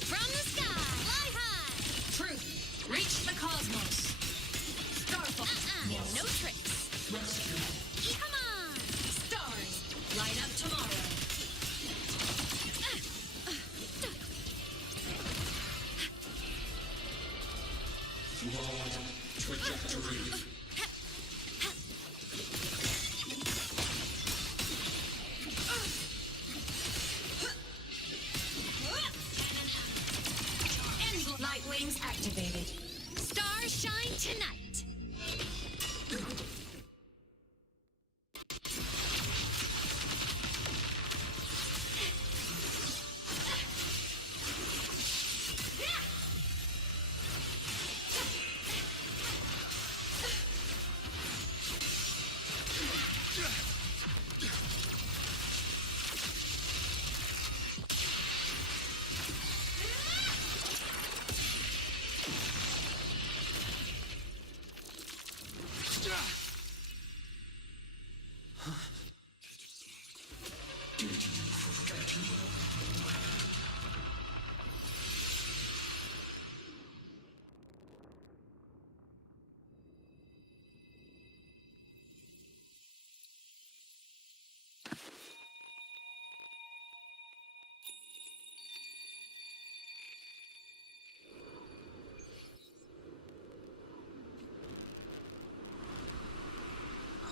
From the sky, fly high. Truth, reach the cosmos. Starfall. No tricks. Come on. Stars, light up tomorrow. Flawed trajectory. Light wings activated. Stars shine tonight.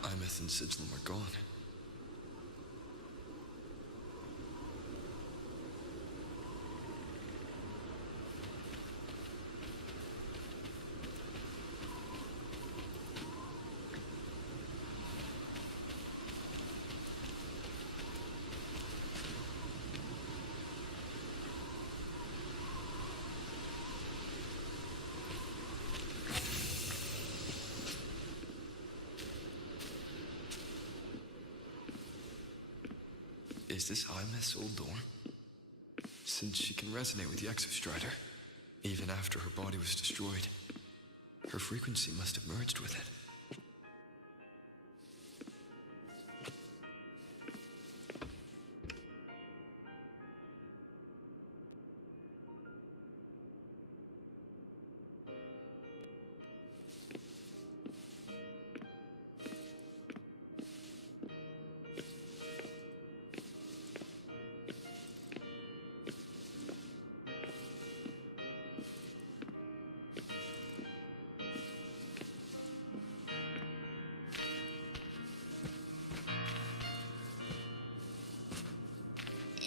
Aemeath and Sigilum are gone. Is this Aemeath's old door? Since she can resonate with the Exostrider, even after her body was destroyed, her frequency must have merged with it.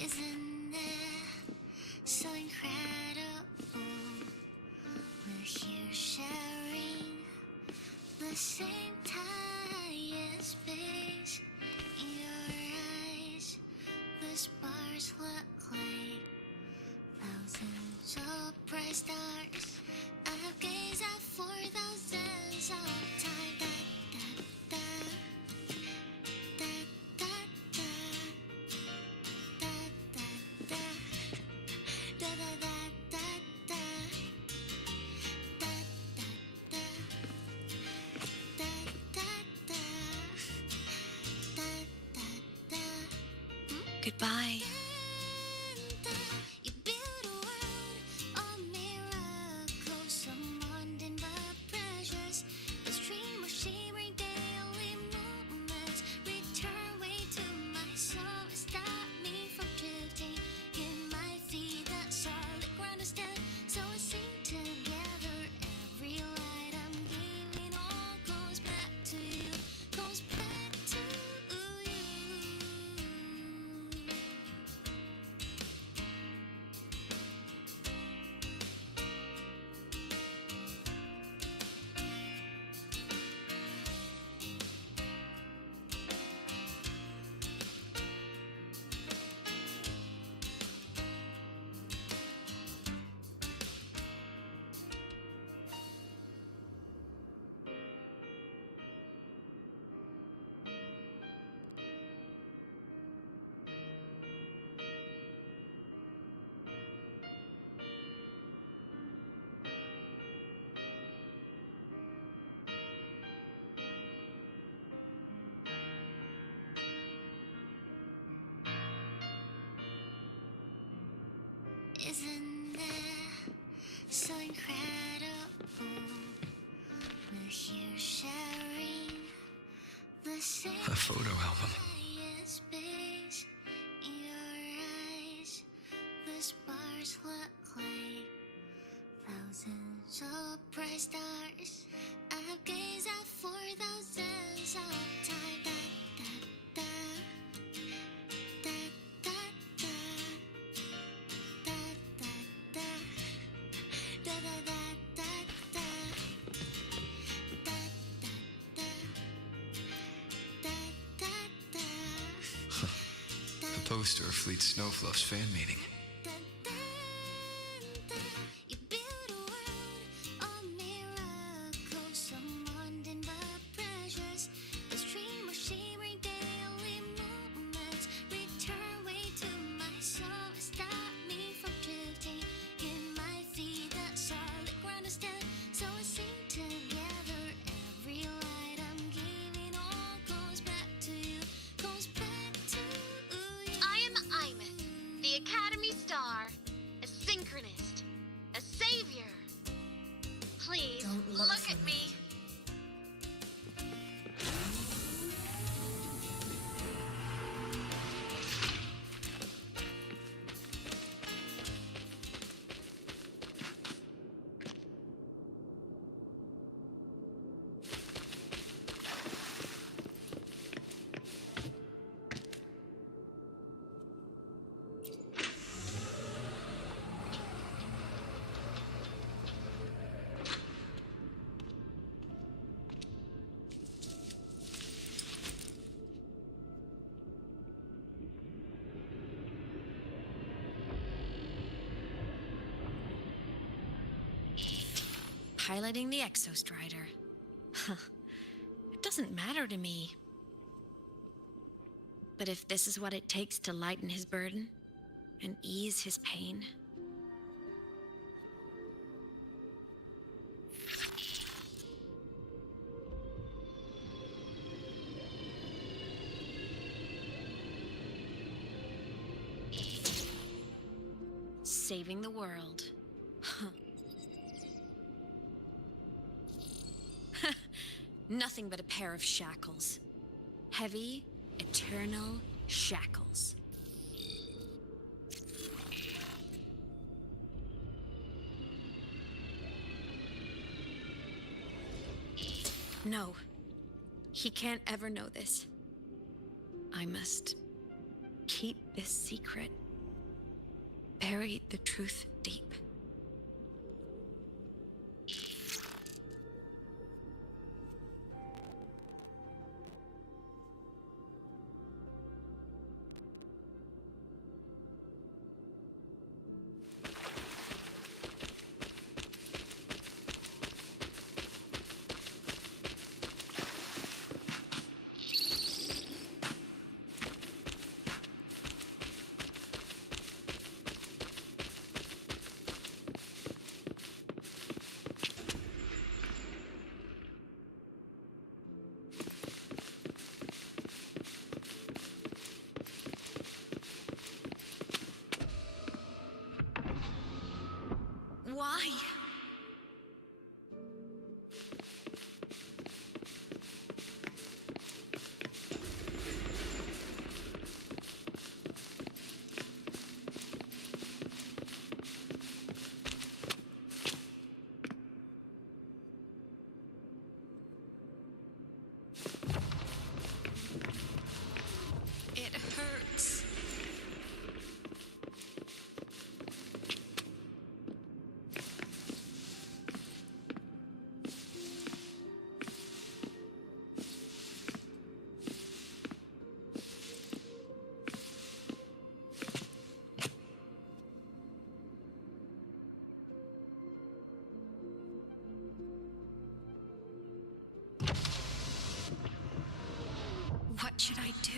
Isn't it so incredible? We're here sharing the same time and space. In your eyes, the spars look like thousands of bright stars. I've gazed at for thousands of time. Goodbye. You build a world of miracles, some mundane but precious. The stream of shimmering daily moments return way to my soul. Stop me from drifting in my feet that solid ground to stand. So we sing together. Every light I'm giving all goes back to you, goes back to you. Isn't it so incredible? We're here sharing the same A photo album. space in your eyes. The stars look like thousands of bright stars. I've gazed out for thousands of time. Da, da, da, da, da, da, da, da, da, da, da, da, da, da. A poster of Fleet Snowfluff's fan meeting. You build a world of miracles, some mundane but precious. The stream of shimmering daily moments return way to my soul. Stop me from drifting in my feet. The solid ground is dead, so we sing together. Every light I'm giving all goes back to you, goes back to you. I am Aemeath, the Academy Star, a synchronist, a savior. Please, look at me. Piloting the Exostrider. Huh. It doesn't matter to me. But if this is what it takes to lighten his burden and ease his pain. Saving the world. Huh. Nothing but a pair of shackles. Heavy, eternal shackles. No. He can't ever know this. I must keep this secret. Bury the truth deep. Why? It hurts. What should I do?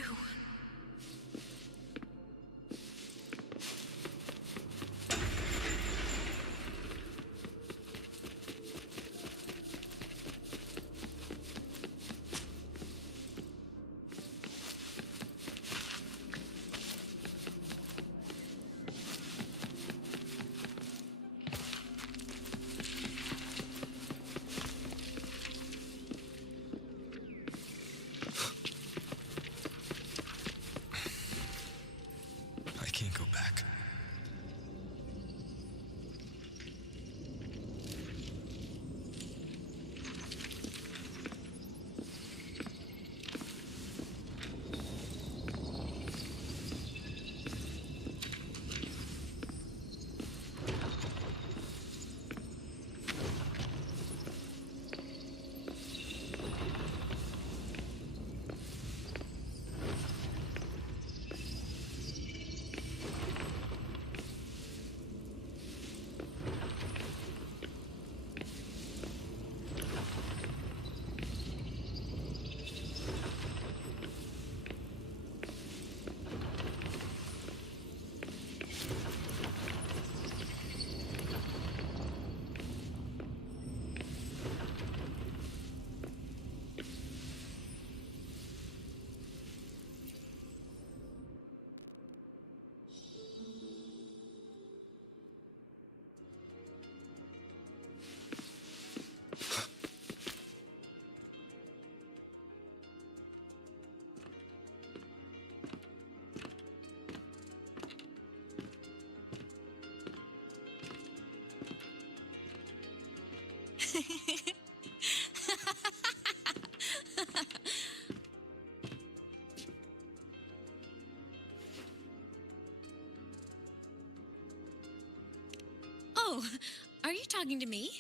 talking to me.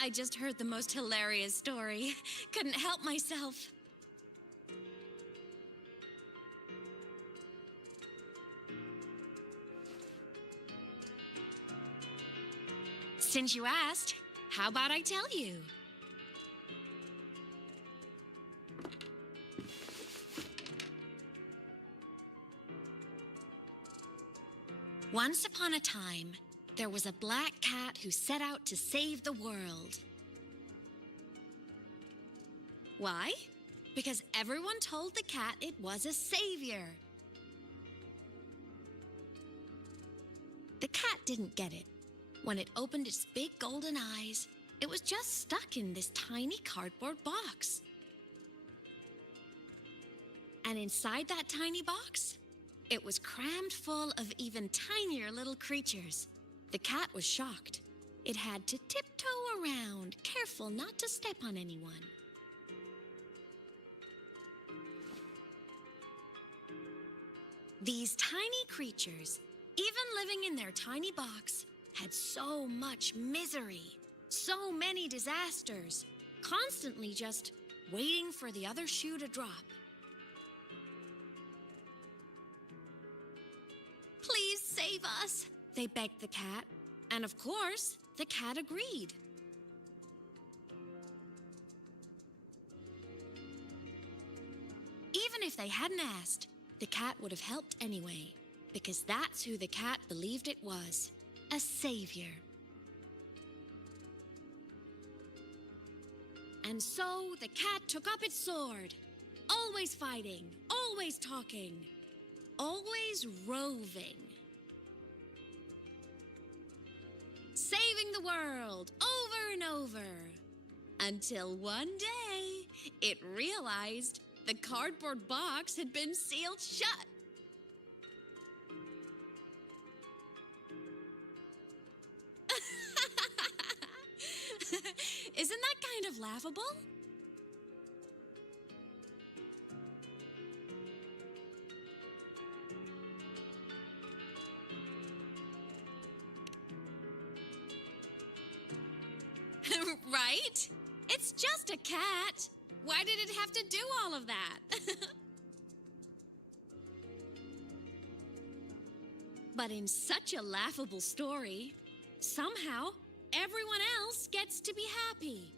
I just heard the most hilarious story. Couldn't help myself. Since you asked, how about I tell you? Once upon a time, there was a black cat who set out to save the world. Why? Because everyone told the cat it was a savior. The cat didn't get it. When it opened its big golden eyes, it was just stuck in this tiny cardboard box. And inside that tiny box, it was crammed full of even tinier little creatures. The cat was shocked. It had to tiptoe around, careful not to step on anyone. These tiny creatures, even living in their tiny box, had so much misery, so many disasters, constantly just waiting for the other shoe to drop. Please save us, they begged the cat. And of course, the cat agreed. Even if they hadn't asked, the cat would have helped anyway, because that's who the cat believed it was, a savior. And so the cat took up its sword, always fighting, always talking, always roving. Saving the world over and over. Until one day, it realized the cardboard box had been sealed shut. Isn't that kind of laughable? Right? It's just a cat. Why did it have to do all of that? But in such a laughable story, somehow everyone else gets to be happy.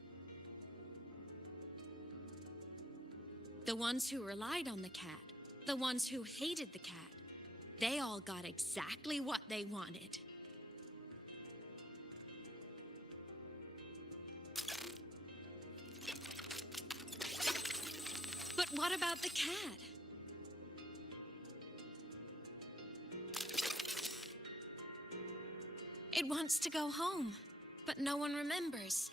The ones who relied on the cat, the ones who hated the cat, they all got exactly what they wanted. But what about the cat? It wants to go home, but no one remembers.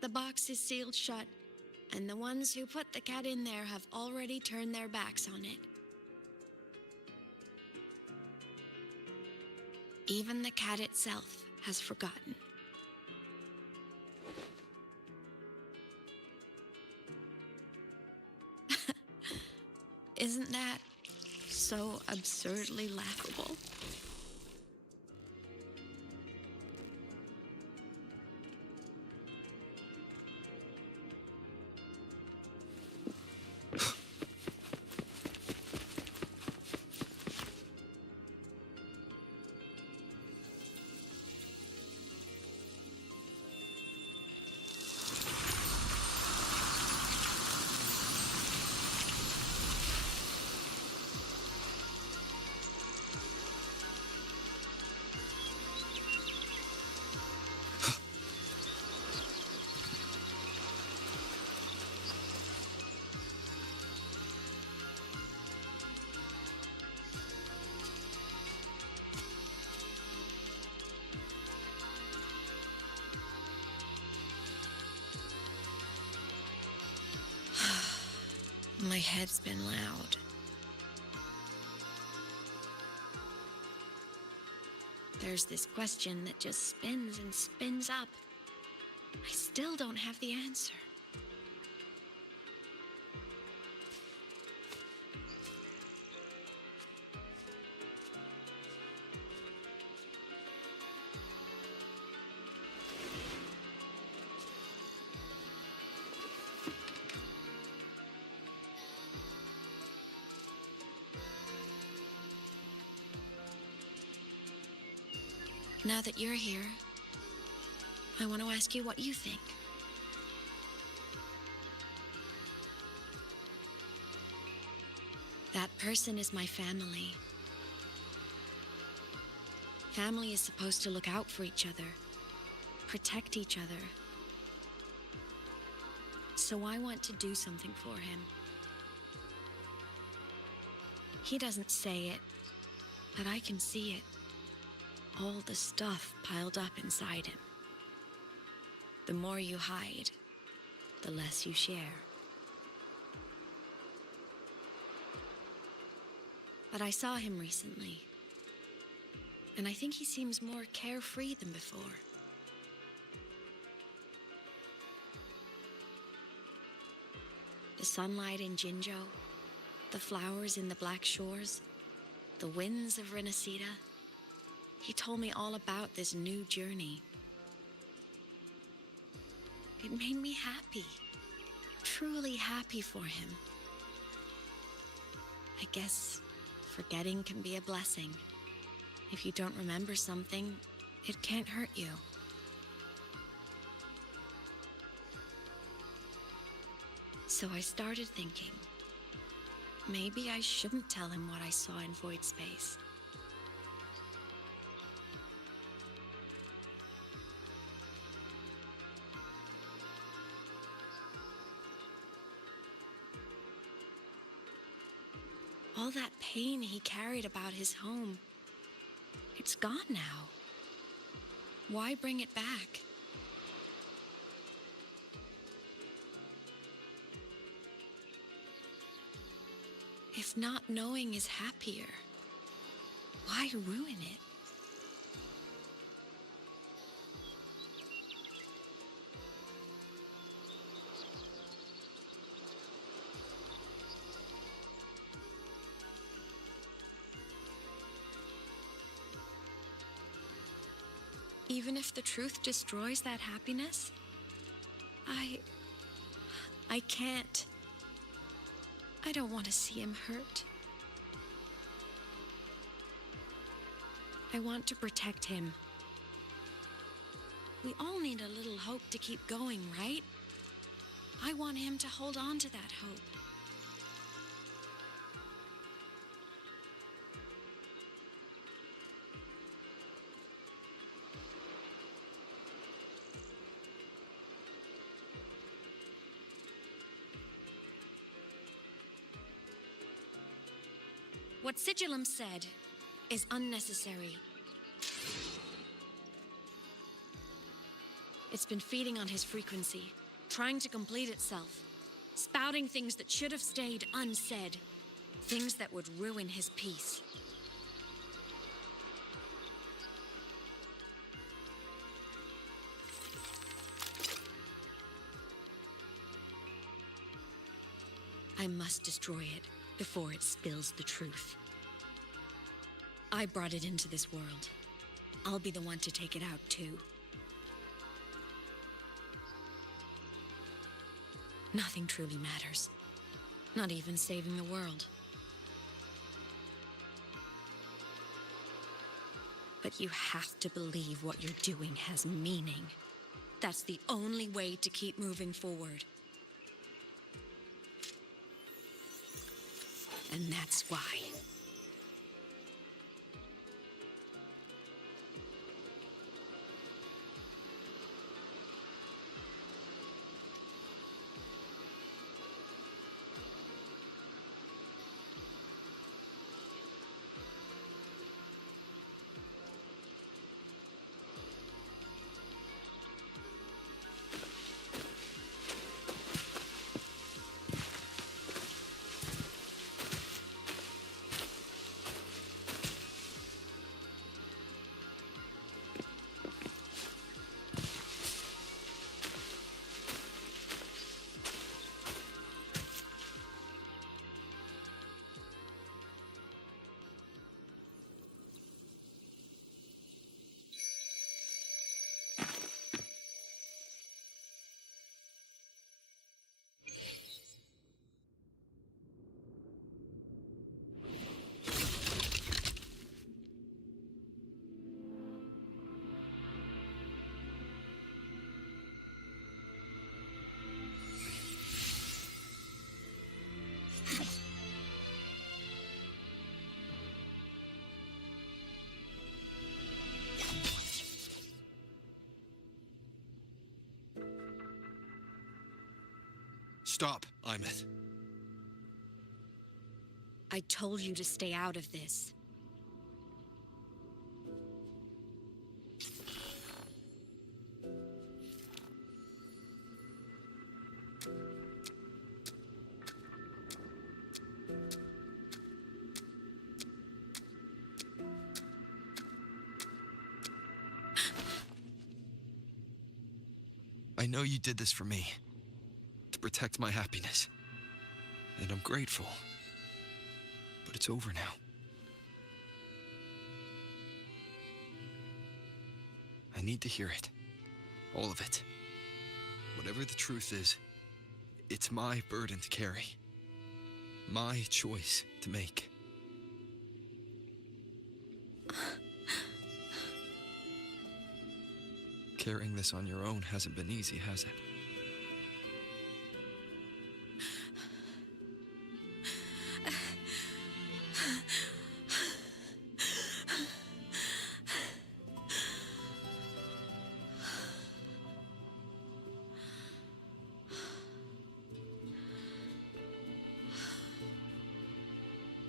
The box is sealed shut, and the ones who put the cat in there have already turned their backs on it. Even the cat itself has forgotten. Isn't that so absurdly laughable? My head's been loud. There's this question that just spins and spins up. I still don't have the answer. Now that you're here, I want to ask you what you think. That person is my family. Family is supposed to look out for each other, protect each other. So I want to do something for him. He doesn't say it, but I can see it. All the stuff piled up inside him. The more you hide, the less you share. But I saw him recently, and I think he seems more carefree than before. The sunlight in Jinzhou, the flowers in the Black Shores, the winds of Renacida. He told me all about this new journey. It made me happy, truly happy for him. I guess forgetting can be a blessing. If you don't remember something, it can't hurt you. So I started thinking, maybe I shouldn't tell him what I saw in void space. All that pain he carried about his home, it's gone now. Why bring it back? If not knowing is happier, why ruin it? Even if the truth destroys that happiness, I can't. I don't want to see him hurt. I want to protect him. We all need a little hope to keep going, right? I want him to hold on to that hope. What Sigillum said is unnecessary. It's been feeding on his frequency, trying to complete itself, spouting things that should have stayed unsaid, things that would ruin his peace. I must destroy it before it spills the truth. I brought it into this world. I'll be the one to take it out, too. Nothing truly matters. Not even saving the world. But you have to believe what you're doing has meaning. That's the only way to keep moving forward. And that's why. Stop, Aemeath. I told you to stay out of this. I know you did this for me, to protect my happiness, and I'm grateful, but it's over now. I need to hear it, all of it. Whatever the truth is, it's my burden to carry, my choice to make. Carrying this on your own hasn't been easy, has it?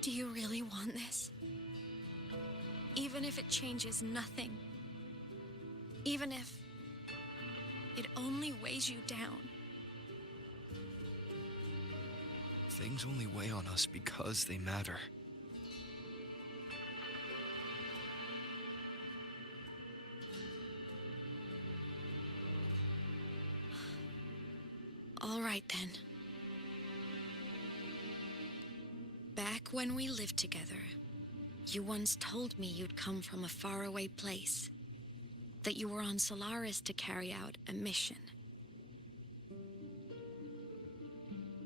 Do you really want this? Even if it changes nothing? Even if it only weighs you down? Things only weigh on us because they matter. All right then. Back when we lived together, you once told me you'd come from a faraway place, that you were on Solaris to carry out a mission.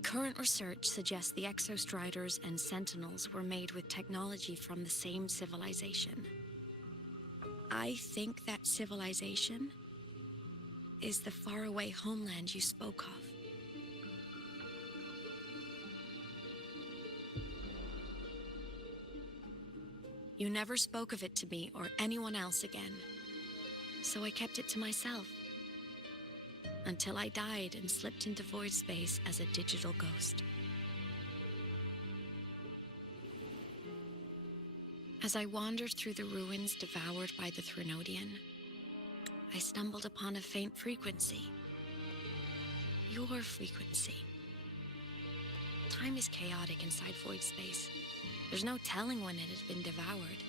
Current research suggests the Exostriders and Sentinels were made with technology from the same civilization. I think that civilization is the faraway homeland you spoke of. You never spoke of it to me or anyone else again, so I kept it to myself. Until I died and slipped into void space as a digital ghost. As I wandered through the ruins devoured by the Threnodian, I stumbled upon a faint frequency. Your frequency. Time is chaotic inside void space. There's no telling when it has been devoured.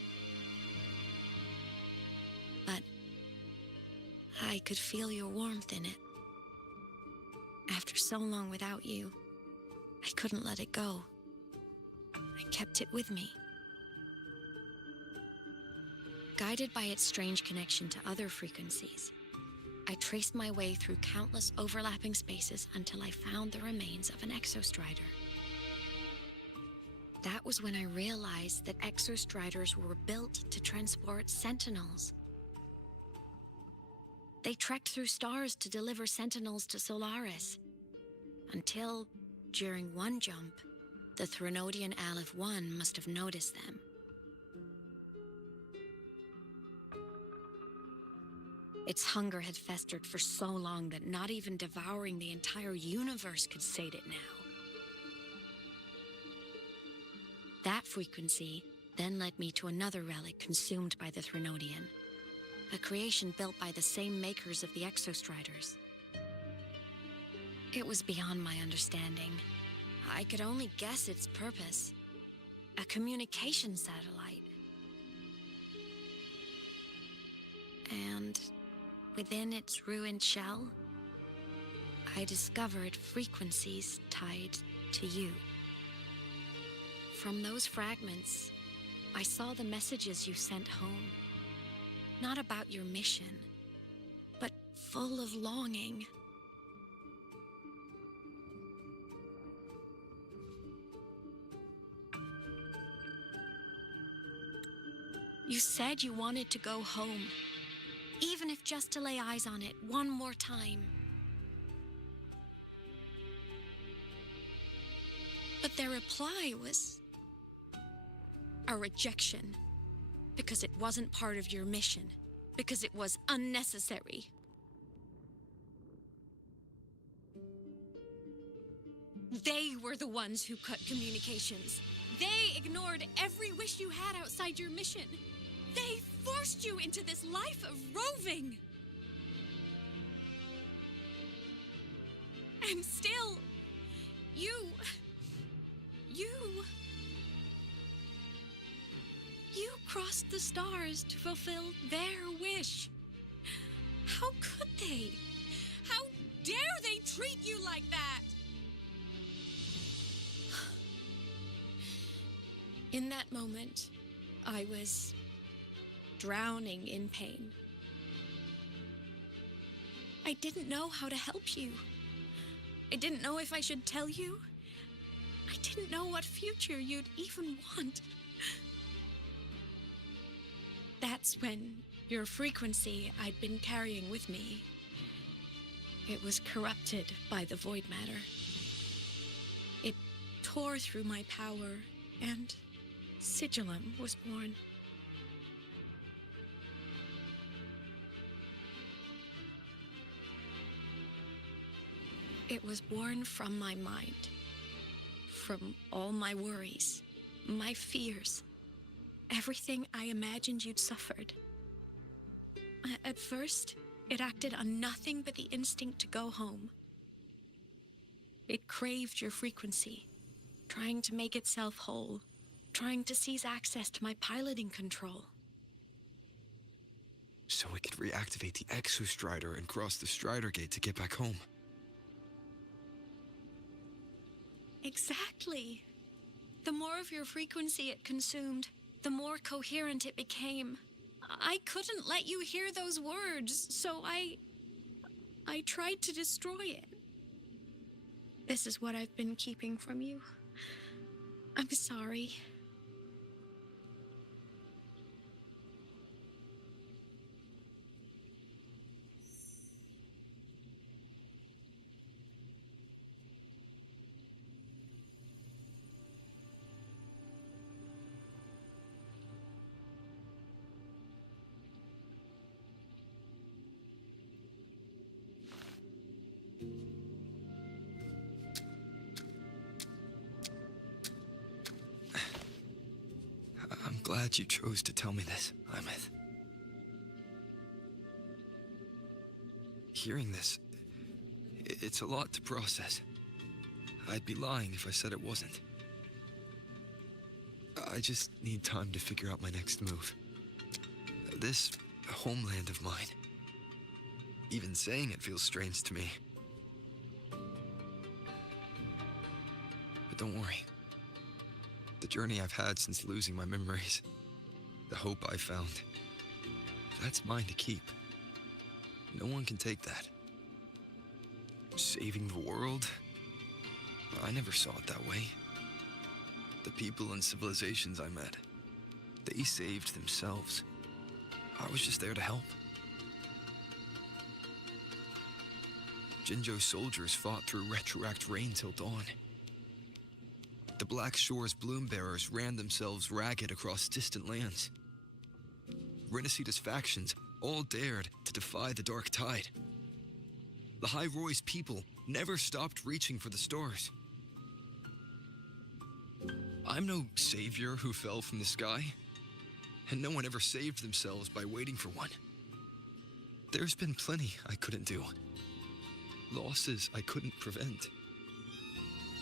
But I could feel your warmth in it. After so long without you, I couldn't let it go. I kept it with me. Guided by its strange connection to other frequencies, I traced my way through countless overlapping spaces until I found the remains of an Exostrider. That was when I realized that Exostriders were built to transport Sentinels. They trekked through stars to deliver Sentinels to Solaris, until, during one jump, the Threnodian Aleph 1 must have noticed them. Its hunger had festered for so long that not even devouring the entire universe could sate it now. That frequency then led me to another relic consumed by the Threnodian, a creation built by the same makers of the Exostriders. It was beyond my understanding. I could only guess its purpose. A communication satellite. And within its ruined shell, I discovered frequencies tied to you. From those fragments, I saw the messages you sent home. Not about your mission, but full of longing. You said you wanted to go home, even if just to lay eyes on it one more time. But their reply was a rejection, because it wasn't part of your mission, because it was unnecessary. They were the ones who cut communications. They ignored every wish you had outside your mission. They forced you into this life of roving. And still, you crossed the stars to fulfill their wish. How could they? How dare they treat you like that? In that moment, I was drowning in pain. I didn't know how to help you. I didn't know if I should tell you. I didn't know what future you'd even want. That's when your frequency I'd been carrying with me, it was corrupted by the void matter. It tore through my power, and Sigillum was born. It was born from my mind, from all my worries, my fears, everything I imagined you'd suffered. At first, it acted on nothing but the instinct to go home. It craved your frequency, trying to make itself whole, trying to seize access to my piloting control. So it could reactivate the Exostrider and cross the Strider Gate to get back home. Exactly. The more of your frequency it consumed, the more coherent it became. I couldn't let you hear those words, so I tried to destroy it. This is what I've been keeping from you. I'm sorry. I'm glad you chose to tell me this, Aemeath. Hearing this, it's a lot to process. I'd be lying if I said it wasn't. I just need time to figure out my next move. This homeland of mine, even saying it feels strange to me. But don't worry. The journey I've had since losing my memories, the hope I found, that's mine to keep. No one can take that. Saving the world? I never saw it that way. The people and civilizations I met, they saved themselves. I was just there to help. Jinjo's soldiers fought through retroact rain till dawn. The Black Shore's bloom-bearers ran themselves ragged across distant lands. Renacita's factions all dared to defy the dark tide. Lahai-Roi's people never stopped reaching for the stars. I'm no savior who fell from the sky, and no one ever saved themselves by waiting for one. There's been plenty I couldn't do. Losses I couldn't prevent.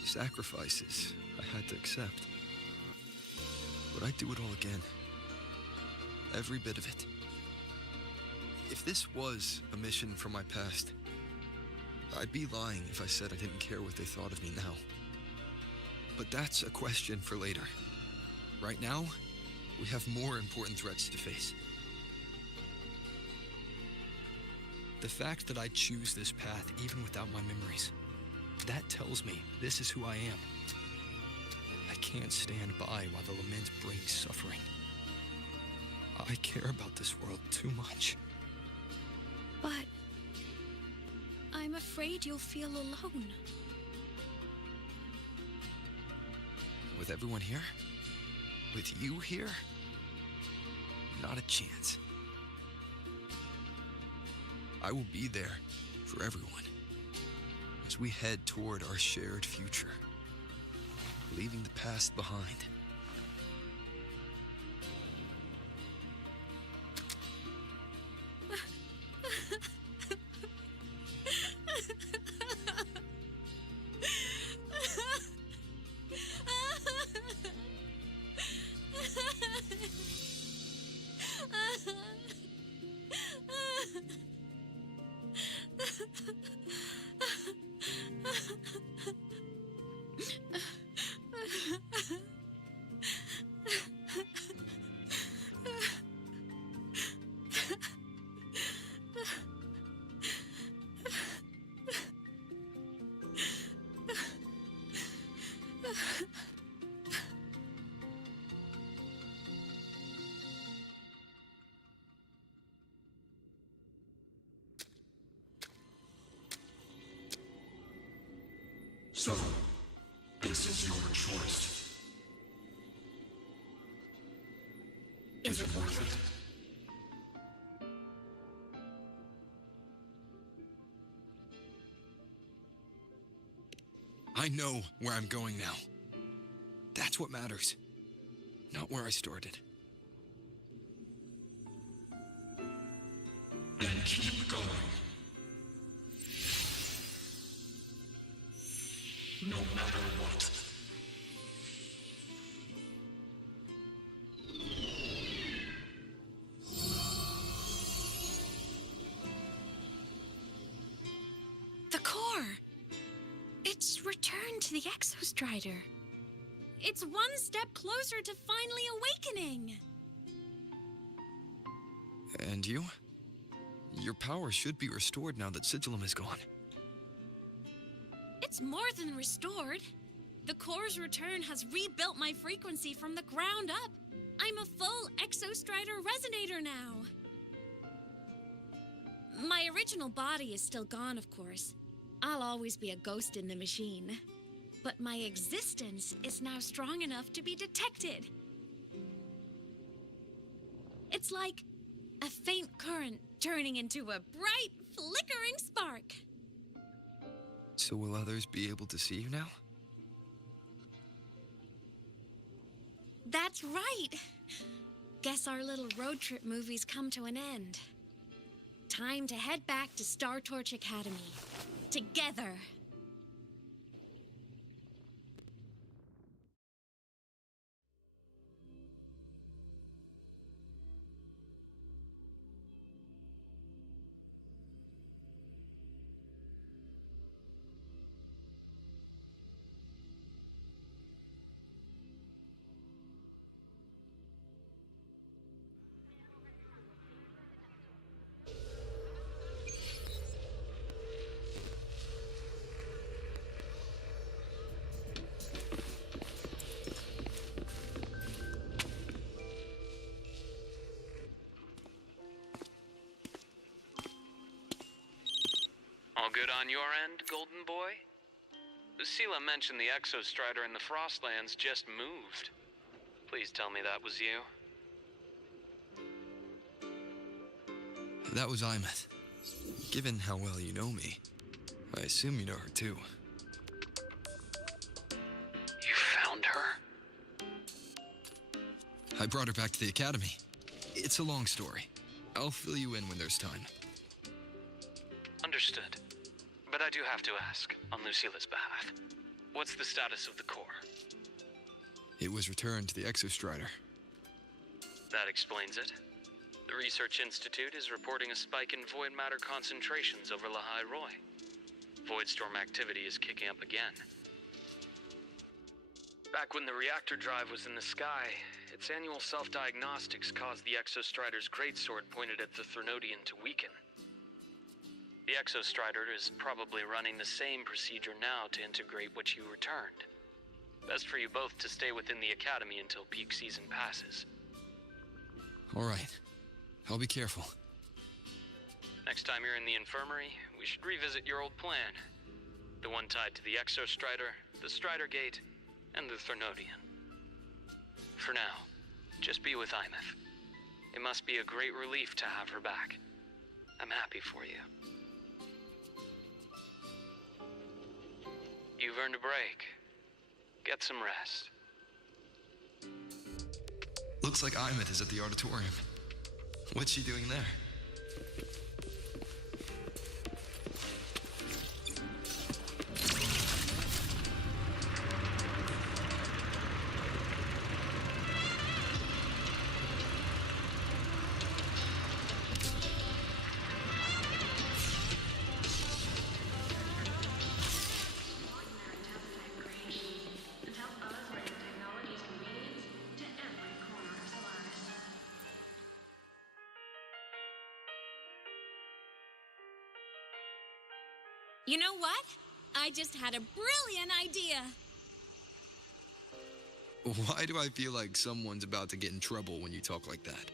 Sacrifices I had to accept. But I'd do it all again. Every bit of it. If this was a mission from my past, I'd be lying if I said I didn't care what they thought of me now. But that's a question for later. Right now, we have more important threats to face. The fact that I choose this path even without my memories, that tells me this is who I am. I can't stand by while the lament brings suffering. I care about this world too much. But I'm afraid you'll feel alone. With everyone here? With you here? Not a chance. I will be there for everyone. as we head toward our shared future, leaving the past behind. So, this is your choice. Is it worth it? I know where I'm going now. That's what matters, not where I started. Then keep going. No matter what. The core! It's returned to the Exostrider. It's one step closer to finally awakening. And you? Your power should be restored now that Sigillum is gone. It's more than restored. The core's return has rebuilt my frequency from the ground up. I'm a full Exostrider resonator now. My original body is still gone, of course. I'll always be a ghost in the machine. But my existence is now strong enough to be detected. It's like a faint current turning into a bright, flickering spark. So will others be able to see you now? That's right. Guess our little road trip movie's come to an end. Time to head back to Star Torch Academy. Together. All good on your end, Golden Boy? Lucila mentioned the Exostrider in the Frostlands just moved. Please tell me that was you. That was Aemeath. Given how well you know me, I assume you know her too. You found her? I brought her back to the Academy. It's a long story. I'll fill you in when there's time. Understood. But I do have to ask, on Lucila's behalf, what's the status of the core? It was returned to the Exostrider. That explains it. The Research Institute is reporting a spike in void matter concentrations over Lahai-Roi. Voidstorm activity is kicking up again. Back when the reactor drive was in the sky, its annual self-diagnostics caused the Exostrider's greatsword pointed at the Threnodian to weaken. The Exostrider is probably running the same procedure now to integrate what you returned. Best for you both to stay within the Academy until peak season passes. All right. I'll be careful. Next time you're in the infirmary, we should revisit your old plan. The one tied to the Exostrider, the Strider Gate, and the Threnodian. For now, just be with Aemeath. It must be a great relief to have her back. I'm happy for you. earned a break. Get some rest. Looks like Aemeath is at the auditorium. What's she doing there? You know what? I just had a brilliant idea. Why do I feel like someone's about to get in trouble when you talk like that?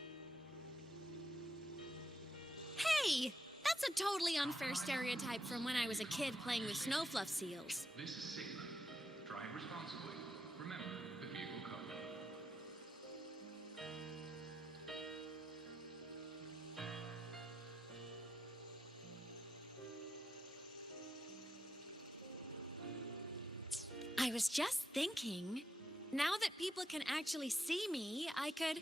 Hey! That's a totally unfair stereotype from when I was a kid playing with snowfluff seals. This is Sigma. Drive responsibly. Remember the vehicle code. I was just thinking, now that people can actually see me, I could,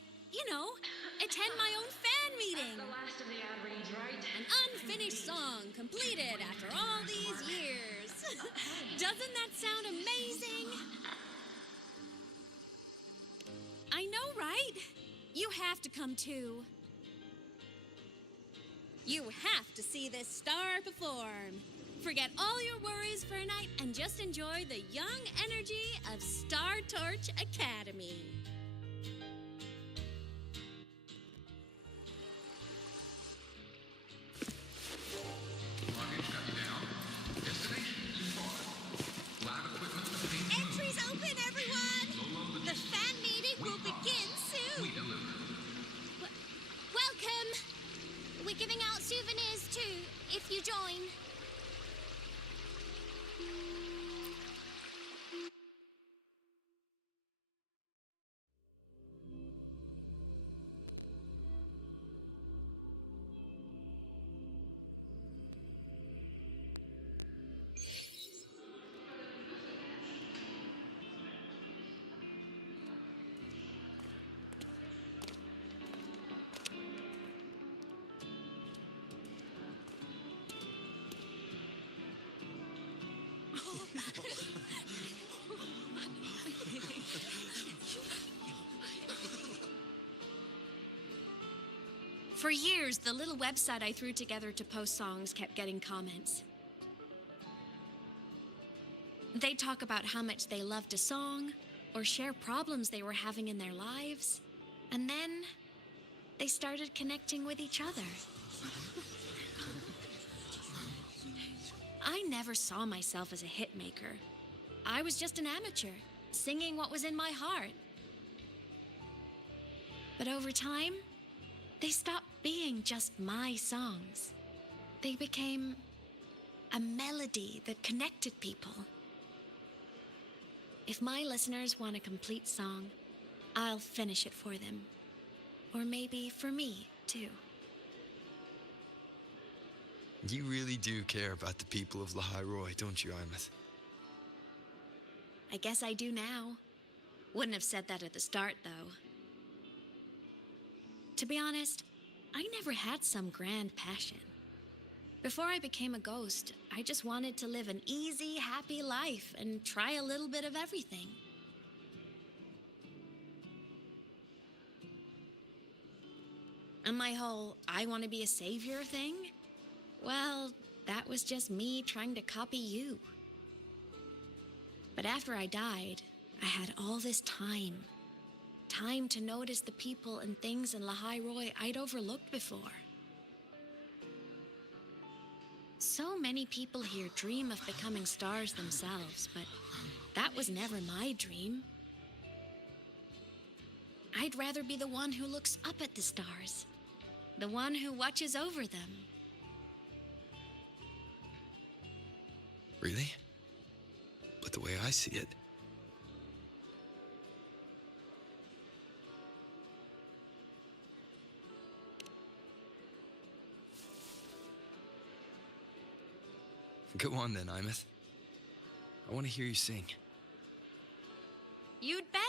attend my own fan meeting. The last of the ad reads, right? An unfinished song completed after all these years. Doesn't that sound amazing? I know, right? You have to come too. You have to see this star perform. Forget all your worries for a night and just enjoy the young energy of Star Torch Academy. Entries open, everyone! The fan meeting will begin soon! Welcome! We're giving out souvenirs too, if you join. For years, the little website I threw together to post songs kept getting comments. They'd talk about how much they loved a song, or share problems they were having in their lives, and then they started connecting with each other. I never saw myself as a hit maker. I was just an amateur, singing what was in my heart. But over time, they stopped being just my songs. They became a melody that connected people. If my listeners want a complete song, I'll finish it for them. Or maybe for me, too. You really do care about the people of Lahai-Roi, don't you, Aemeath? I guess I do now. Wouldn't have said that at the start, though. To be honest, I never had some grand passion. Before I became a ghost, I just wanted to live an easy, happy life and try a little bit of everything. And my whole I want to be a savior thing? Well, that was just me trying to copy you. But after I died, I had all this time. Time to notice the people and things in Lahai-Roi I'd overlooked before. So many people here dream of becoming stars themselves, but that was never my dream. I'd rather be the one who looks up at the stars, the one who watches over them. Really? But the way I see it, go on then, Aemeath. I want to hear you sing. You'd better,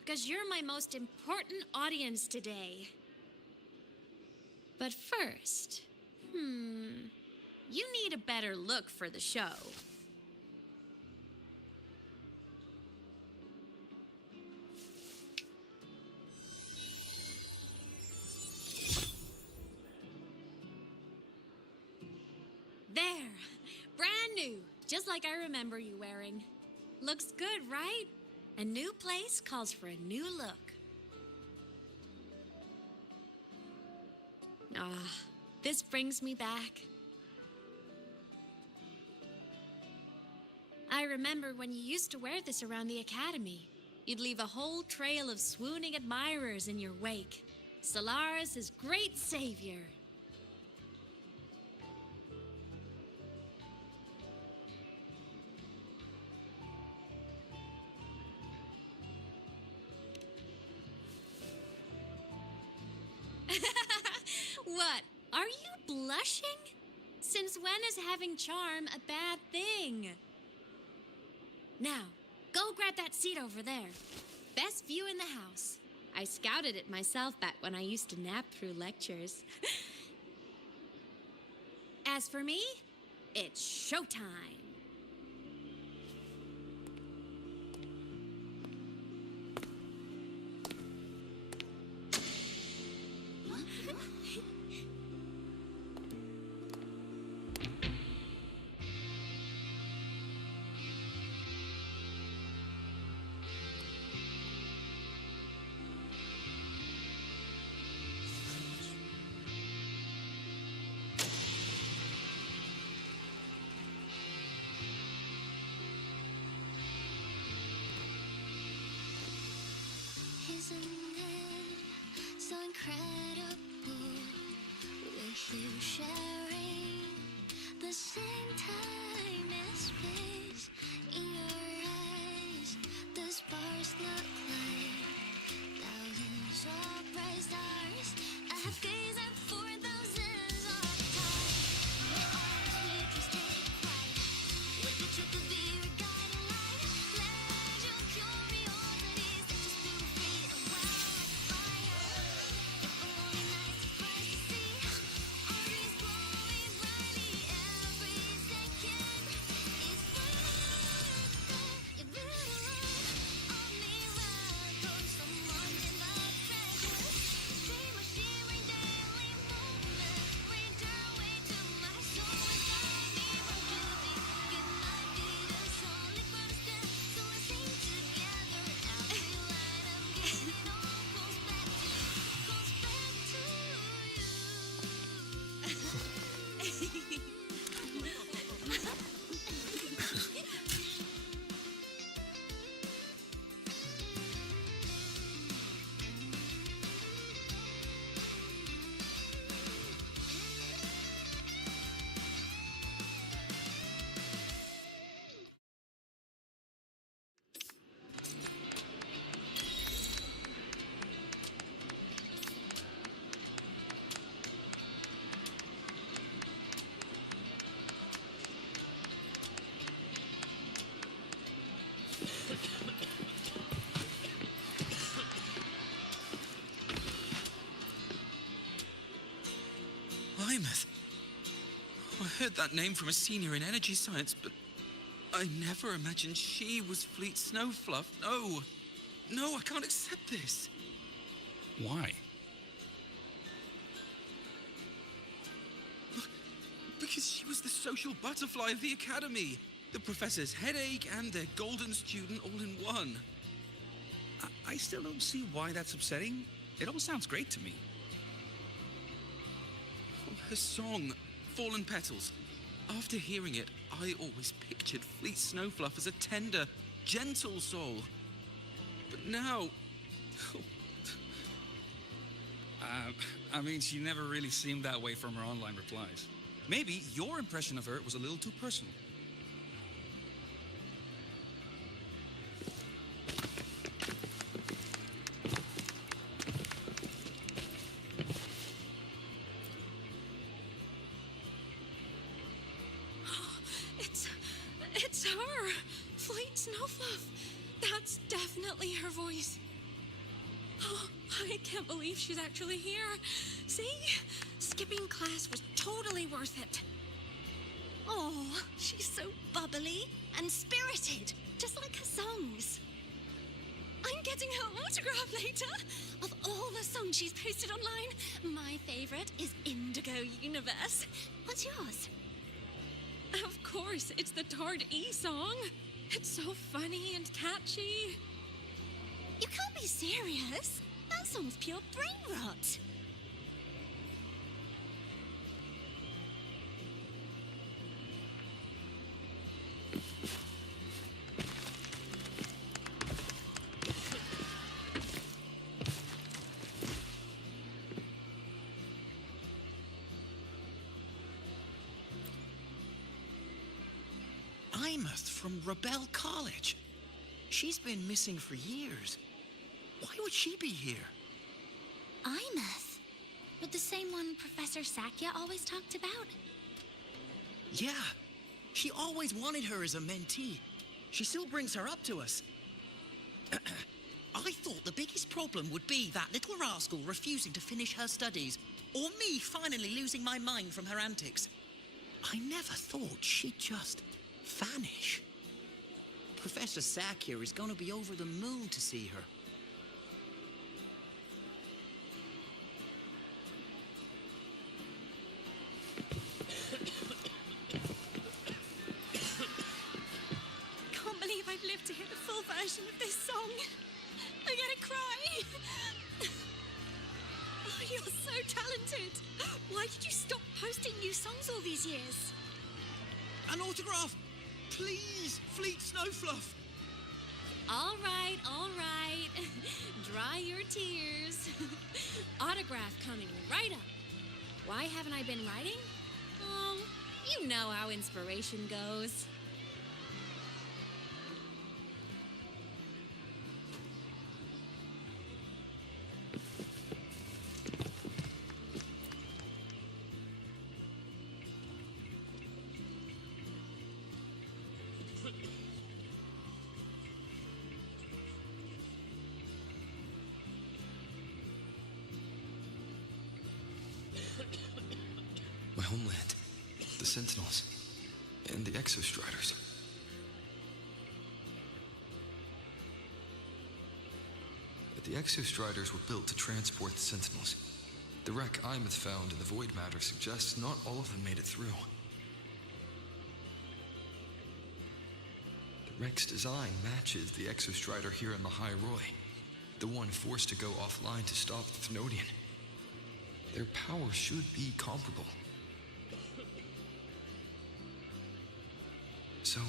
because you're my most important audience today. But first, you need a better look for the show. There, brand new, just like I remember you wearing. Looks good, right? A new place calls for a new look. This brings me back. I remember when you used to wear this around the academy. You'd leave a whole trail of swooning admirers in your wake. Solaris' great savior. What? Are you blushing? Since when is having charm a bad thing? Now, go grab that seat over there. Best view in the house. I scouted it myself back when I used to nap through lectures. As for me, it's showtime. Isn't it so incredible with you sharing the same time and space? In your eyes, the sparks look like thousands of bright stars. I have gazed at for thousands of times. Your arms we can take flight with the truth of your guiding light. Let your curiosity set us through feet of wildfire. If only night surprise to see our dreams glowing brightly every second is worth it. If all miracles, someone in the treasure, stream of shimmering daily moments, return way to my soul and guide me from duty. Give my beat a sonic protestant, so we sing together. Every line I'm giving all goes back to you. Aemeath. I heard that name from a senior in energy science, but I never imagined she was Fleet Snowfluff. No. No, I can't accept this. Why? Because she was the social butterfly of the academy. The professor's headache and their golden student all in one. I still don't see why that's upsetting. It all sounds great to me. Her song, Fallen Petals. After hearing it, I always pictured Fleet Snowfluff as a tender, gentle soul. But now... I mean, she never really seemed that way from her online replies. Maybe your impression of her was a little too personal. It's her. Snowfluff! That's definitely her voice. Oh, I can't believe she's actually here. See? Skipping class was totally worth it. Oh, she's so bubbly and spirited, just like her songs. I'm getting her autograph later. Of all the songs she's posted online, my favorite is Indigo Universe. What's yours? Of course, it's the Tard E song. It's so funny and catchy. You can't be serious. That song's pure brain rot. Aemeath from Rebel College. She's been missing for years. Why would she be here? Aemeath? But the same one Professor Sakya always talked about? Yeah. She always wanted her as a mentee. She still brings her up to us. I thought the biggest problem would be that little rascal refusing to finish her studies, or me finally losing my mind from her antics. I never thought she'd just vanish. Professor Sakya is going to be over the moon to see her. Can't believe I've lived to hear the full version of this song. I'm gonna cry. Oh, you're so talented. Why did you stop posting new songs all these years? An autograph! Please, Fleet Snowfluff! All right, all right. Dry your tears. Autograph coming right up. Why haven't I been writing? Oh, you know how inspiration goes. My homeland, the Sentinels, and the Exostriders. The Exostriders were built to transport the Sentinels. The wreck Aemeath found in the Void Matter suggests not all of them made it through. The wreck's design matches the Exostrider here in Lahai-Roi, the one forced to go offline to stop the Thenodian. Their power should be comparable. So,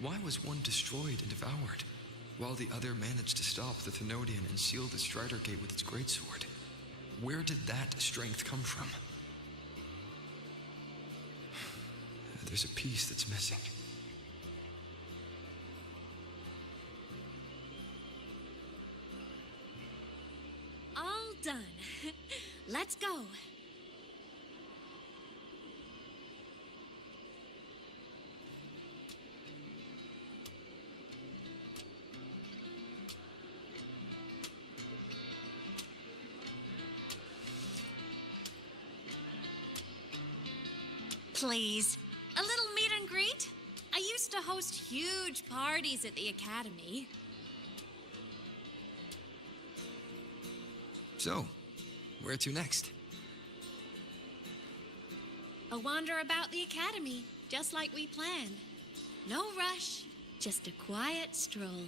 why was one destroyed and devoured, while the other managed to stop the Thenodian and seal the Strider Gate with its greatsword? Where did that strength come from? There's a piece that's missing. All done. Let's go. Please, a little meet and greet? I used to host huge parties at the Academy. So, where to next? A wander about the Academy, just like we planned. No rush, just a quiet stroll.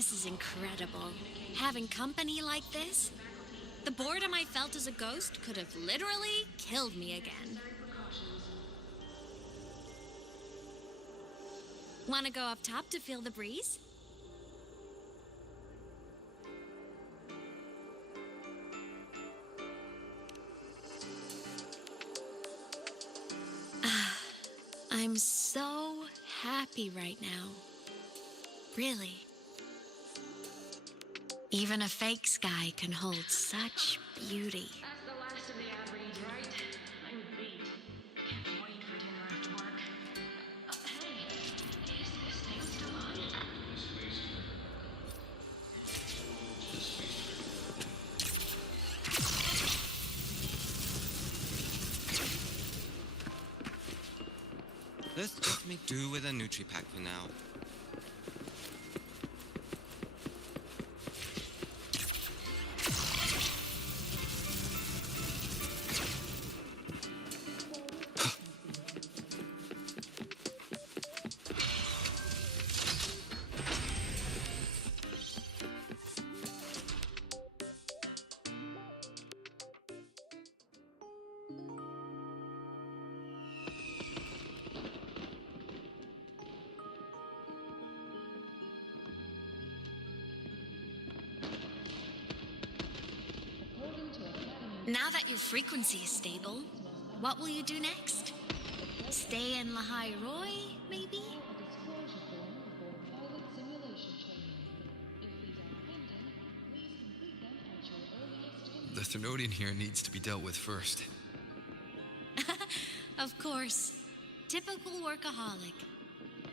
This is incredible. Having company like this? The boredom I felt as a ghost could have literally killed me again. Want to go up top to feel the breeze? I'm so happy right now. Really. Even a fake sky can hold such beauty. That's the last of the ad reads, right? I'm beat. Can't wait for dinner after work. Hey, is this thing still on? Let's just make do with a Nutri-Pack for now. Now that your frequency is stable, what will you do next? Stay in Lahai-Roi, maybe? The Thermodian here needs to be dealt with first. Of course. Typical workaholic.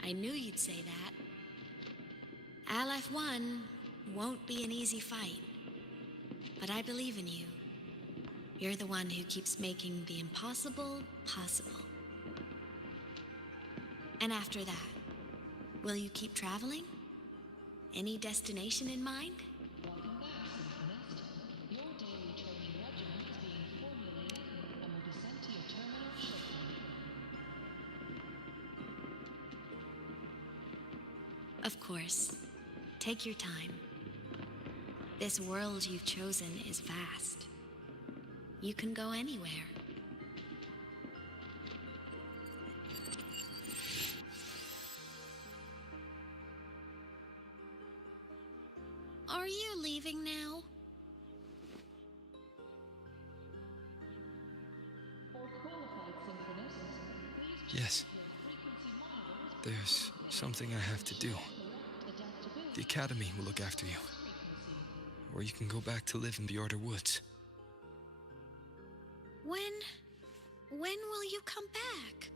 I knew you'd say that. Aleph 1 won't be an easy fight. But I believe in you. You're the one who keeps making the impossible possible. And after that, will you keep traveling? Any destination in mind? Of course. Take your time. This world you've chosen is vast. You can go anywhere. Are you leaving now? Yes. There's something I have to do. The Academy will look after you. Or you can go back to live in the Outer Woods. When will you come back?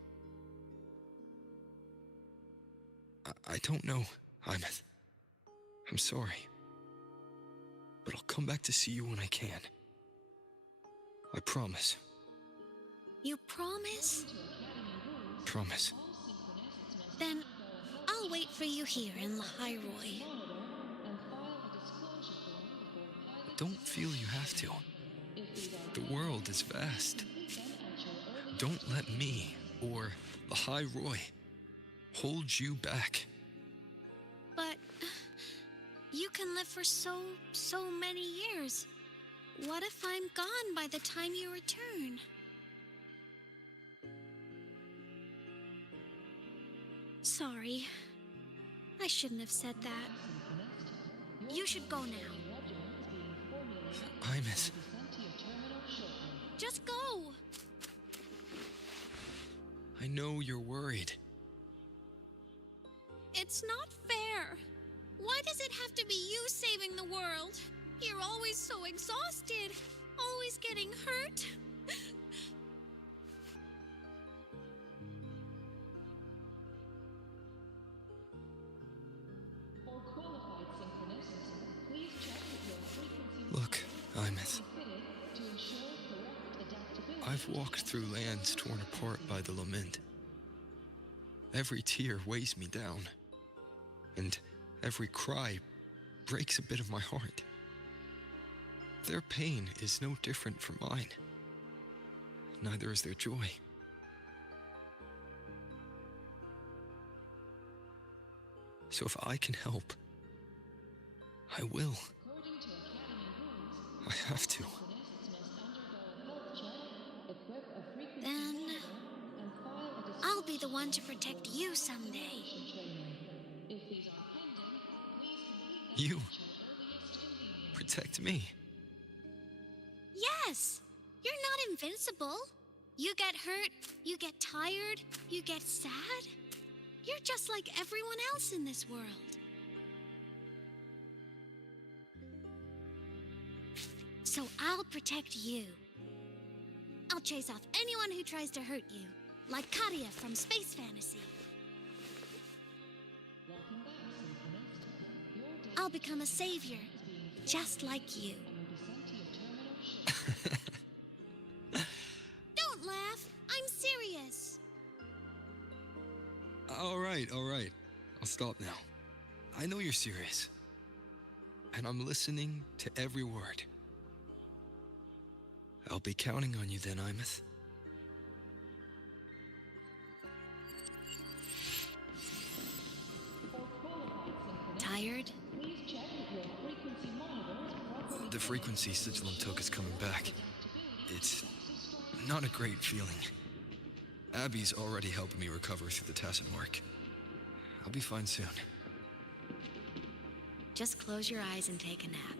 I don't know, Aemeath. I'm sorry. But I'll come back to see you when I can. I promise. You promise? Promise. Then I'll wait for you here in Lahai-Roi. Don't feel you have to. The world is vast. Don't let me, or Lahai-Roi, hold you back. But you can live for so many years. What if I'm gone by the time you return? Sorry. I shouldn't have said that. You should go now. Aemeath. Just go! I know you're worried. It's not fair. Why does it have to be you saving the world? You're always so exhausted, always getting hurt. Look, Aemeath. I've walked through lands torn apart by the lament. Every tear weighs me down, and every cry breaks a bit of my heart. Their pain is no different from mine. Neither is their joy. So if I can help, I will. I have to. Then I'll be the one to protect you someday. You protect me. Yes! You're not invincible. You get hurt, you get tired, you get sad. You're just like everyone else in this world. So I'll protect you. I'll chase off anyone who tries to hurt you, like Katia from Space Fantasy. I'll become a savior, just like you. Don't laugh. I'm serious. All right. I'll stop now. I know you're serious. And I'm listening to every word. I'll be counting on you then, Aemeath. Tired? The frequency Sigilum took is coming back. It's not a great feeling. Abby's already helping me recover through the tacit mark. I'll be fine soon. Just close your eyes and take a nap.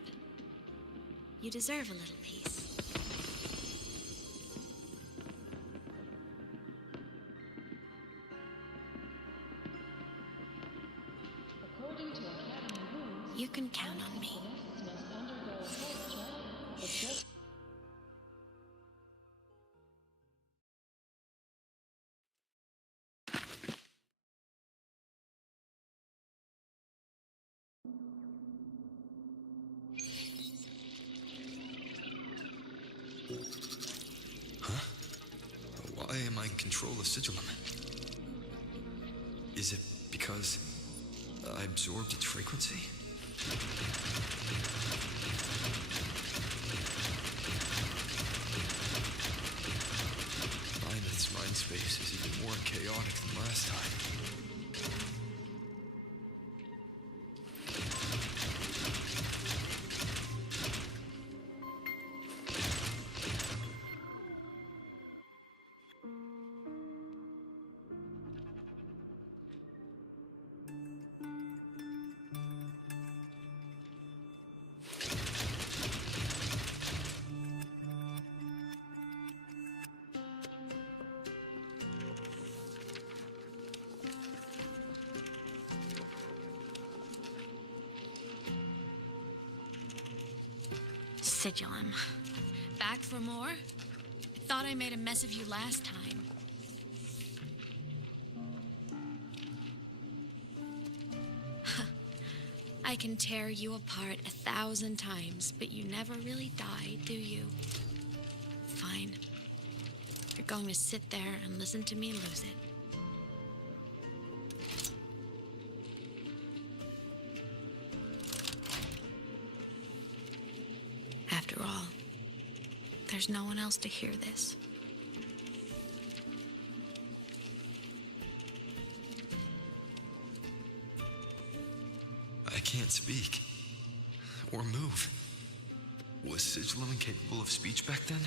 You deserve a little peace. You can count on me. Huh? Why am I in control of Sigilum? Is it because I absorbed its frequency? Aemeath's mind space is even more chaotic than last time. Sigilum. Back for more? I thought I made a mess of you last time. I can tear you apart 1,000 times, but you never really die, do you? Fine. You're going to sit there and listen to me lose it. After all, there's no one else to hear this. I can't speak. Or move. Was Sigilum incapable of speech back then?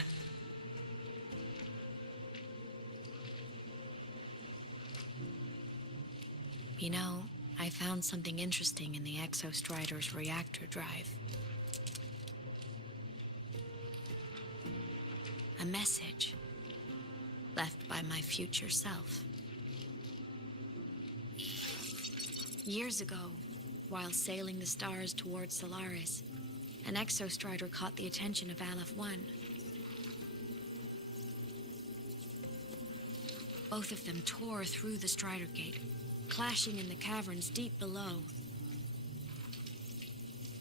You know, I found something interesting in the Exostrider's reactor drive. A message left by my future self. Years ago, while sailing the stars towards Solaris, an Exostrider caught the attention of Aleph-1. Both of them tore through the Strider Gate, clashing in the caverns deep below.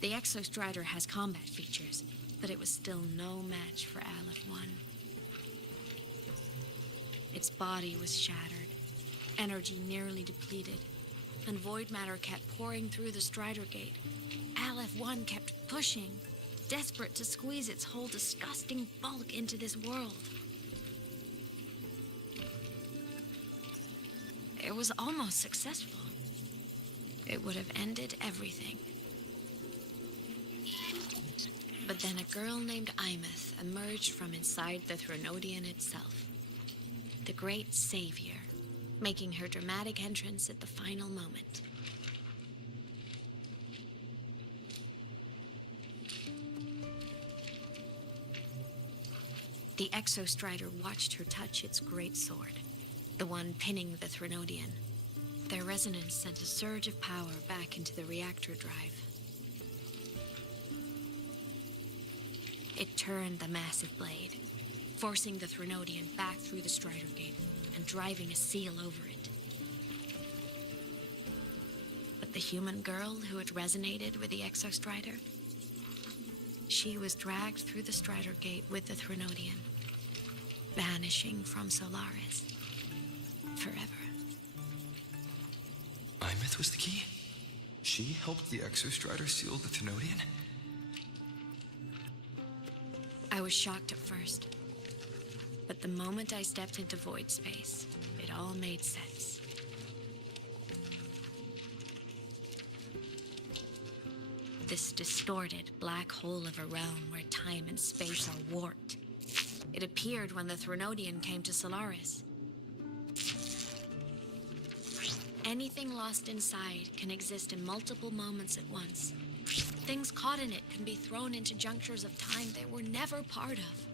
The Exostrider has combat features, but it was still no match for Aleph-1. Its body was shattered, energy nearly depleted, and void matter kept pouring through the Strider Gate. Aleph-1 kept pushing, desperate to squeeze its whole disgusting bulk into this world. It was almost successful. It would have ended everything. But then a girl named Aemeath emerged from inside the Threnodian itself. The great savior, making her dramatic entrance at the final moment. The Exostrider watched her touch its great sword, the one pinning the Threnodian. Their resonance sent a surge of power back into the reactor drive. It turned the massive blade, forcing the Threnodian back through the Strider Gate and driving a seal over it. But the human girl who had resonated with the Exostrider, she was dragged through the Strider Gate with the Threnodian, vanishing from Solaris forever. Aemeath was the key? She helped the Exostrider seal the Threnodian? I was shocked at first, but the moment I stepped into void space, it all made sense. This distorted black hole of a realm where time and space are warped. It appeared when the Threnodian came to Solaris. Anything lost inside can exist in multiple moments at once. Things caught in it can be thrown into junctures of time they were never part of.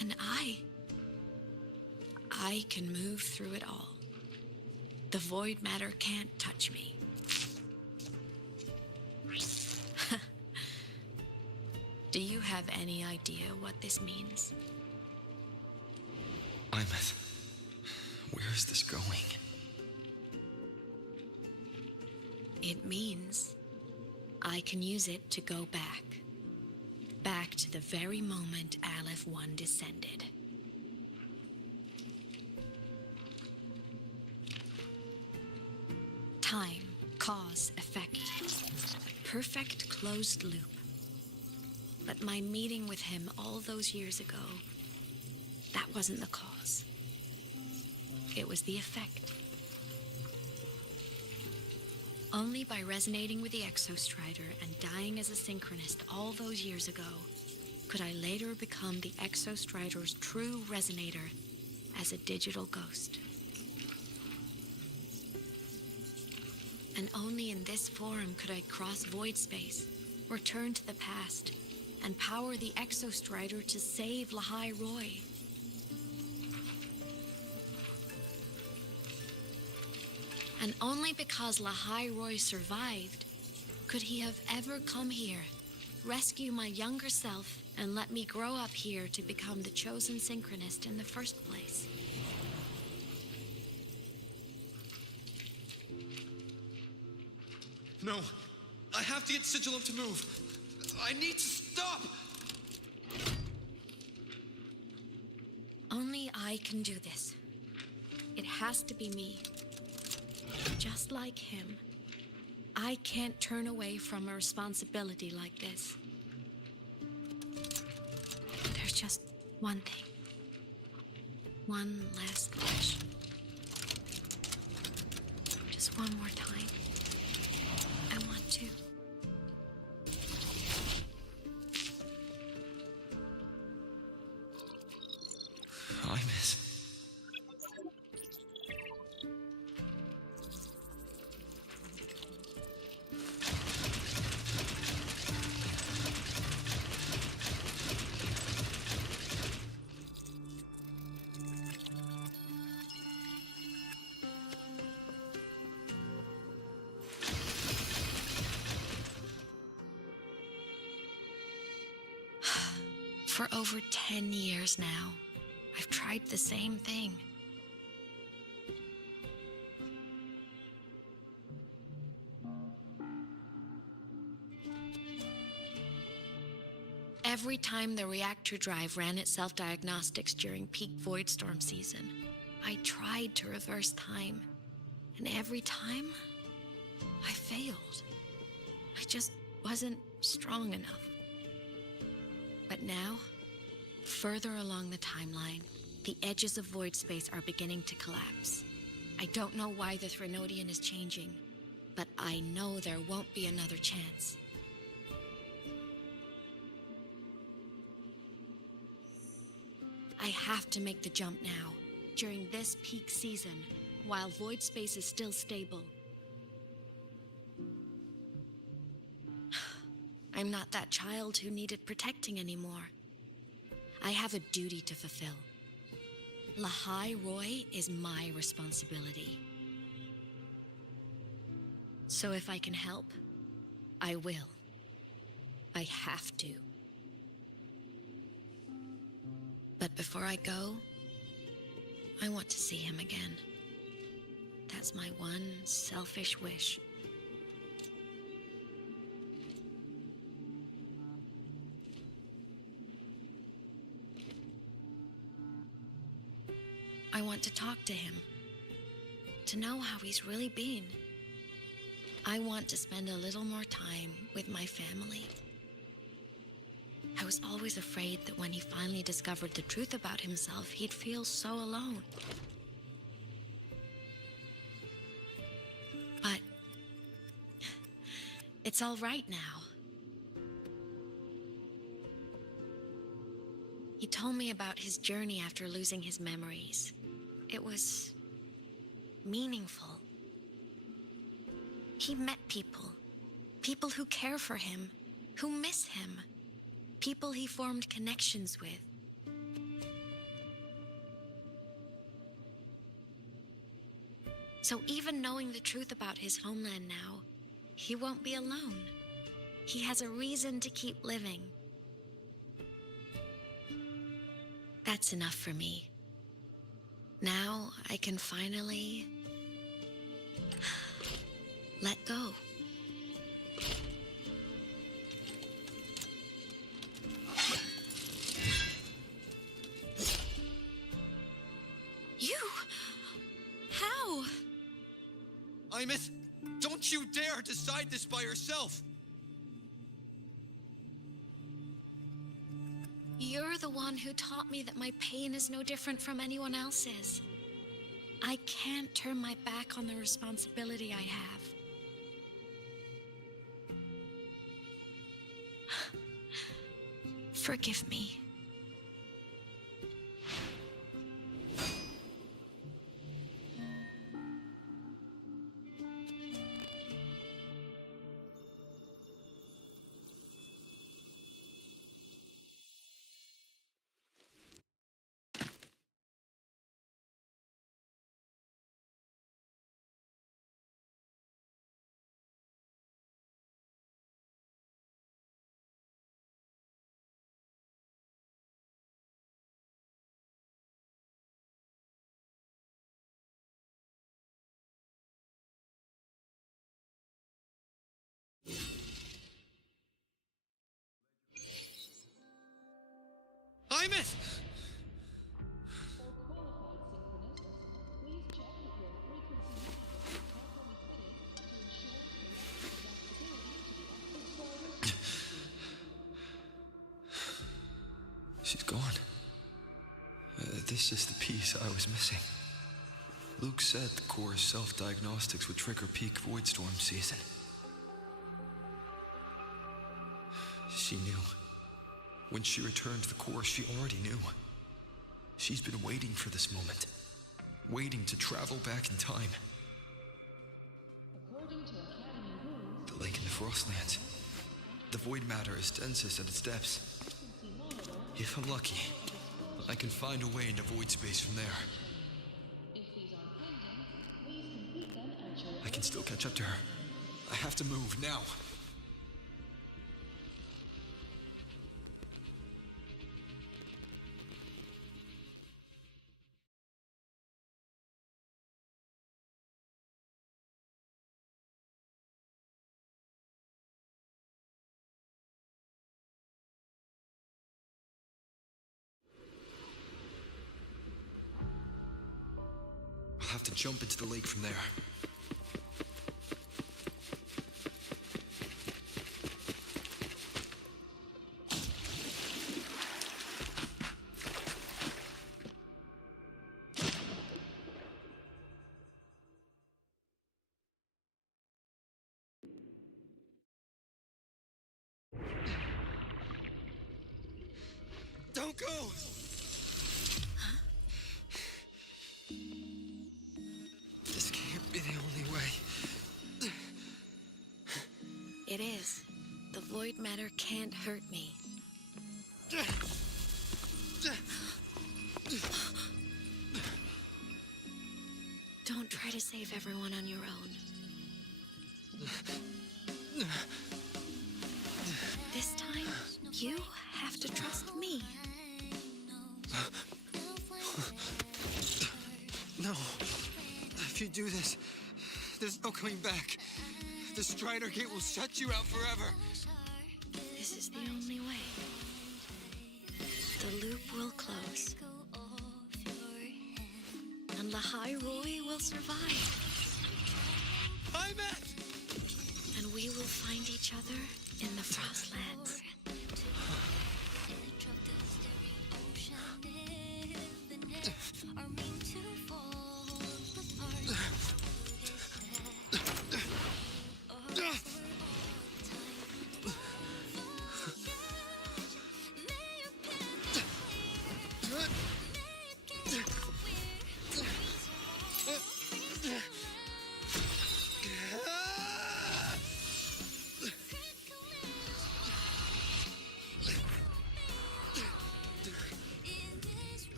And I can move through it all. The void matter can't touch me. Do you have any idea what this means? Aemeath, where is this going? It means I can use it to go back. Back to the very moment Aleph 1 descended. Time, cause, effect. A perfect closed loop. But my meeting with him all those years ago, that wasn't the cause. It was the effect. Only by resonating with the Exostrider and dying as a synchronist all those years ago could I later become the Exostrider's true resonator as a digital ghost. And only in this form could I cross void space, return to the past, and power the Exostrider to save Lahai-Roi. And only because Lahai-Roi survived could he have ever come here, rescue my younger self, and let me grow up here to become the chosen synchronist in the first place. No, I have to get Sigilum to move. I need to stop! Only I can do this. It has to be me. Just like him, I can't turn away from a responsibility like this. There's just one thing. One last wish. Just one more time. I want to. Aemeath. For over 10 years now, I've tried the same thing. Every time the reactor drive ran its self-diagnostics during peak void storm season, I tried to reverse time. And every time, I failed. I just wasn't strong enough. But now, further along the timeline, the edges of void space are beginning to collapse. I don't know why the Threnodian is changing, but I know there won't be another chance. I have to make the jump now, during this peak season, while void space is still stable. I'm not that child who needed protecting anymore. I have a duty to fulfill. Lahai-Roi is my responsibility. So if I can help, I will. I have to. But before I go, I want to see him again. That's my one selfish wish. I want to talk to him, to know how he's really been. I want to spend a little more time with my family. I was always afraid that when he finally discovered the truth about himself, he'd feel so alone. But it's all right now. He told me about his journey after losing his memories. It was meaningful. He met people. People who care for him, who miss him. People he formed connections with. So even knowing the truth about his homeland now, he won't be alone. He has a reason to keep living. That's enough for me. Now I can finally let go. You? How? Aemeath, don't you dare decide this by yourself! You're the one who taught me that my pain is no different from anyone else's. I can't turn my back on the responsibility I have. Forgive me. Aemeath! She's gone. This is the piece I was missing. Luke said the core's self-diagnostics would trigger peak void storm season. She knew. When she returned to the core, she already knew. She's been waiting for this moment. Waiting to travel back in time. The lake in the Frostlands. The void matter is densest at its depths. If I'm lucky, I can find a way into void space from there. I can still catch up to her. I have to move now. I'll have to jump into the lake from there. go! This can't be the only way. It is. The void matter can't hurt me. Don't try to save everyone on your own. This time, you have to trust me. No. If you do this, there's no coming back. The Strider Gate will shut you out forever. This is the only way. The loop will close. And Lahai-Roi will survive. Aemeath! And we will find each other in the Frostlands.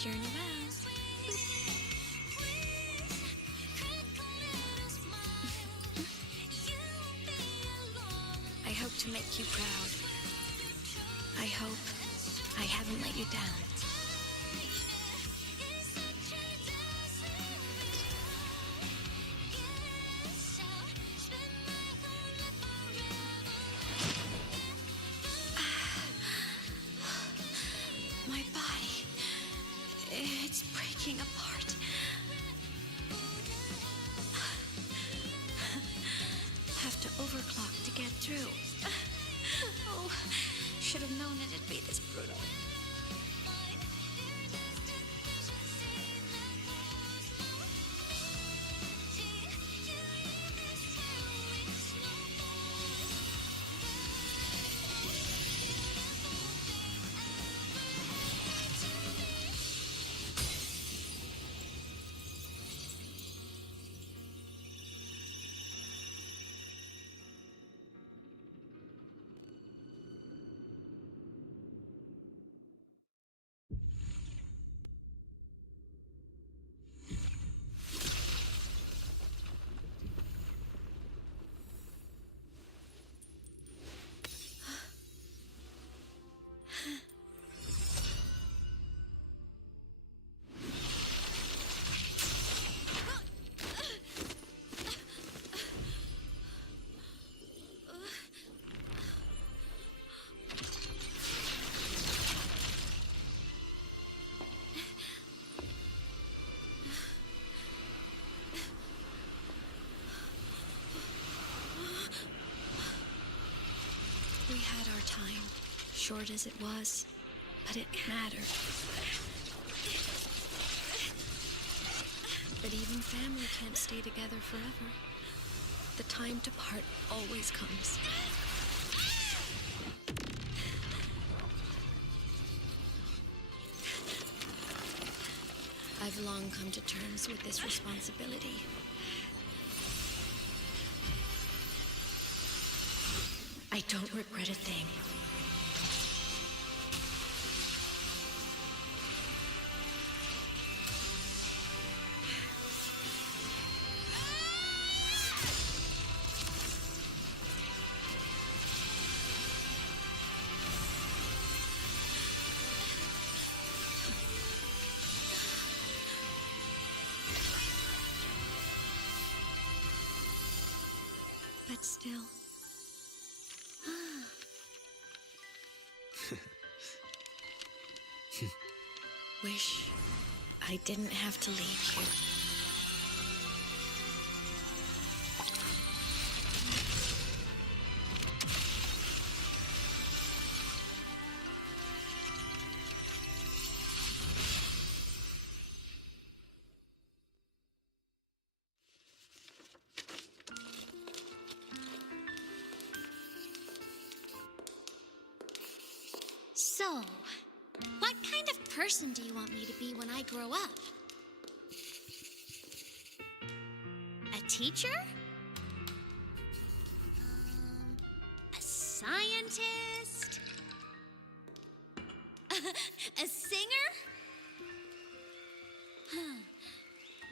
Journey bells. I hope to make you proud. I hope I haven't let you down. My body, it's breaking apart. Have to overclock to get through. Oh, should have known it'd be this brutal. We had our time, short as it was, but it mattered. But even family can't stay together forever. The time to part always comes. I've long come to terms with this responsibility. I don't regret a thing. still. Wish I didn't have to leave you. So, what kind of person do you want me to be when I grow up? A teacher? A scientist? A singer?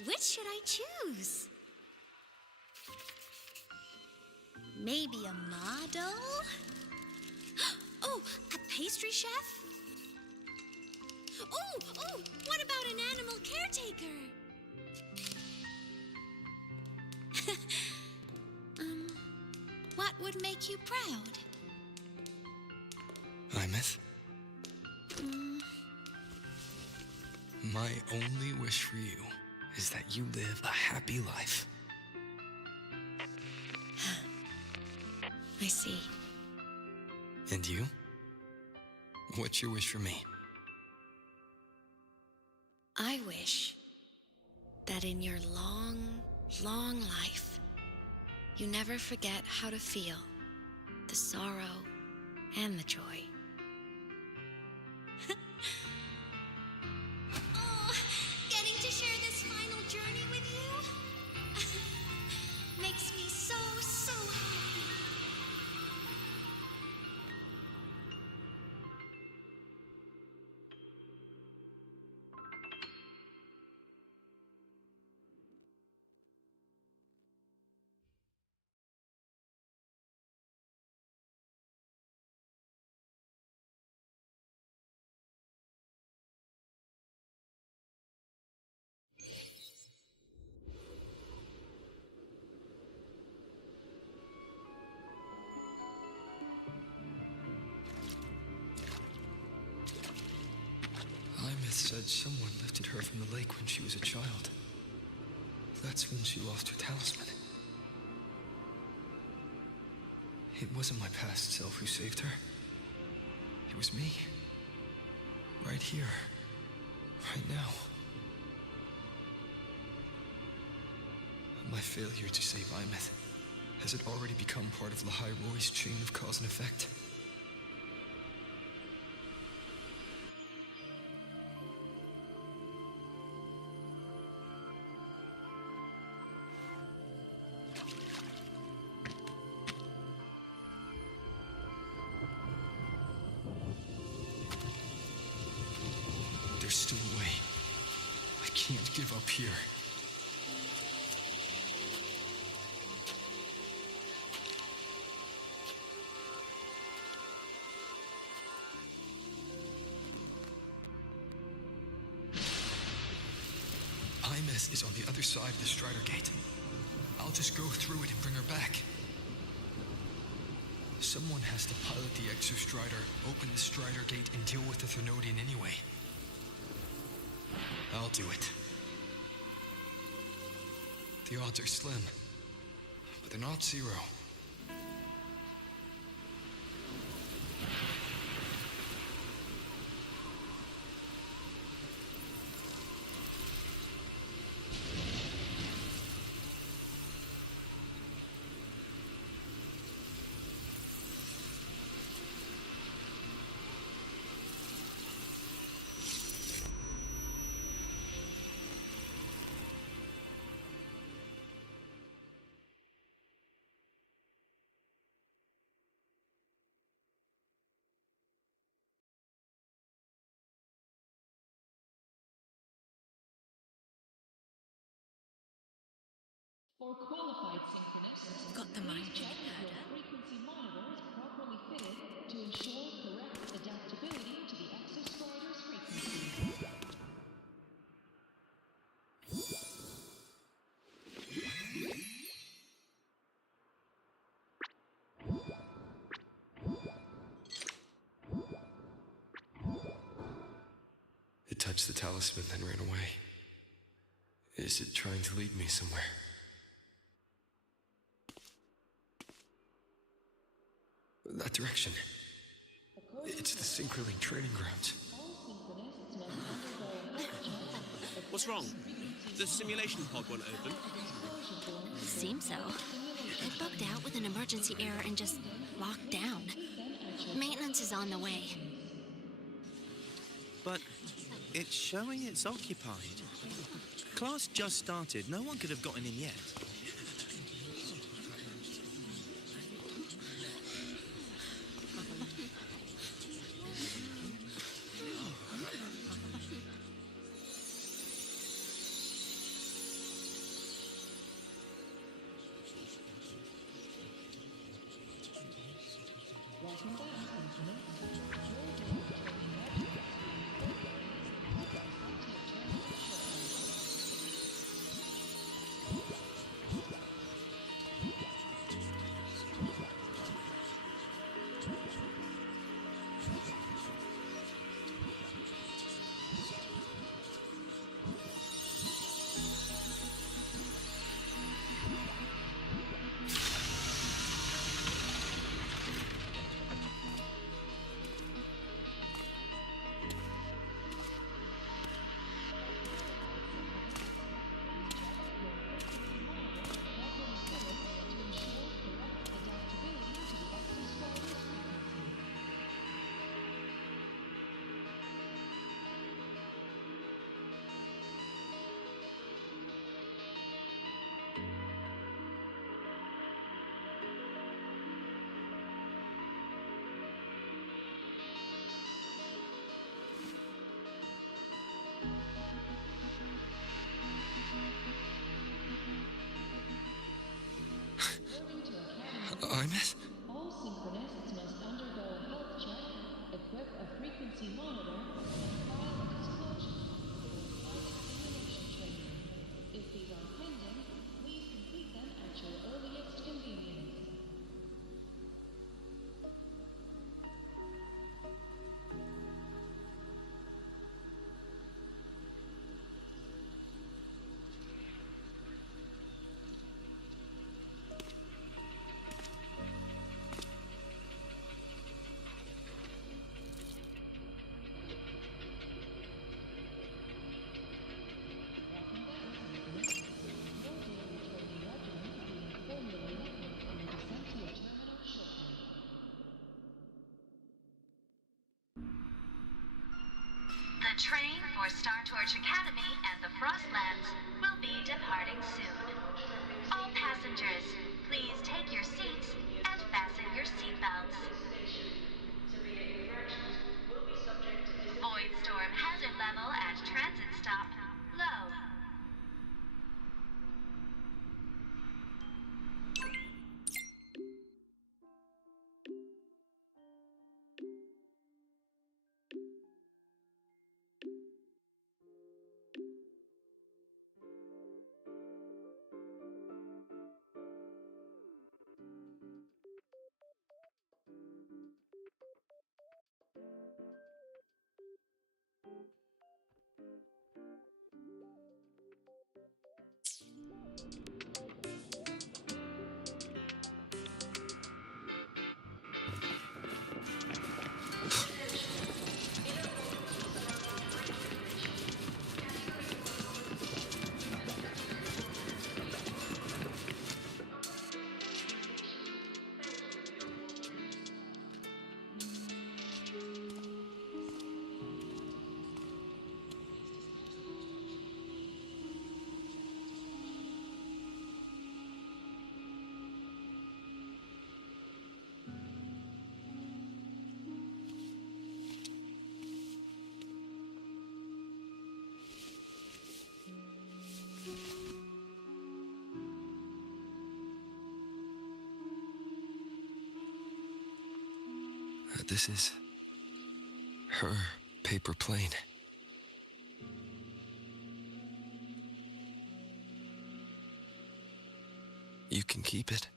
Which should I choose? Maybe a model? Oh, a pastry chef? Oh, what about an animal caretaker? What would make you proud? Aemeath, my only wish for you is that you live a happy life. I see. And you? What's your wish for me? I wish that in your long, long life, you never forget how to feel the sorrow and the joy. Oh, getting to share this final journey with you makes me so happy. Aemeath said someone lifted her from the lake when she was a child. That's when she lost her talisman. It wasn't my past self who saved her. It was me. Right here. Right now. My failure to save Aemeath, has it already become part of Lahai-Roi's chain of cause and effect? There's still a way. I can't give up here. Aemeath is on the other side of the Strider Gate. I'll just go through it and bring her back. Someone has to pilot the Exostrider, open the Strider Gate, and deal with the Thermodian anyway. I'll do it. The odds are slim, but they're not zero. For qualified synchronists, Got the mind please check if your frequency monitor is properly fitted to ensure correct adaptability to the Exostrider's frequency. touched the talisman, then ran away. Is it trying to lead me somewhere? That direction. It's the Synchroling training grounds. What's wrong? The simulation pod won't open? Seems so. It bugged out with an emergency error and just locked down. Maintenance is on the way. But it's showing it's occupied. Class just started. No one could have gotten in yet. Aemeath? All synchronists must undergo a health check, equip a frequency monitor, and file a disclosure for simulation training. If these are pending, please complete them at your earliest convenience. The train for Star Torch Academy and the Frostlands will be departing soon. All passengers, please take your seats and fasten your seatbelts. Void storm hazard level at transit stop low. This is her paper plane. You can keep it,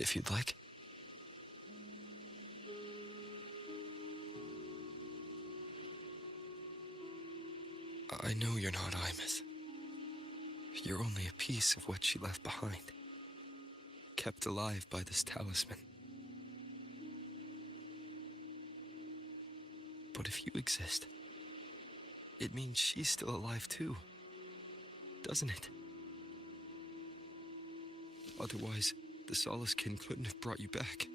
if you'd like. I know you're not Aemeath. You're only a piece of what she left behind, kept alive by this talisman. But if you exist, it means she's still alive too, doesn't it? Otherwise, the Solaskin couldn't have brought you back.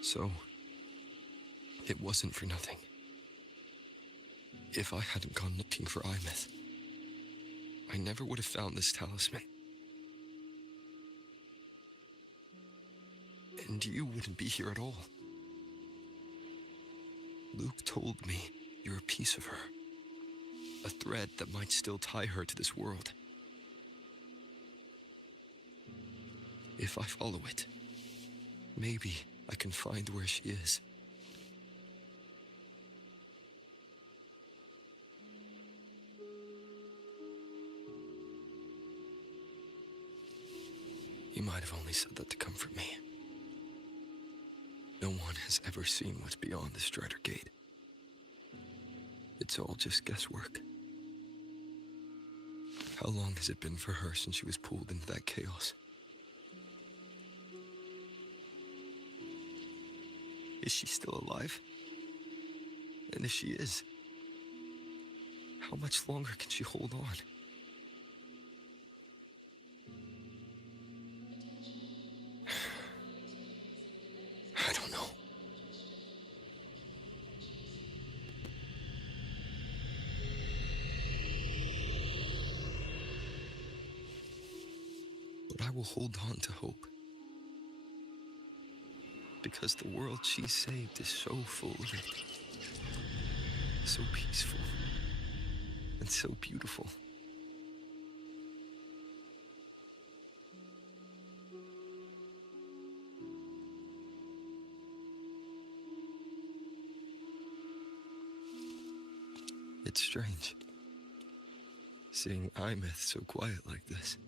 So, it wasn't for nothing. If I hadn't gone looking for Aemeath, I never would have found this talisman. And you wouldn't be here at all. Luke told me you're a piece of her. A thread that might still tie her to this world. If I follow it, maybe I can find where she is. You might have only said that to comfort me. No one has ever seen what's beyond the Strider Gate. It's all just guesswork. How long has it been for her since she was pulled into that chaos? Is she still alive? And if she is, how much longer can she hold on? I don't know. But I will hold on to hope. Because the world she saved is so full of it. So peaceful. And so beautiful. It's strange, seeing Aemeath so quiet like this.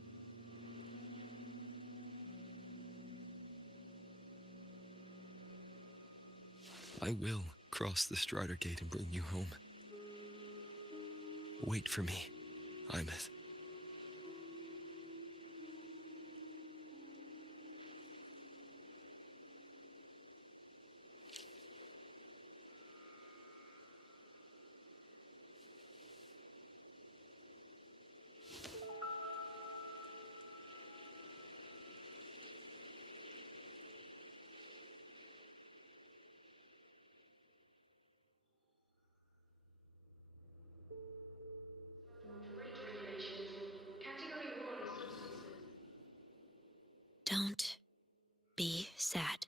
I will cross the Strider Gate and bring you home. Wait for me, Aemeath. Don't be sad.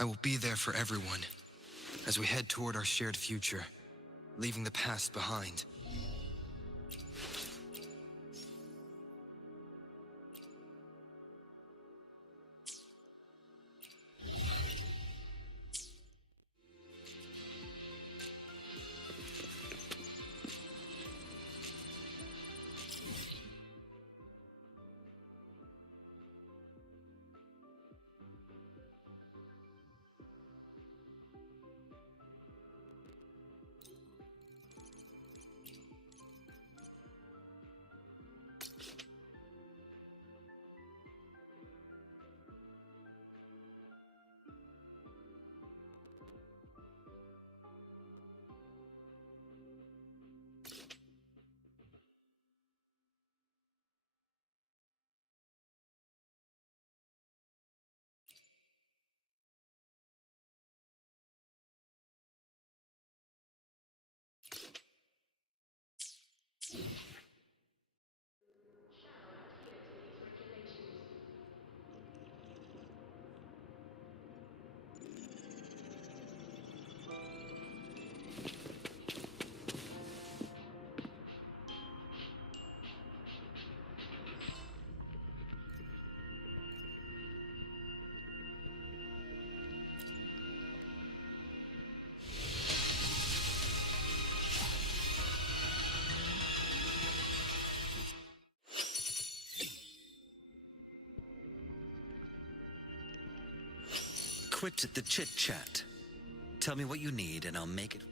I will be there for everyone as we head toward our shared future, leaving the past behind. Quit the chit-chat. Tell me what you need and I'll make it.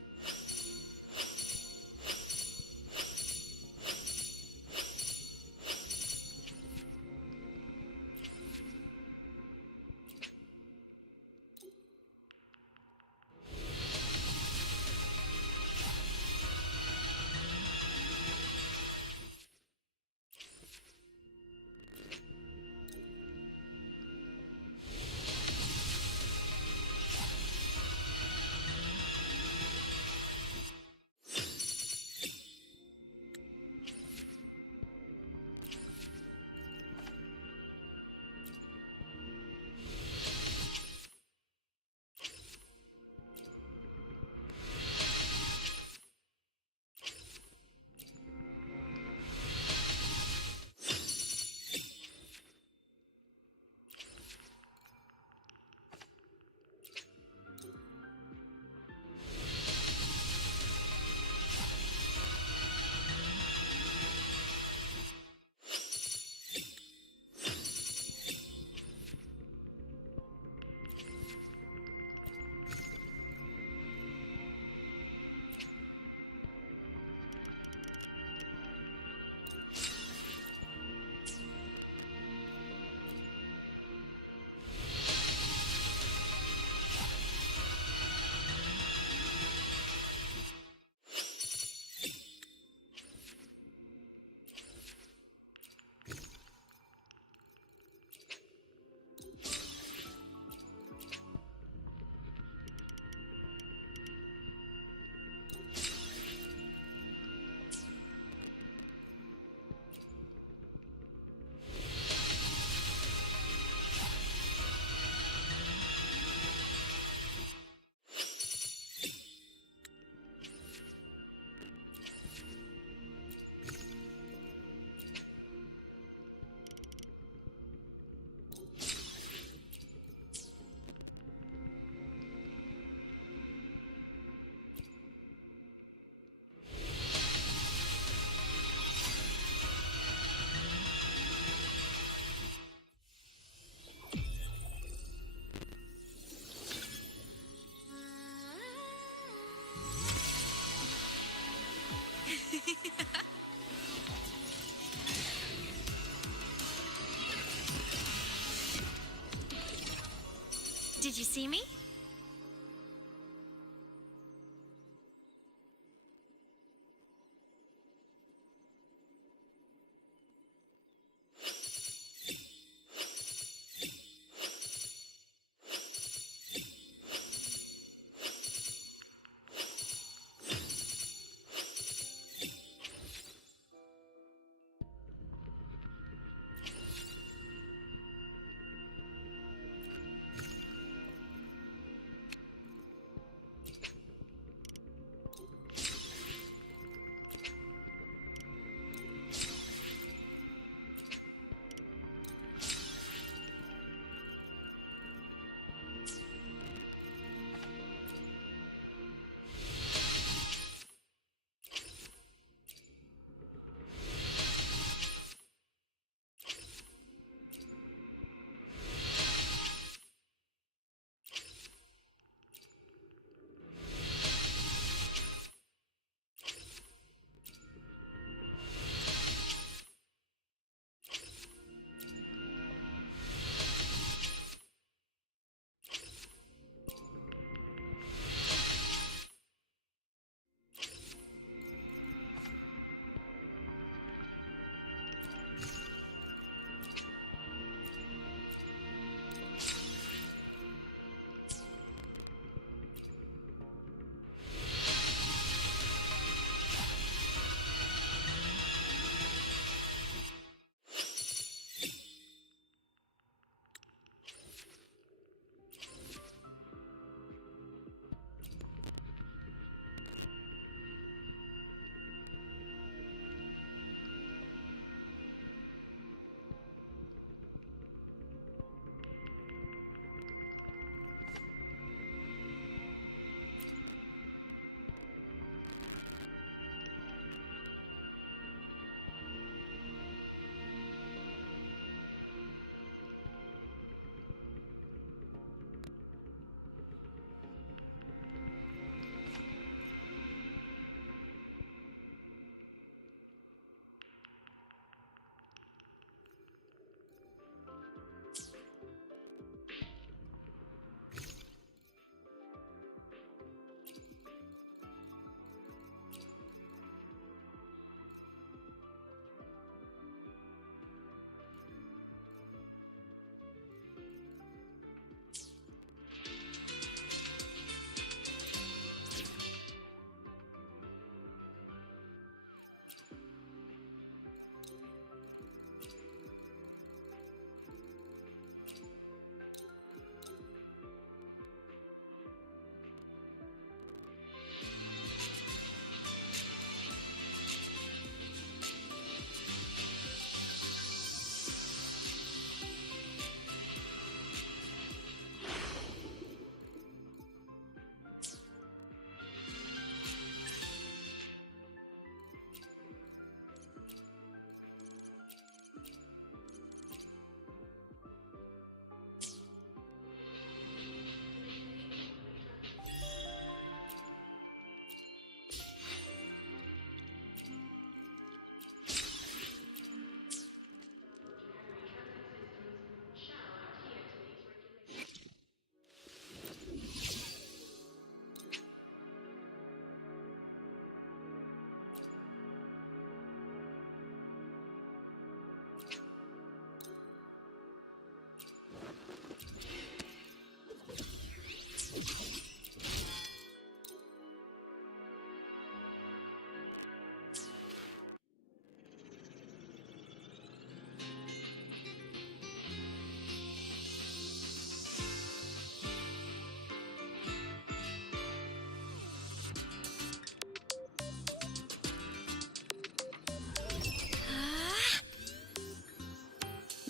Did you see me?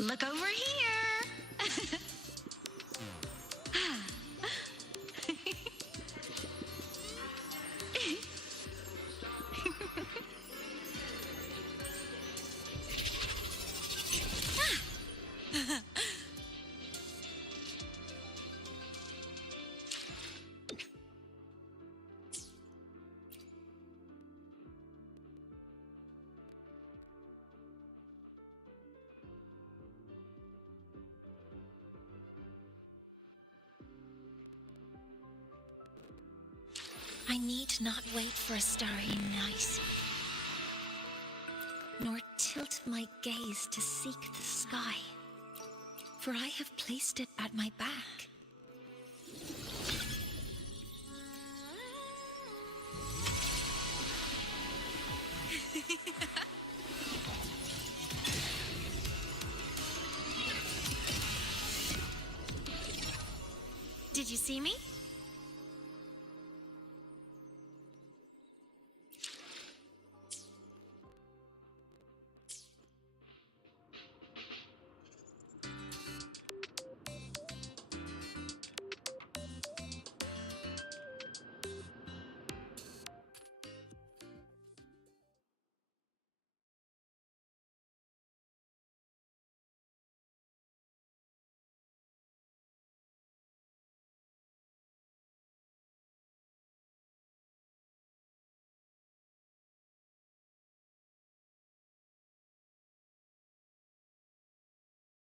Look over here. I need not wait for a starry night, nor tilt my gaze to seek the sky, for I have placed it at my back. Did you see me?